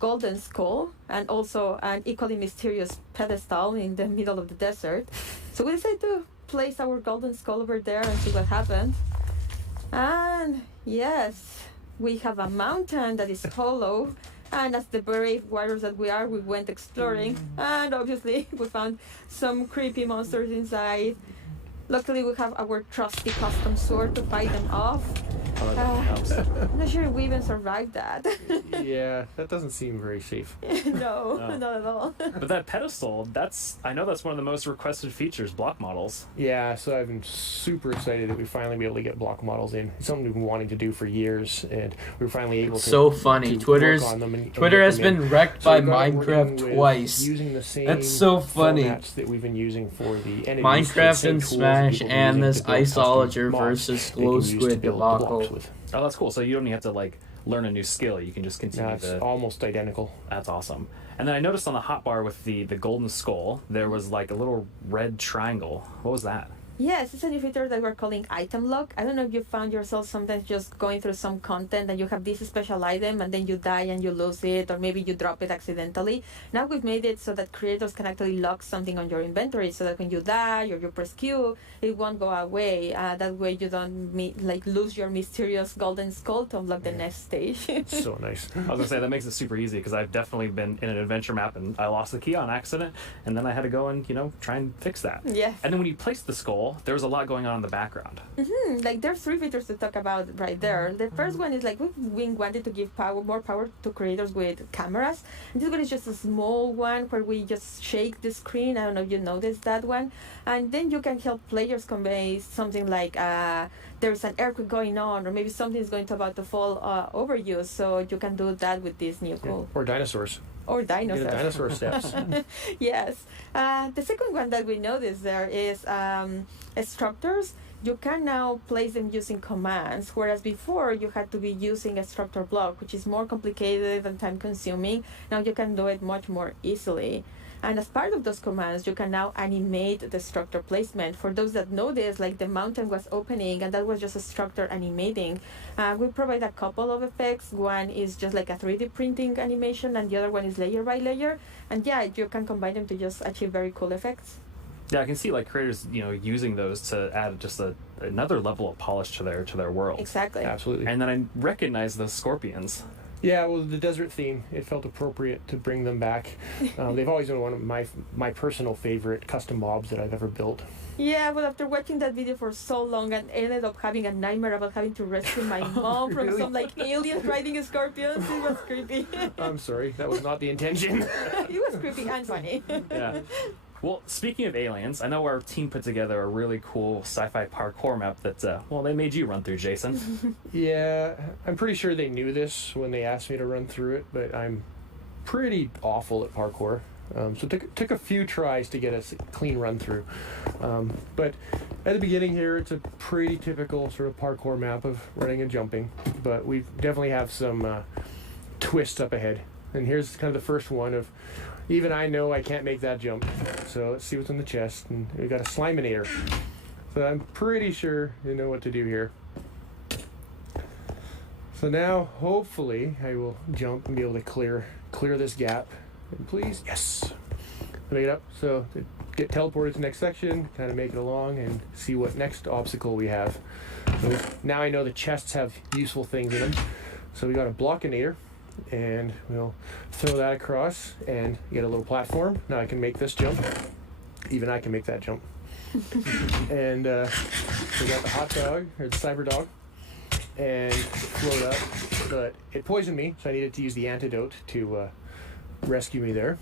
golden skull, and also an equally mysterious pedestal in the middle of the desert. So we decided to place our golden skull over there and see what happened. And yes, we have a mountain that is hollow. And as the brave warriors that we are, we went exploring, and obviously we found some creepy monsters inside. Luckily, we have our trusty custom sword to fight them off. I'm not sure if we even survived that. Yeah, that doesn't seem very safe. No, not at all. But that pedestal, I know that's one of the most requested features, block models. Yeah, so I've been super excited that we finally be able to get block models in. It's something we've been wanting to do for years, and we were finally able to. So funny. Twitter has been wrecked by Minecraft twice. Using the same That's so funny. formats that we've been using for the entities. Minecraft and Smash and this Isolager versus Glow Squid debacle. Oh, that's cool. So you don't even have to like learn a new skill. You can just continue. No, it's almost identical. That's awesome. And then I noticed on the hotbar with the golden skull, there was like a little red triangle. What was that? Yes, it's a new feature that we're calling item lock. I don't know if you found yourself sometimes just going through some content and you have this special item and then you die and you lose it, or maybe you drop it accidentally. Now we've made it so that creators can actually lock something on your inventory, so that when you die or you press Q, it won't go away. That way you don't lose your mysterious golden skull to unlock the next stage. So nice. I was gonna say that makes it super easy, because I've definitely been in an adventure map and I lost the key on accident, and then I had to go and try and fix that. Yes. And then when you place the skull, cool. There was a lot going on in the background. Like there's 3 features to talk about right there. The first one is like we wanted to give more power to creators with cameras. And this one is just a small one where we just shake the screen. I don't know if you noticed that one. And then you can help players convey something like there's an earthquake going on, or maybe something is going to about to fall over you. So you can do that with this new tool. Or dinosaurs. Or dinosaurs. Get a dinosaur steps. Yes. The second one that we noticed there is structures. You can now place them using commands, whereas before you had to be using a structure block, which is more complicated and time consuming. Now you can do it much more easily. And as part of those commands, you can now animate the structure placement. For those that know this, like the mountain was opening and that was just a structure animating. We provide a couple of effects. One is just like a 3D printing animation and the other one is layer by layer. And yeah, you can combine them to just achieve very cool effects. Yeah, I can see like creators, using those to add just another level of polish to their world. Exactly. Absolutely. And then I recognize the scorpions. Yeah, well, the desert theme, it felt appropriate to bring them back. They've always been one of my personal favorite custom mobs that I've ever built. Yeah, but after watching that video for so long, I ended up having a nightmare about having to rescue my mom from some like aliens riding scorpions. It was creepy. I'm sorry, that was not the intention. It was creepy and funny. Yeah. Well, speaking of aliens, I know our team put together a really cool sci-fi parkour map that, they made you run through, Jason. Yeah, I'm pretty sure they knew this when they asked me to run through it, but I'm pretty awful at parkour. So it took a few tries to get a clean run through. But at the beginning here, it's a pretty typical sort of parkour map of running and jumping, but we definitely have some twists up ahead. And here's kind of the first one of, even I know I can't make that jump. So let's see what's on the chest. And we got a Sliminator. So I'm pretty sure you know what to do here. So now, hopefully, I will jump and be able to clear this gap. And please, yes. Make it up. So get teleported to the next section, kind of make it along, and see what next obstacle we have. So now I know the chests have useful things in them. So we got a Blockinator. And we'll throw that across and get a little platform. Now I can make this jump. Even I can make that jump. And we got the hot dog, or the cyber dog, and float up. But it poisoned me, so I needed to use the antidote to rescue me there.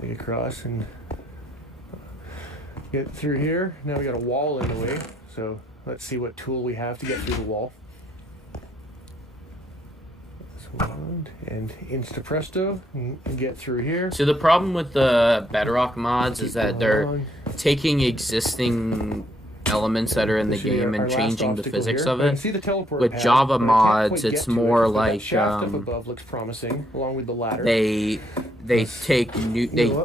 Make across and get through here. Now we got a wall in the way, so let's see what tool we have to get through the wall. And insta presto, and get through here. So the problem with the Bedrock mods is that they're taking existing elements that are in the game and changing the physics of it. With Java mods, it's more like looks promising, along with the ladder. They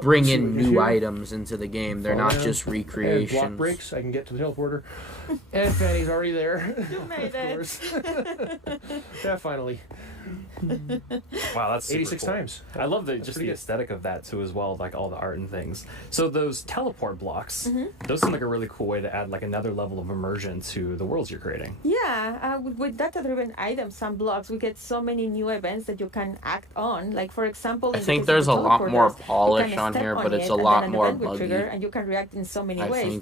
bring in new items into the game. They're not just recreations. Block breaks. I can get to the teleporter. And Fanny's already there. You made it. Yeah, finally. Wow, that's super 86 cool. times. I love the aesthetic of that too as well, like all the art and things. So those teleport blocks, those seem like a really cool way to add like another level of immersion to the worlds you're creating. Yeah, with data-driven items and blocks, we get so many new events that you can act on. Like for example, I think there's a lot more polish on here, but it's a lot more buggy. And you can react in so many ways.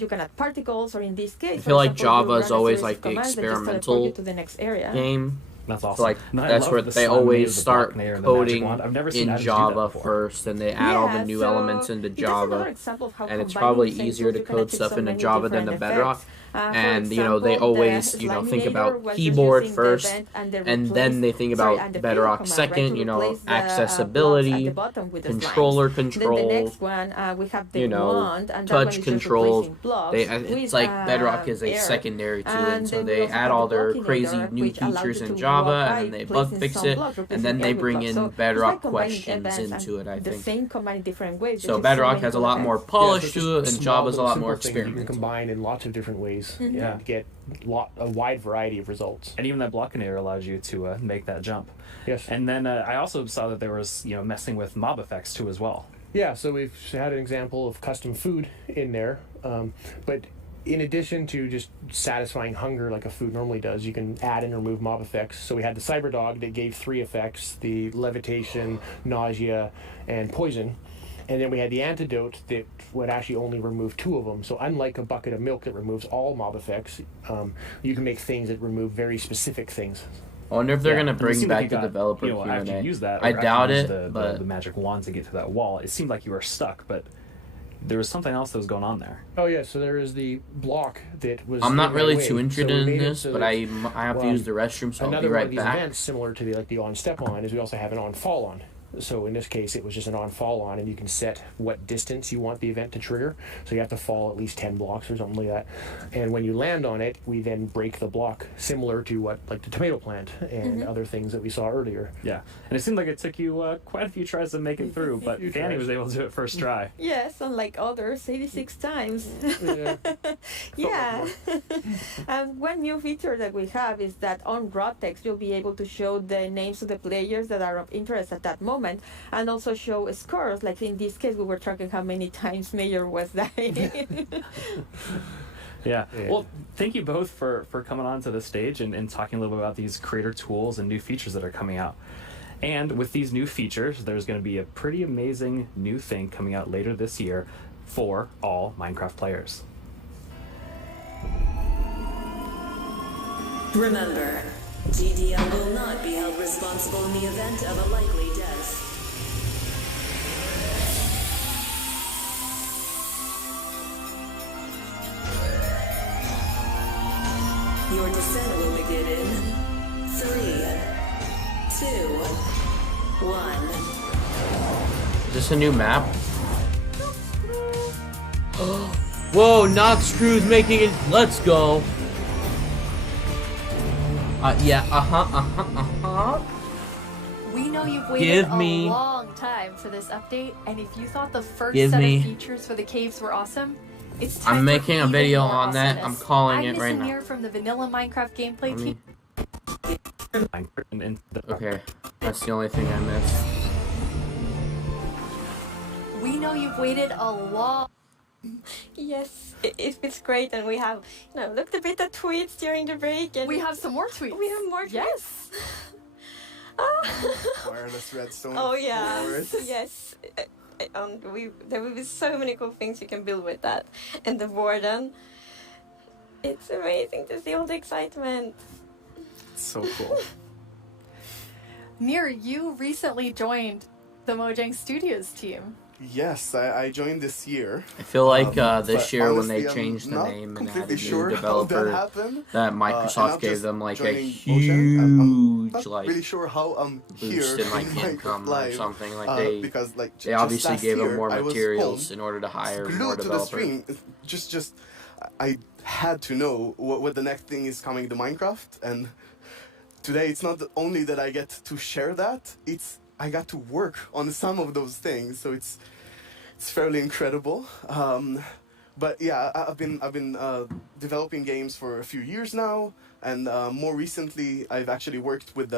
You can add particles, or in this case, I feel like Java is always like the experimental to the next area. game. That's awesome. So like that's where they always start coding in Java first, and they add all the new elements into Java. And it's probably easier to code stuff into Java than the Bedrock. And they always think about keyboard first, and then they think about Bedrock second. Accessibility, controller control, touch controls. It's like Bedrock is a secondary to it, so they add all their crazy new features in Java, and then they bug fix it, and then they bring in Bedrock questions into it. I think. So Bedrock has a lot more polish to it, and Java's a lot more experimental. You can combine in lots of different ways. To get a wide variety of results. And even that Blockinator allows you to make that jump. Yes. And then I also saw that there was messing with mob effects too as well. Yeah, so we've had an example of custom food in there, but in addition to just satisfying hunger like a food normally does, you can add and remove mob effects. So we had the cyber dog that gave 3 effects: the levitation, nausea, and poison. And then we had the antidote that would actually only remove 2 of them. So unlike a bucket of milk that removes all mob effects, you can make things that remove very specific things. I wonder if they're Yeah, gonna and it bring seemed back like the you got, developer you know, after Q&A. you use that, I or after doubt you use it, but the magic wand to get to that wall, it seemed like you were stuck, but there was something else that was going on there. Oh yeah, so there is the block that was. I'm not in my really way. too So interested we in made it this, so but that, I have to use the restroom, so I'll be another one right of these back. events, similar to the on step on, is we also have an on fall on. So in this case, it was just an on fall on, and you can set what distance you want the event to trigger. So you have to fall at least 10 blocks or something like that. And when you land on it, we then break the block, similar to what like the tomato plant and other things that we saw earlier. Yeah, and it seemed like it took you quite a few tries to make it through, but Danny was able to do it first try. Yes, unlike others, 86 times. Yeah. Yeah. And one new feature that we have is that on raw text, you'll be able to show the names of the players that are of interest at that moment, and also show scores. Like in this case, we were tracking how many times Mayor was dying. Yeah. Well, thank you both for coming on to the stage and talking a little bit about these creator tools and new features that are coming out. And with these new features, there's going to be a pretty amazing new thing coming out later this year for all Minecraft players. Remember, GDL will not be held responsible in the event of a likely death. Your descent will begin in 3, 2, 1. Is this a new map? Whoa, Nox Crew's making it. Let's go. Yeah, We know you've waited Give a me- long time for this update, and if you thought the first Give set me- of features for the caves were awesome, it's time I'm for making a even video more on that. I'm awesomeness. calling it Agnes right and now. Mir from the Vanilla Minecraft gameplay Let me- team. Okay, that's the only thing I missed. We know you've waited a long. Yes, it's great, and we have, looked a bit at tweets during the break, and We have some more tweets. We have more tweets. Yes. Wireless redstone. Oh yeah, floors. yes. There will be so many cool things you can build with that, and the warden. It's amazing to see all the excitement. It's so cool. Mir, you recently joined the Mojang Studios team. Yes, I joined this year. I feel like this but year when they honestly, I'm changed the not name and had a completely new sure how developer, that happened. that And Microsoft I'm gave just them like a joining Mojang. I'm huge not like really sure how I'm here boost in like Minecraft income or Live, something. Like they because like they just obviously last gave them year, more I was materials home, in order to hire glued more to the developers. stream. Just I had to know what the next thing is coming to Minecraft, and today it's not only that I get to share that, it's I got to work on some of those things, so it's fairly incredible. But yeah, I've been developing games for a few years now, and more recently I've actually worked with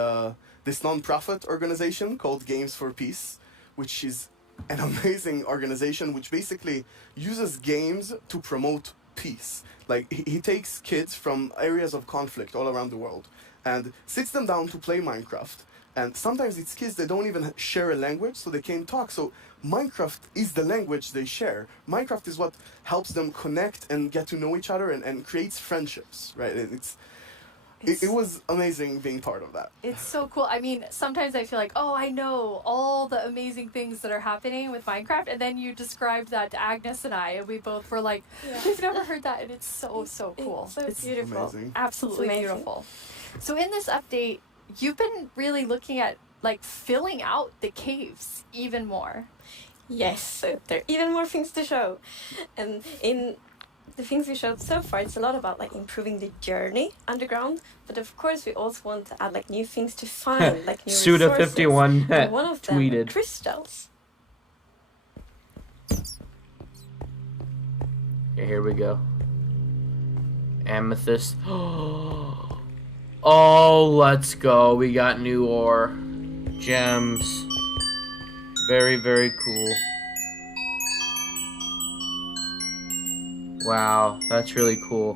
this non-profit organization called Games for Peace, which is an amazing organization which basically uses games to promote peace. Like he takes kids from areas of conflict all around the world and sits them down to play Minecraft. And sometimes it's kids that don't even share a language, so they can't talk. So Minecraft is the language they share. Minecraft is what helps them connect and get to know each other and creates friendships, right? And it was amazing being part of that. It's so cool. I mean, sometimes I feel like, oh, I know all the amazing things that are happening with Minecraft, and then you described that to Agnes and I, and we both were like, we've never heard that, and it's so cool. It's beautiful. Amazing. Absolutely It's amazing. beautiful. So in this update, you've been really looking at like filling out the caves even more. Yes, so there are even more things to show. And in the things we showed so far, it's a lot about like improving the journey underground. But of course, we also want to add like new things to find, like new resources. Suda51 And one of them are tweeted. crystals. Okay, here we go. Amethyst. Oh, let's go. We got new ore. Gems. Very, very cool. Wow, that's really cool.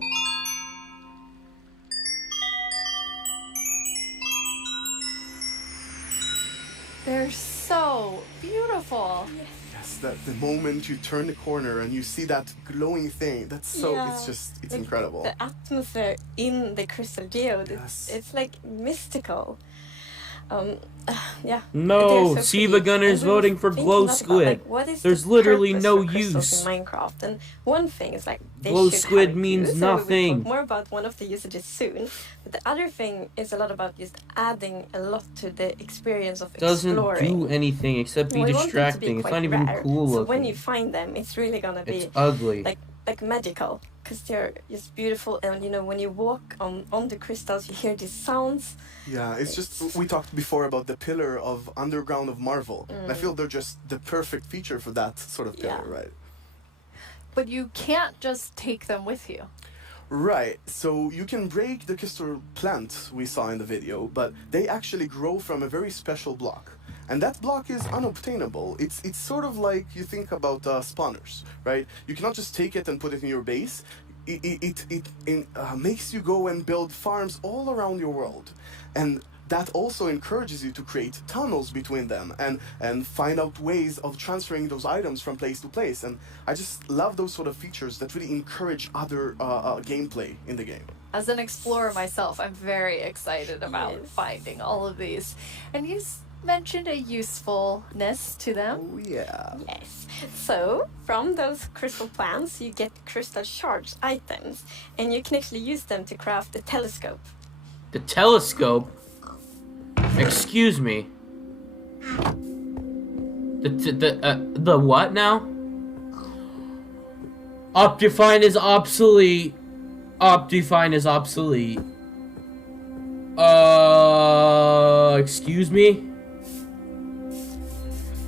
They're so beautiful. Yes. it's that the moment you turn the corner and you see that glowing thing. That's so. Yeah. It's Like, incredible. The atmosphere in the crystal geode, it's like mystical. Yeah. No, they're so Siva pretty. Gunner's And we were voting for thinking Glow a lot about, Squid. like, what is There's the literally purpose no for crystals use. in Minecraft. And one thing is like they Glow should Squid have a means use, and we will nothing. talk more about one of the usages soon. But the other thing is a lot about just adding a lot to the experience of Doesn't exploring. do anything except be We want them to be distracting. It's quite not even rare. cool So looking. when you find them, it's really gonna be It's ugly. like magical, because they're just beautiful. And you know, when you walk on the crystals, you hear these sounds. Yeah, it's just we talked before about the pillar of underground of Marvel. And I Mm. feel they're just the perfect feature for that sort of pillar, right? But you can't just take them with you. Right. So you can break the crystal plant we saw in the video, but they actually grow from a very special block. And that block is unobtainable. It's sort of like you think about spawners, right? You cannot just take it and put it in your base. It makes you go and build farms all around your world. And that also encourages you to create tunnels between them and find out ways of transferring those items from place to place. And I just love those sort of features that really encourage other gameplay in the game. As an explorer myself, I'm very excited about finding all of these. And you mentioned a usefulness to them. Oh, yeah. Yes. So from those crystal plants, you get crystal shards items, and you can actually use them to craft a telescope. The telescope? Excuse me. The what now? Optifine is obsolete. Optifine is obsolete. Excuse me?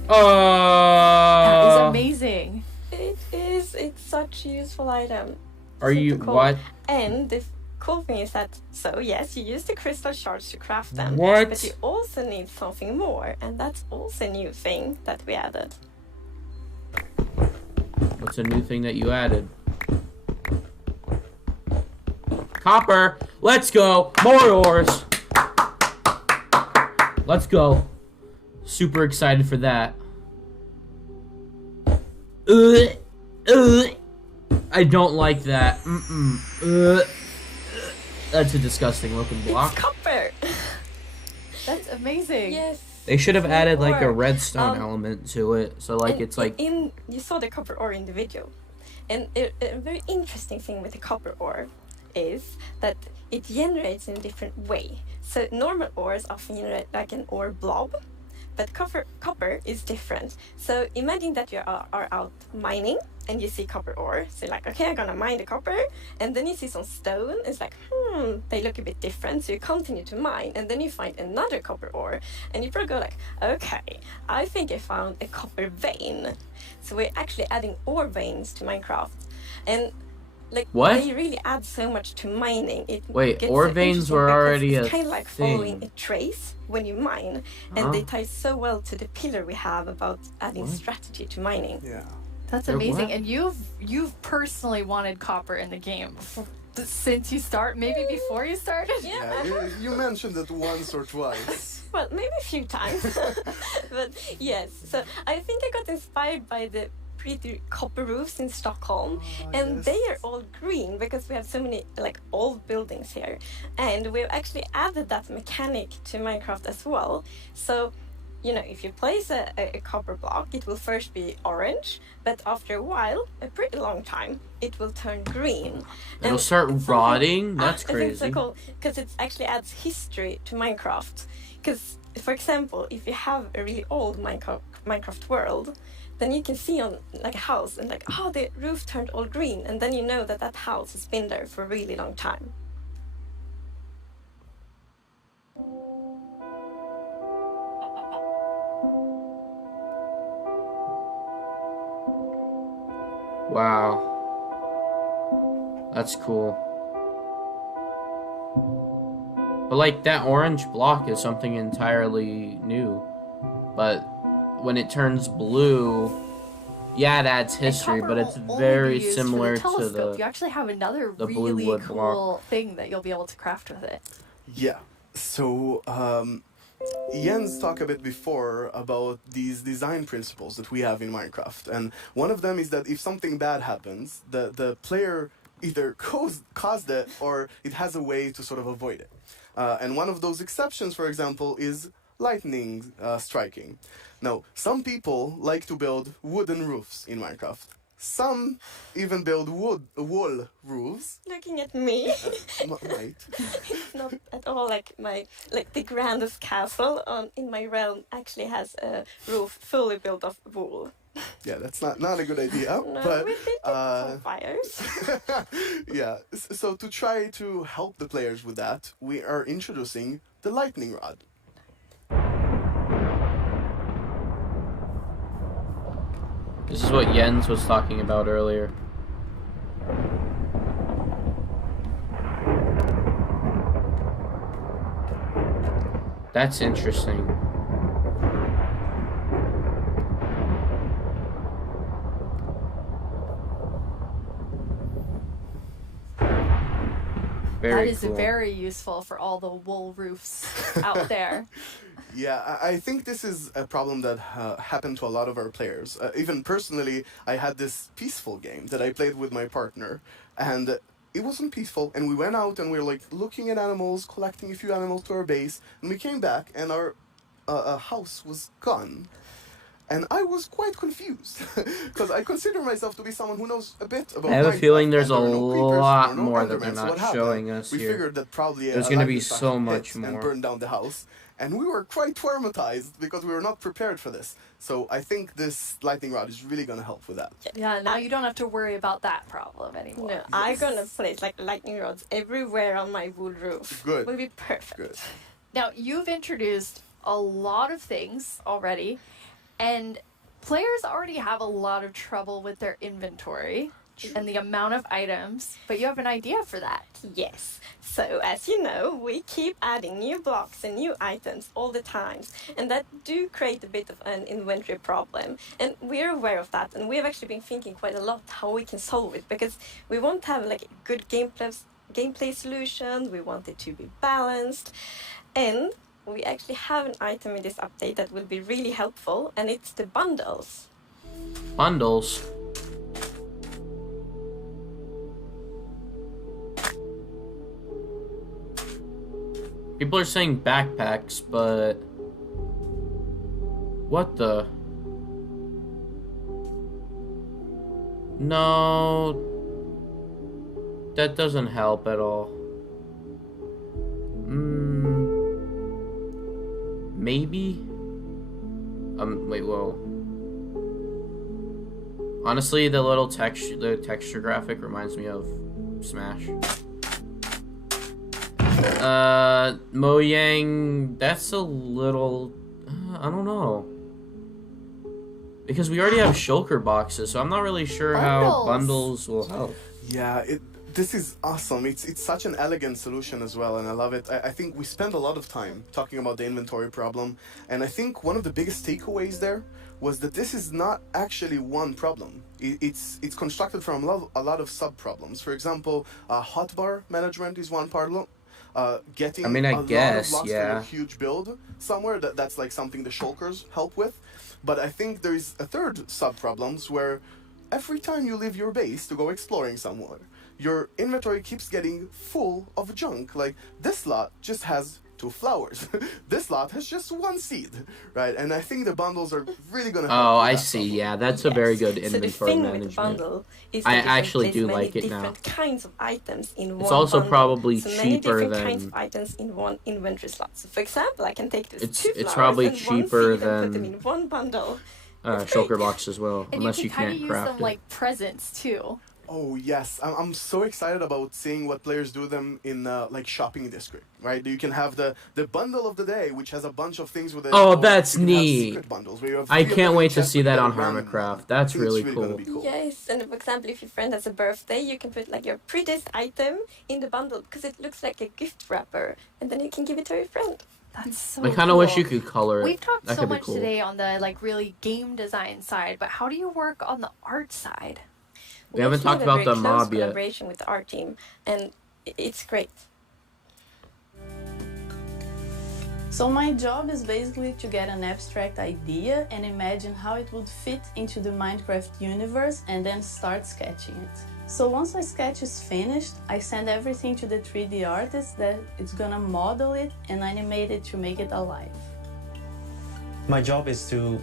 That is amazing. It is. It's such a useful item. Are you Super cool. what? And the cool thing is that, so yes, you use the crystal shards to craft them. What? But you also need something more, and that's also a new thing that we added. What's a new thing that you added? Copper! Let's go! More ores! Let's go. Super excited for that. I don't like that. That's a disgusting looking block. It's copper. That's amazing. Yes. They should have added like a Ore. redstone element to it. So like And it's like you saw the copper ore in the video, and a very interesting thing with the copper ore is that it generates in a different way. So normal ores often generate like an ore blob, but copper is different. So imagine that you are out mining and you see copper ore. So you're like, okay, I'm gonna mine the copper, and then you see some stone. It's like, they look a bit different. So you continue to mine, and then you find another copper ore, and you probably go like, okay, I think I found a copper vein. So we're actually adding ore veins to Minecraft, and like What? they really add so much to mining. Wait, gets ore so veins interesting were because already it's a kind of like following thing. a trace when you mine, and they tie so well to the pillar we have about adding strategy to mining. Yeah. That's They're amazing. what? And you've personally wanted copper in the game since you start, maybe before you started. Yeah, you mentioned it once or twice. Well, maybe a few times, but yes. So I think I got inspired by the pretty copper roofs in Stockholm, and they are all green because we have so many like old buildings here, and we've actually added that mechanic to Minecraft as well. So, you know, if you place a copper block, it will first be orange, but after a while, a pretty long time, it will turn green. it'll And start it's rotting. That's I think it's so crazy. cool because it actually adds history to Minecraft. Because, for example, if you have a really old Minecraft world, then you can see on like a house and like, oh, the roof turned all green, and then you know that that house has been there for a really long time. Wow. That's cool. But like that orange block is something entirely new. But when it turns blue, yeah, it adds history, but it's Only very be used for similar the to telescope. the You actually have another the blue really wood cool block. thing that you'll be able to craft with it. Yeah. So Jens talked a bit before about these design principles that we have in Minecraft, and one of them is that if something bad happens, the player either caused it or it has a way to sort of avoid it. And one of those exceptions, for example, is lightning striking. Now, some people like to build wooden roofs in Minecraft. Some even build wall roofs. Looking at me. Right. It's not at all like the grandest castle in my realm actually has a roof fully built of wool. Yeah, that's not a good idea. No, but we did get some fires. yeah. So to try to help the players with that, we are introducing the lightning rod. This is what Jens was talking about earlier. That's interesting. That is cool. very useful for all the wool roofs out there. Yeah, I think this is a problem that happened to a lot of our players. Even personally, I had this peaceful game that I played with my partner, and it wasn't peaceful, and we went out and we were like looking at animals, collecting a few animals to our base, and we came back and our house was gone. And I was quite confused, because I consider myself to be someone who knows a bit about I have a Minecraft, feeling there's a and there were no creepers, lot there were no more that they're Endermans. not What happened? showing us we here. figured that probably There's going to be so much and more. burn down the house. And we were quite traumatized because we were not prepared for this. So I think this lightning rod is really going to help with that. Yeah, now you don't have to worry about that problem anymore. No, I'm gonna place like lightning rods everywhere on my wood roof. Good. Will be perfect. Good. Now, you've introduced a lot of things already, and players already have a lot of trouble with their inventory and the amount of items, but you have an idea for that. Yes. So, as you know, we keep adding new blocks and new items all the time, and that do create a bit of an inventory problem. And we're aware of that, and we have actually been thinking quite a lot how we can solve it, because we want to have like a good gameplay solution, we want it to be balanced, and we actually have an item in this update that will be really helpful, and it's the bundles. Bundles? People are saying backpacks, but... What the... No... That doesn't help at all. Maybe? Wait, whoa. Honestly, the texture graphic reminds me of Smash. Mojang, that's a little... I don't know. Because we already have shulker boxes, so I'm not really sure how bundles will help. Yeah, this is awesome. It's such an elegant solution as well, and I love it. I think we spend a lot of time talking about the inventory problem, and I think one of the biggest takeaways there was that this is not actually one problem. It's constructed from a lot of sub-problems. For example, hotbar management is one problem. Getting I lot of guess, blocks yeah. from a huge build somewhere, that's like something the shulkers help with. But I think there is a third sub-problems where every time you leave your base to go exploring somewhere, your inventory keeps getting full of junk. Like, this lot just has 2 flowers. This lot has just 1 seed, right? And I think the bundles are really going to help. Oh, I see. Yeah, that's a very good inventory management. With the bundle is I that you can actually place do many like it now. different kinds of items in one It's also bundle. probably so many cheaper different kinds than- of items in one inventory slot. So for example, I can take this 2 flowers it's probably and 1 cheaper seed and put them than- in one bundle. Shulker box as well, And unless you you can kind can't of use craft them it. like presents too. Oh yes, I'm so excited about seeing what players do them in like shopping district, right? You can have the bundle of the day, which has a bunch of things with it. Oh, or that's you can have neat. secret bundles where you have I 3 of can't them wait in to chest see with that the on random. Hermitcraft. That's I think it's really gonna cool. be cool. Yes, and for example, if your friend has a birthday, you can put like your prettiest item in the bundle because it looks like a gift wrapper, and then you can give it to your friend. That's so I kind of wish cool. you could color it. We've talked That so could be much cool. today on the like really game design side, but how do you work on the art side? We haven't actually talked have a about the very close mob yet. collaboration with the art team, and it's great. So my job is basically to get an abstract idea and imagine how it would fit into the Minecraft universe and then start sketching it. So once my sketch is finished, I send everything to the 3D artist that is gonna model it and animate it to make it alive. My job is to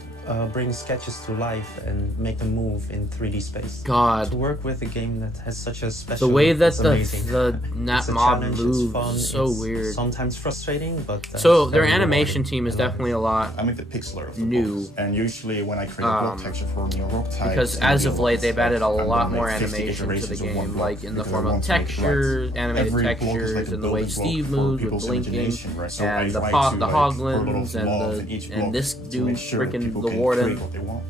bring sketches to life and make them move in 3D space. God. To work with a game that has such a special The way that is the amazing. that It's a mob challenge, it's moves fun, is so it's weird. Sometimes frustrating, but So their very animation rewarding. team is definitely a lot I make the pixel of the new. box. And usually when I create a block texture for a new rock type, Because and as new of late, they've added a I'm lot gonna more make 50 animation to the iterations of one game, block like in the because I form of want to make it right. textures, animated Every block is like textures, a and the way building block Steve for moves with people's blinking, imagination, right? So I and the try pop, to, the like, put a lot of hoglins, love in each block and this to dude, make sure freaking people the can warden. create what they want.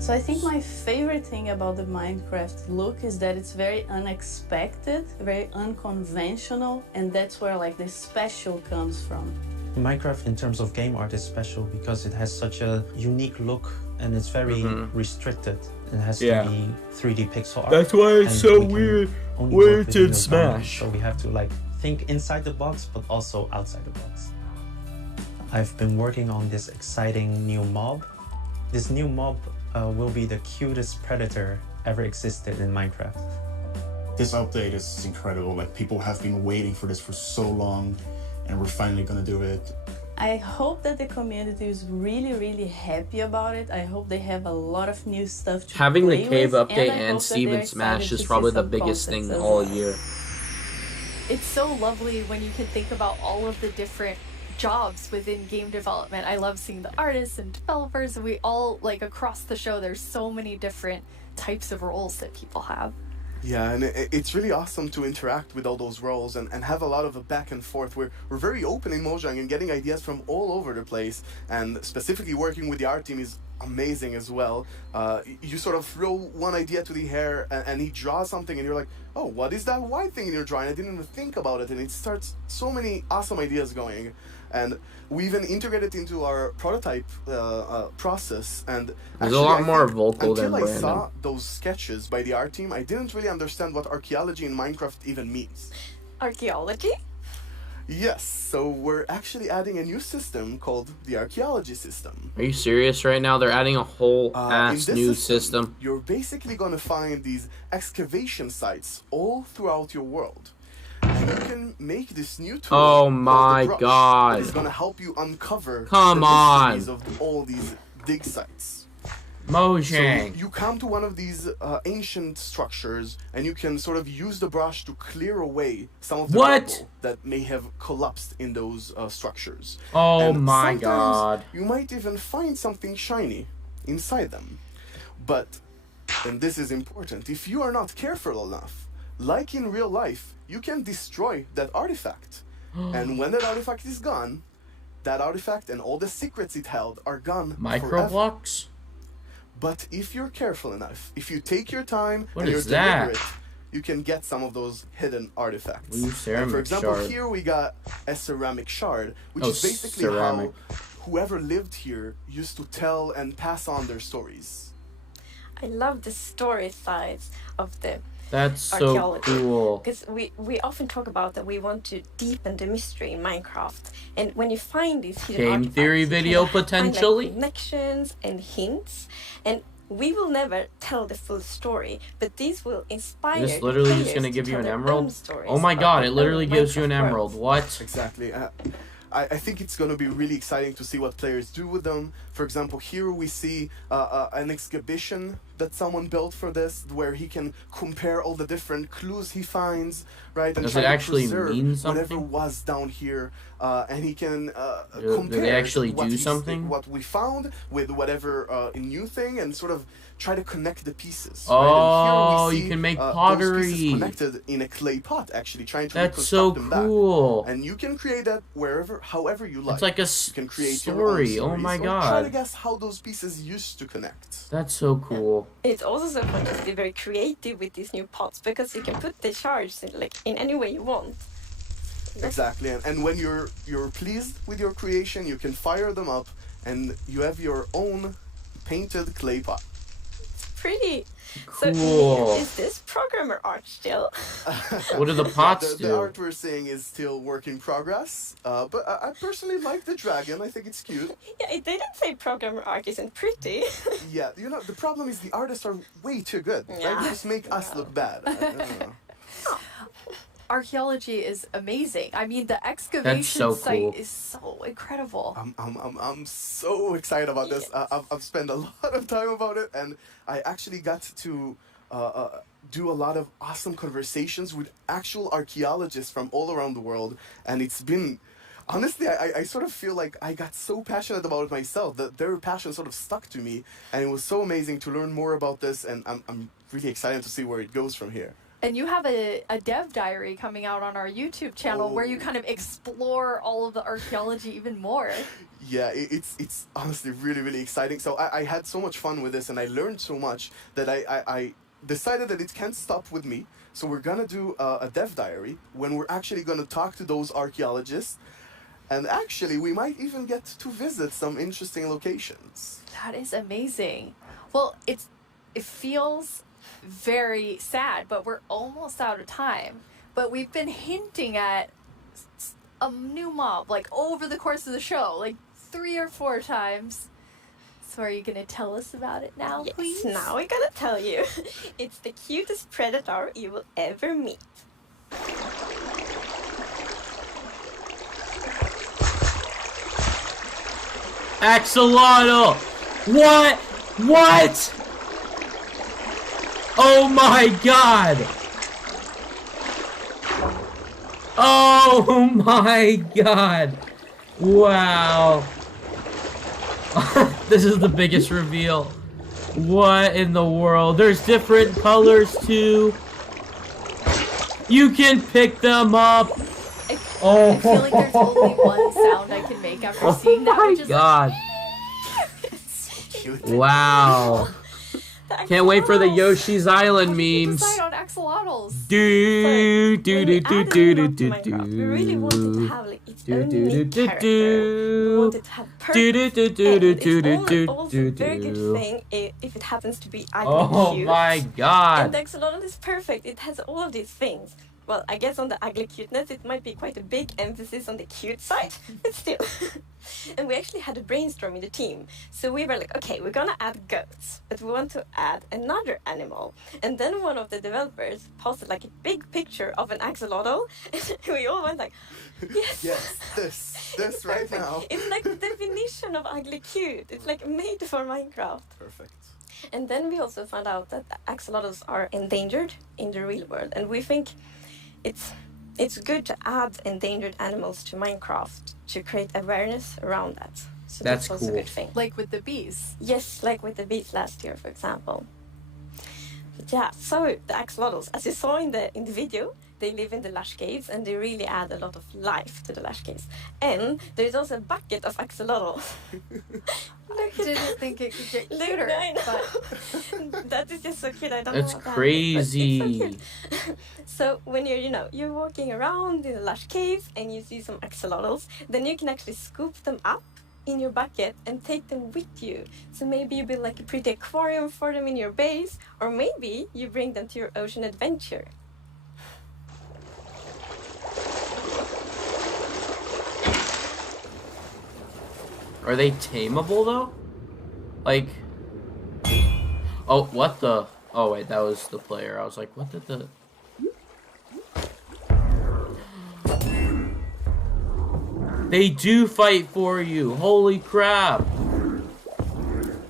So I think my favorite thing about the Minecraft look is that it's very unexpected, very unconventional, and that's where like the special comes from. Minecraft in terms of game art is special because it has such a unique look and it's very restricted. It has Yeah. to be 3D pixel art. That's why it's and so we can weird only when work it's within in the Smash. boundaries, so we have to like think inside the box but also outside the box. I've been working on this exciting new mob. This new mob will be the cutest predator ever existed in Minecraft. This update is incredible. Like, people have been waiting for this for so long, and we're finally gonna do it. I hope that the community is really, really happy about it. I hope they have a lot of new stuff to Having the play cave with, update I and hope that Steven they're Smash excited is to see probably the some biggest thing concepts as all well. year. It's so lovely when you can think about all of the different jobs within game development. I love seeing the artists and developers, and we all, like, across the show, there's so many different types of roles that people have. Yeah, and it's really awesome to interact with all those roles and have a lot of a back and forth. We're very open in Mojang and getting ideas from all over the place, and specifically working with the art team is amazing as well. You sort of throw one idea to the air and he draws something and you're like, oh, what is that white thing in your drawing? I didn't even think about it, and it starts so many awesome ideas going. And we even integrated into our prototype process. And There's a lot I more think vocal than until I Brandon. saw those sketches by the art team, I didn't really understand what archaeology in Minecraft even means. Archaeology? Yes, so we're actually adding a new system called the archaeology system. Are you serious right now? They're adding a whole In ass this new system. You're basically gonna find these excavation sites all throughout your world. And you can make this new tool Oh called my the Brush God. that is gonna help you uncover Come the on. mysteries of all these dig sites. Mojang. So you come to one of these ancient structures and you can sort of use the brush to clear away some of the What? rubble that may have collapsed in those structures. Oh And my sometimes God. You might even find something shiny inside them. But, and this is important, if you are not careful enough, like in real life, you can destroy that artifact. And when that artifact is gone, that artifact and all the secrets it held are gone forever. Microblocks? But if you're careful enough, if you take your time What and is you're that? deliberate, you can get some of those hidden artifacts. Ooh, And ceramic for example, shard. here we got a ceramic shard, which Oh, is basically ceramic. how whoever lived here used to tell and pass on their stories. I love the story sides of the That's so archaeology. cool. Because we often talk about that we want to deepen the mystery in Minecraft. And when you find these hidden Game artifacts, theory you can video find, like, potentially? connections and hints. And we will never tell the full story, but these will inspire This the literally just players gonna to give you tell an their own emerald? stories Oh my about God, their it literally own gives you an Minecraft emerald. world. What? Exactly. I think it's going to be really exciting to see what players do with them. For example, here we see an exhibition that someone built for this, where he can compare all the different clues he finds, right? And Does try it to actually preserve mean whatever something? was down here, and he can Do compare they actually what do something? what we found with whatever new thing, and sort of try to connect the pieces. Oh, right? And here we you see, can make those pieces pottery. connected in a clay pot, actually trying to That's so reconstruct them back. cool. And you can create that wherever, however you like. It's like a You can create your own story. Oh my stories, or Try to God. guess how those pieces used to connect. That's so cool. It's also so fun to be very creative with these new pots, because you can put the shards in any way you want. Exactly, and when you're pleased with your creation, you can fire them up, and you have your own painted clay pot. pretty. Cool. So, is this programmer art still? What do the pots the do? art we're seeing is still work in progress, but I personally like the dragon. I think it's cute. Yeah, it didn't say programmer art isn't pretty. Yeah, you know, the problem is the artists are way too good. Right? Yeah. They just make us look bad. I don't know. Archaeology is amazing. I mean, the excavation so site cool. is so incredible. I'm so excited about this. I've spent a lot of time about it, and I actually got to do a lot of awesome conversations with actual archaeologists from all around the world, and it's been. Honestly, I sort of feel like I got so passionate about it myself that their passion sort of stuck to me, and it was so amazing to learn more about this, and I'm really excited to see where it goes from here. And you have a dev diary coming out on our YouTube channel where you kind of explore all of the archaeology even more. Yeah, it's honestly really exciting. So I had so much fun with this, and I learned so much that I decided that it can't stop with me. So we're gonna do a dev diary when we're actually gonna talk to those archaeologists, and actually we might even get to visit some interesting locations. That is amazing. Well, it feels very sad, but we're almost out of time. But we've been hinting at a new mob like over the course of the show, like 3 or 4 times. So are you gonna tell us about it now, Yes, please? now I'm gonna tell you. It's the cutest predator you will ever meet. Axolotl! What? What? Oh my god! Oh my god! Wow! This is the biggest reveal. What in the world? There's different colors too. You can pick them up. I feel like there's only one sound I can make after seeing that, which is God. Wow. Can't wait for the Yoshi's Island memes. decide on axolotls. Do do do do do do do We really wanted to have like its own do unique do character. We wanted to have purpose. do do do do And do it's also a very good do. thing if it happens to be ugly Oh cute. my god. And the axolotl is perfect. It has all of these things. Well, I guess on the ugly cuteness, it might be quite a big emphasis on the cute side, but still. And we actually had a brainstorm in the team. So we were like, okay, we're gonna add goats, but we want to add another animal. And then one of the developers posted like a big picture of an axolotl, and we all went like, yes, Yes, this right now. it's like the definition of ugly cute. It's like made for Minecraft. Perfect. And then we also found out that axolotls are endangered in the real world, and we think it's good to add endangered animals to Minecraft to create awareness around that. So That's that's also cool. a good thing. Like with the bees. Yes, like with the bees last year, for example. But yeah, so the axolotls, as you saw in the video, they live in the lush caves and they really add a lot of life to the lush caves. And there's also a bucket of axolotls. I didn't think it could get cuter, I know. but That is just so cute. I don't That's know what that is, but crazy. it's so cute. So when you're walking around in the lush caves and you see some axolotls, then you can actually scoop them up in your bucket and take them with you. So maybe you build like a pretty aquarium for them in your base, or maybe you bring them to your ocean adventure. Are they tameable though? Like, oh, what the? Oh wait, that was the player. I was like, what did the? They do fight for you. Holy crap!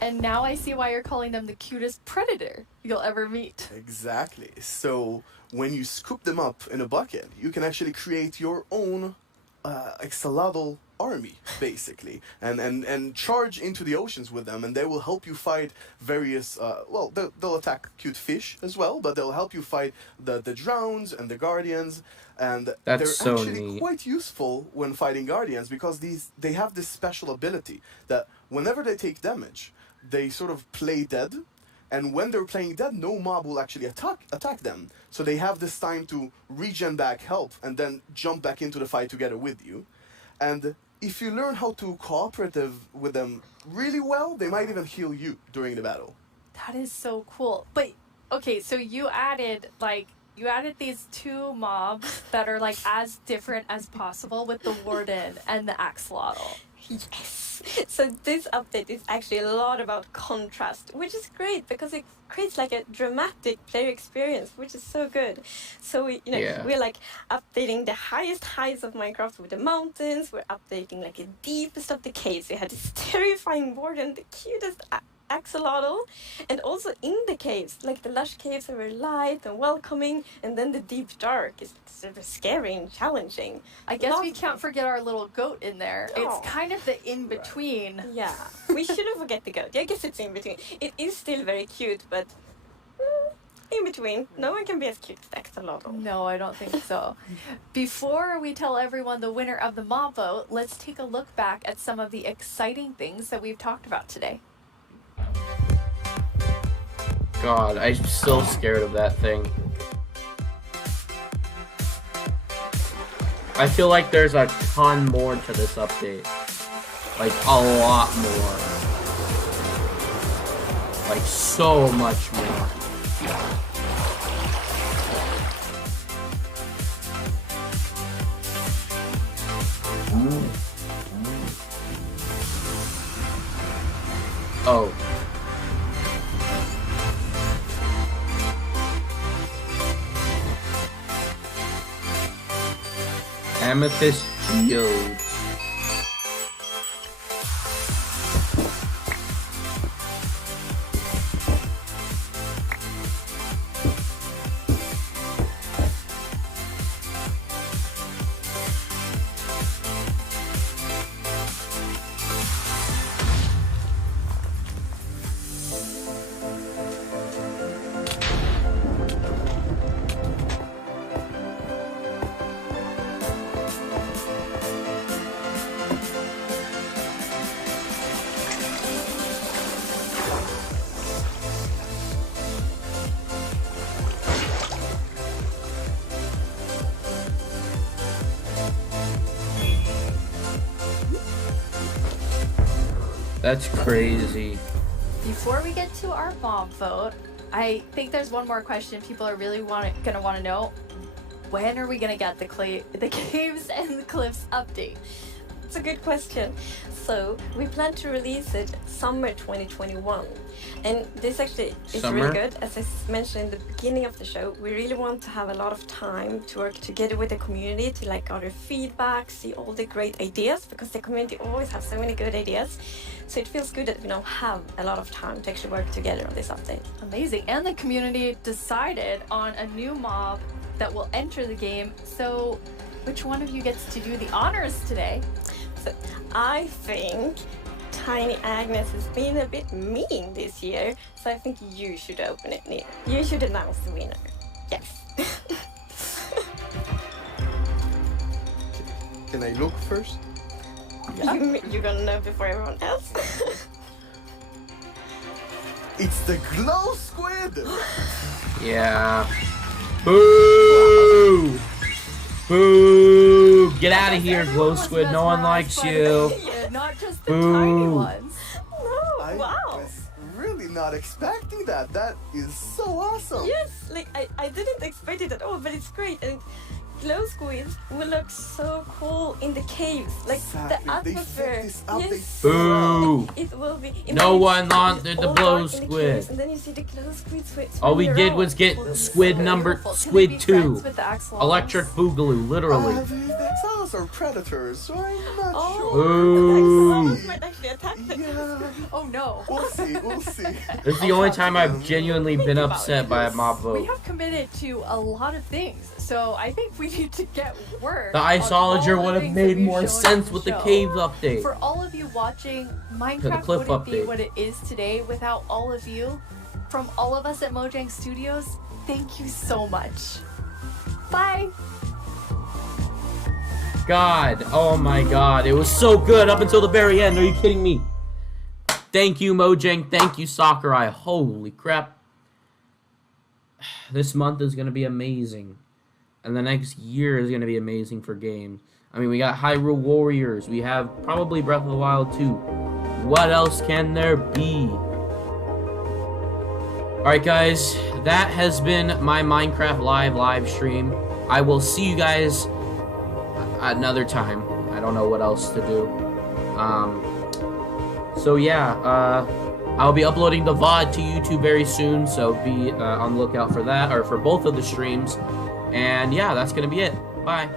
and now I see why you're calling them the cutest predator you'll ever meet. Exactly. So when you scoop them up in a bucket, you can actually create your own axolotl army, basically, and charge into the oceans with them, and they will help you fight various. Well, they'll attack cute fish as well, but they'll help you fight the drowns and the guardians, and That's they're so actually neat. quite useful when fighting guardians because they have this special ability that whenever they take damage, they sort of play dead. And when they're playing dead, no mob will actually attack them. So they have this time to regen back health and then jump back into the fight together with you. And if you learn how to cooperate with them really well, they might even heal you during the battle. That is so cool. But okay, so you added these 2 mobs that are like as different as possible with the Warden and the Axolotl. Yes. So this update is actually a lot about contrast, which is great because it creates like a dramatic player experience, which is so good. So we're like updating the highest heights of Minecraft with the mountains. We're updating like the deepest of the caves. We had this terrifying Warden, the cutest axolotl, and also in the caves, like the lush caves are very light and welcoming, and then the deep dark is super scary and challenging. I guess we can't forget our little goat in there. Oh. It's kind of the in-between. Yeah, we shouldn't forget the goat. I guess it's in between. It is still very cute, but in between. No one can be as cute as the axolotl. No, I don't think so. Before we tell everyone the winner of the mob vote, let's take a look back at some of the exciting things that we've talked about today. God, I'm still scared of that thing. I feel like there's a ton more to this update. Like, a lot more. Like, so much more. Oh. Amethyst Geodes. That's crazy. Before we get to our mob vote, I think there's one more question people are really gonna want to know. When are we gonna get the caves and the cliffs update? It's a good question. So we plan to release it summer 2021. And this actually is really good. As I mentioned in the beginning of the show, we really want to have a lot of time to work together with the community to like gather feedback, see all the great ideas, because the community always has so many good ideas. So it feels good that we now have a lot of time to actually work together on this update. Amazing. And the community decided on a new mob that will enter the game. So which one of you gets to do the honors today? So I think Tiny Agnes has been a bit mean this year, so I think you should open it, Nia. You should announce the winner. Yes. Can I look first? Yeah. You're gonna know before everyone else. It's the glow squid! Yeah. Boo! Boo! Get out of here, glow squid. No one likes you. Yeah, not just the tiny ones. No, I was really not expecting that. That is so awesome. Yes, like I didn't expect it at all, but it's great. And glow squids will look so cool in the caves, like the atmosphere. Yes. Boo! It will be. No one wanted the glow squid. And then you see the glow squid. All we did was get squid 2. Electric Boogaloo, literally. Axolotls are predators, so I'm not sure. Boo! Might actually attack them. Yeah. Oh no. We'll see, we'll see. This is the only time I've genuinely been upset by a mob vote. We have committed to a lot of things, so I think we need to get work. The Isolager would have made more sense with the cave update. For all of you watching, Minecraft cliff wouldn't be update. what it is today without all of you. From all of us at Mojang Studios, thank you so much. Bye. God, oh my God, it was so good up until the very end. Are you kidding me? Thank you, Mojang. Thank you, Sakurai. Holy crap. This month is going to be amazing. And the next year is going to be amazing for games. I mean, we got Hyrule Warriors. We have probably Breath of the Wild 2. What else can there be? Alright guys, that has been my Minecraft live stream. I will see you guys another time. I don't know what else to do. So yeah, I'll be uploading the VOD to YouTube very soon, so be on the lookout for that, or for both of the streams. And yeah, that's gonna be it. Bye.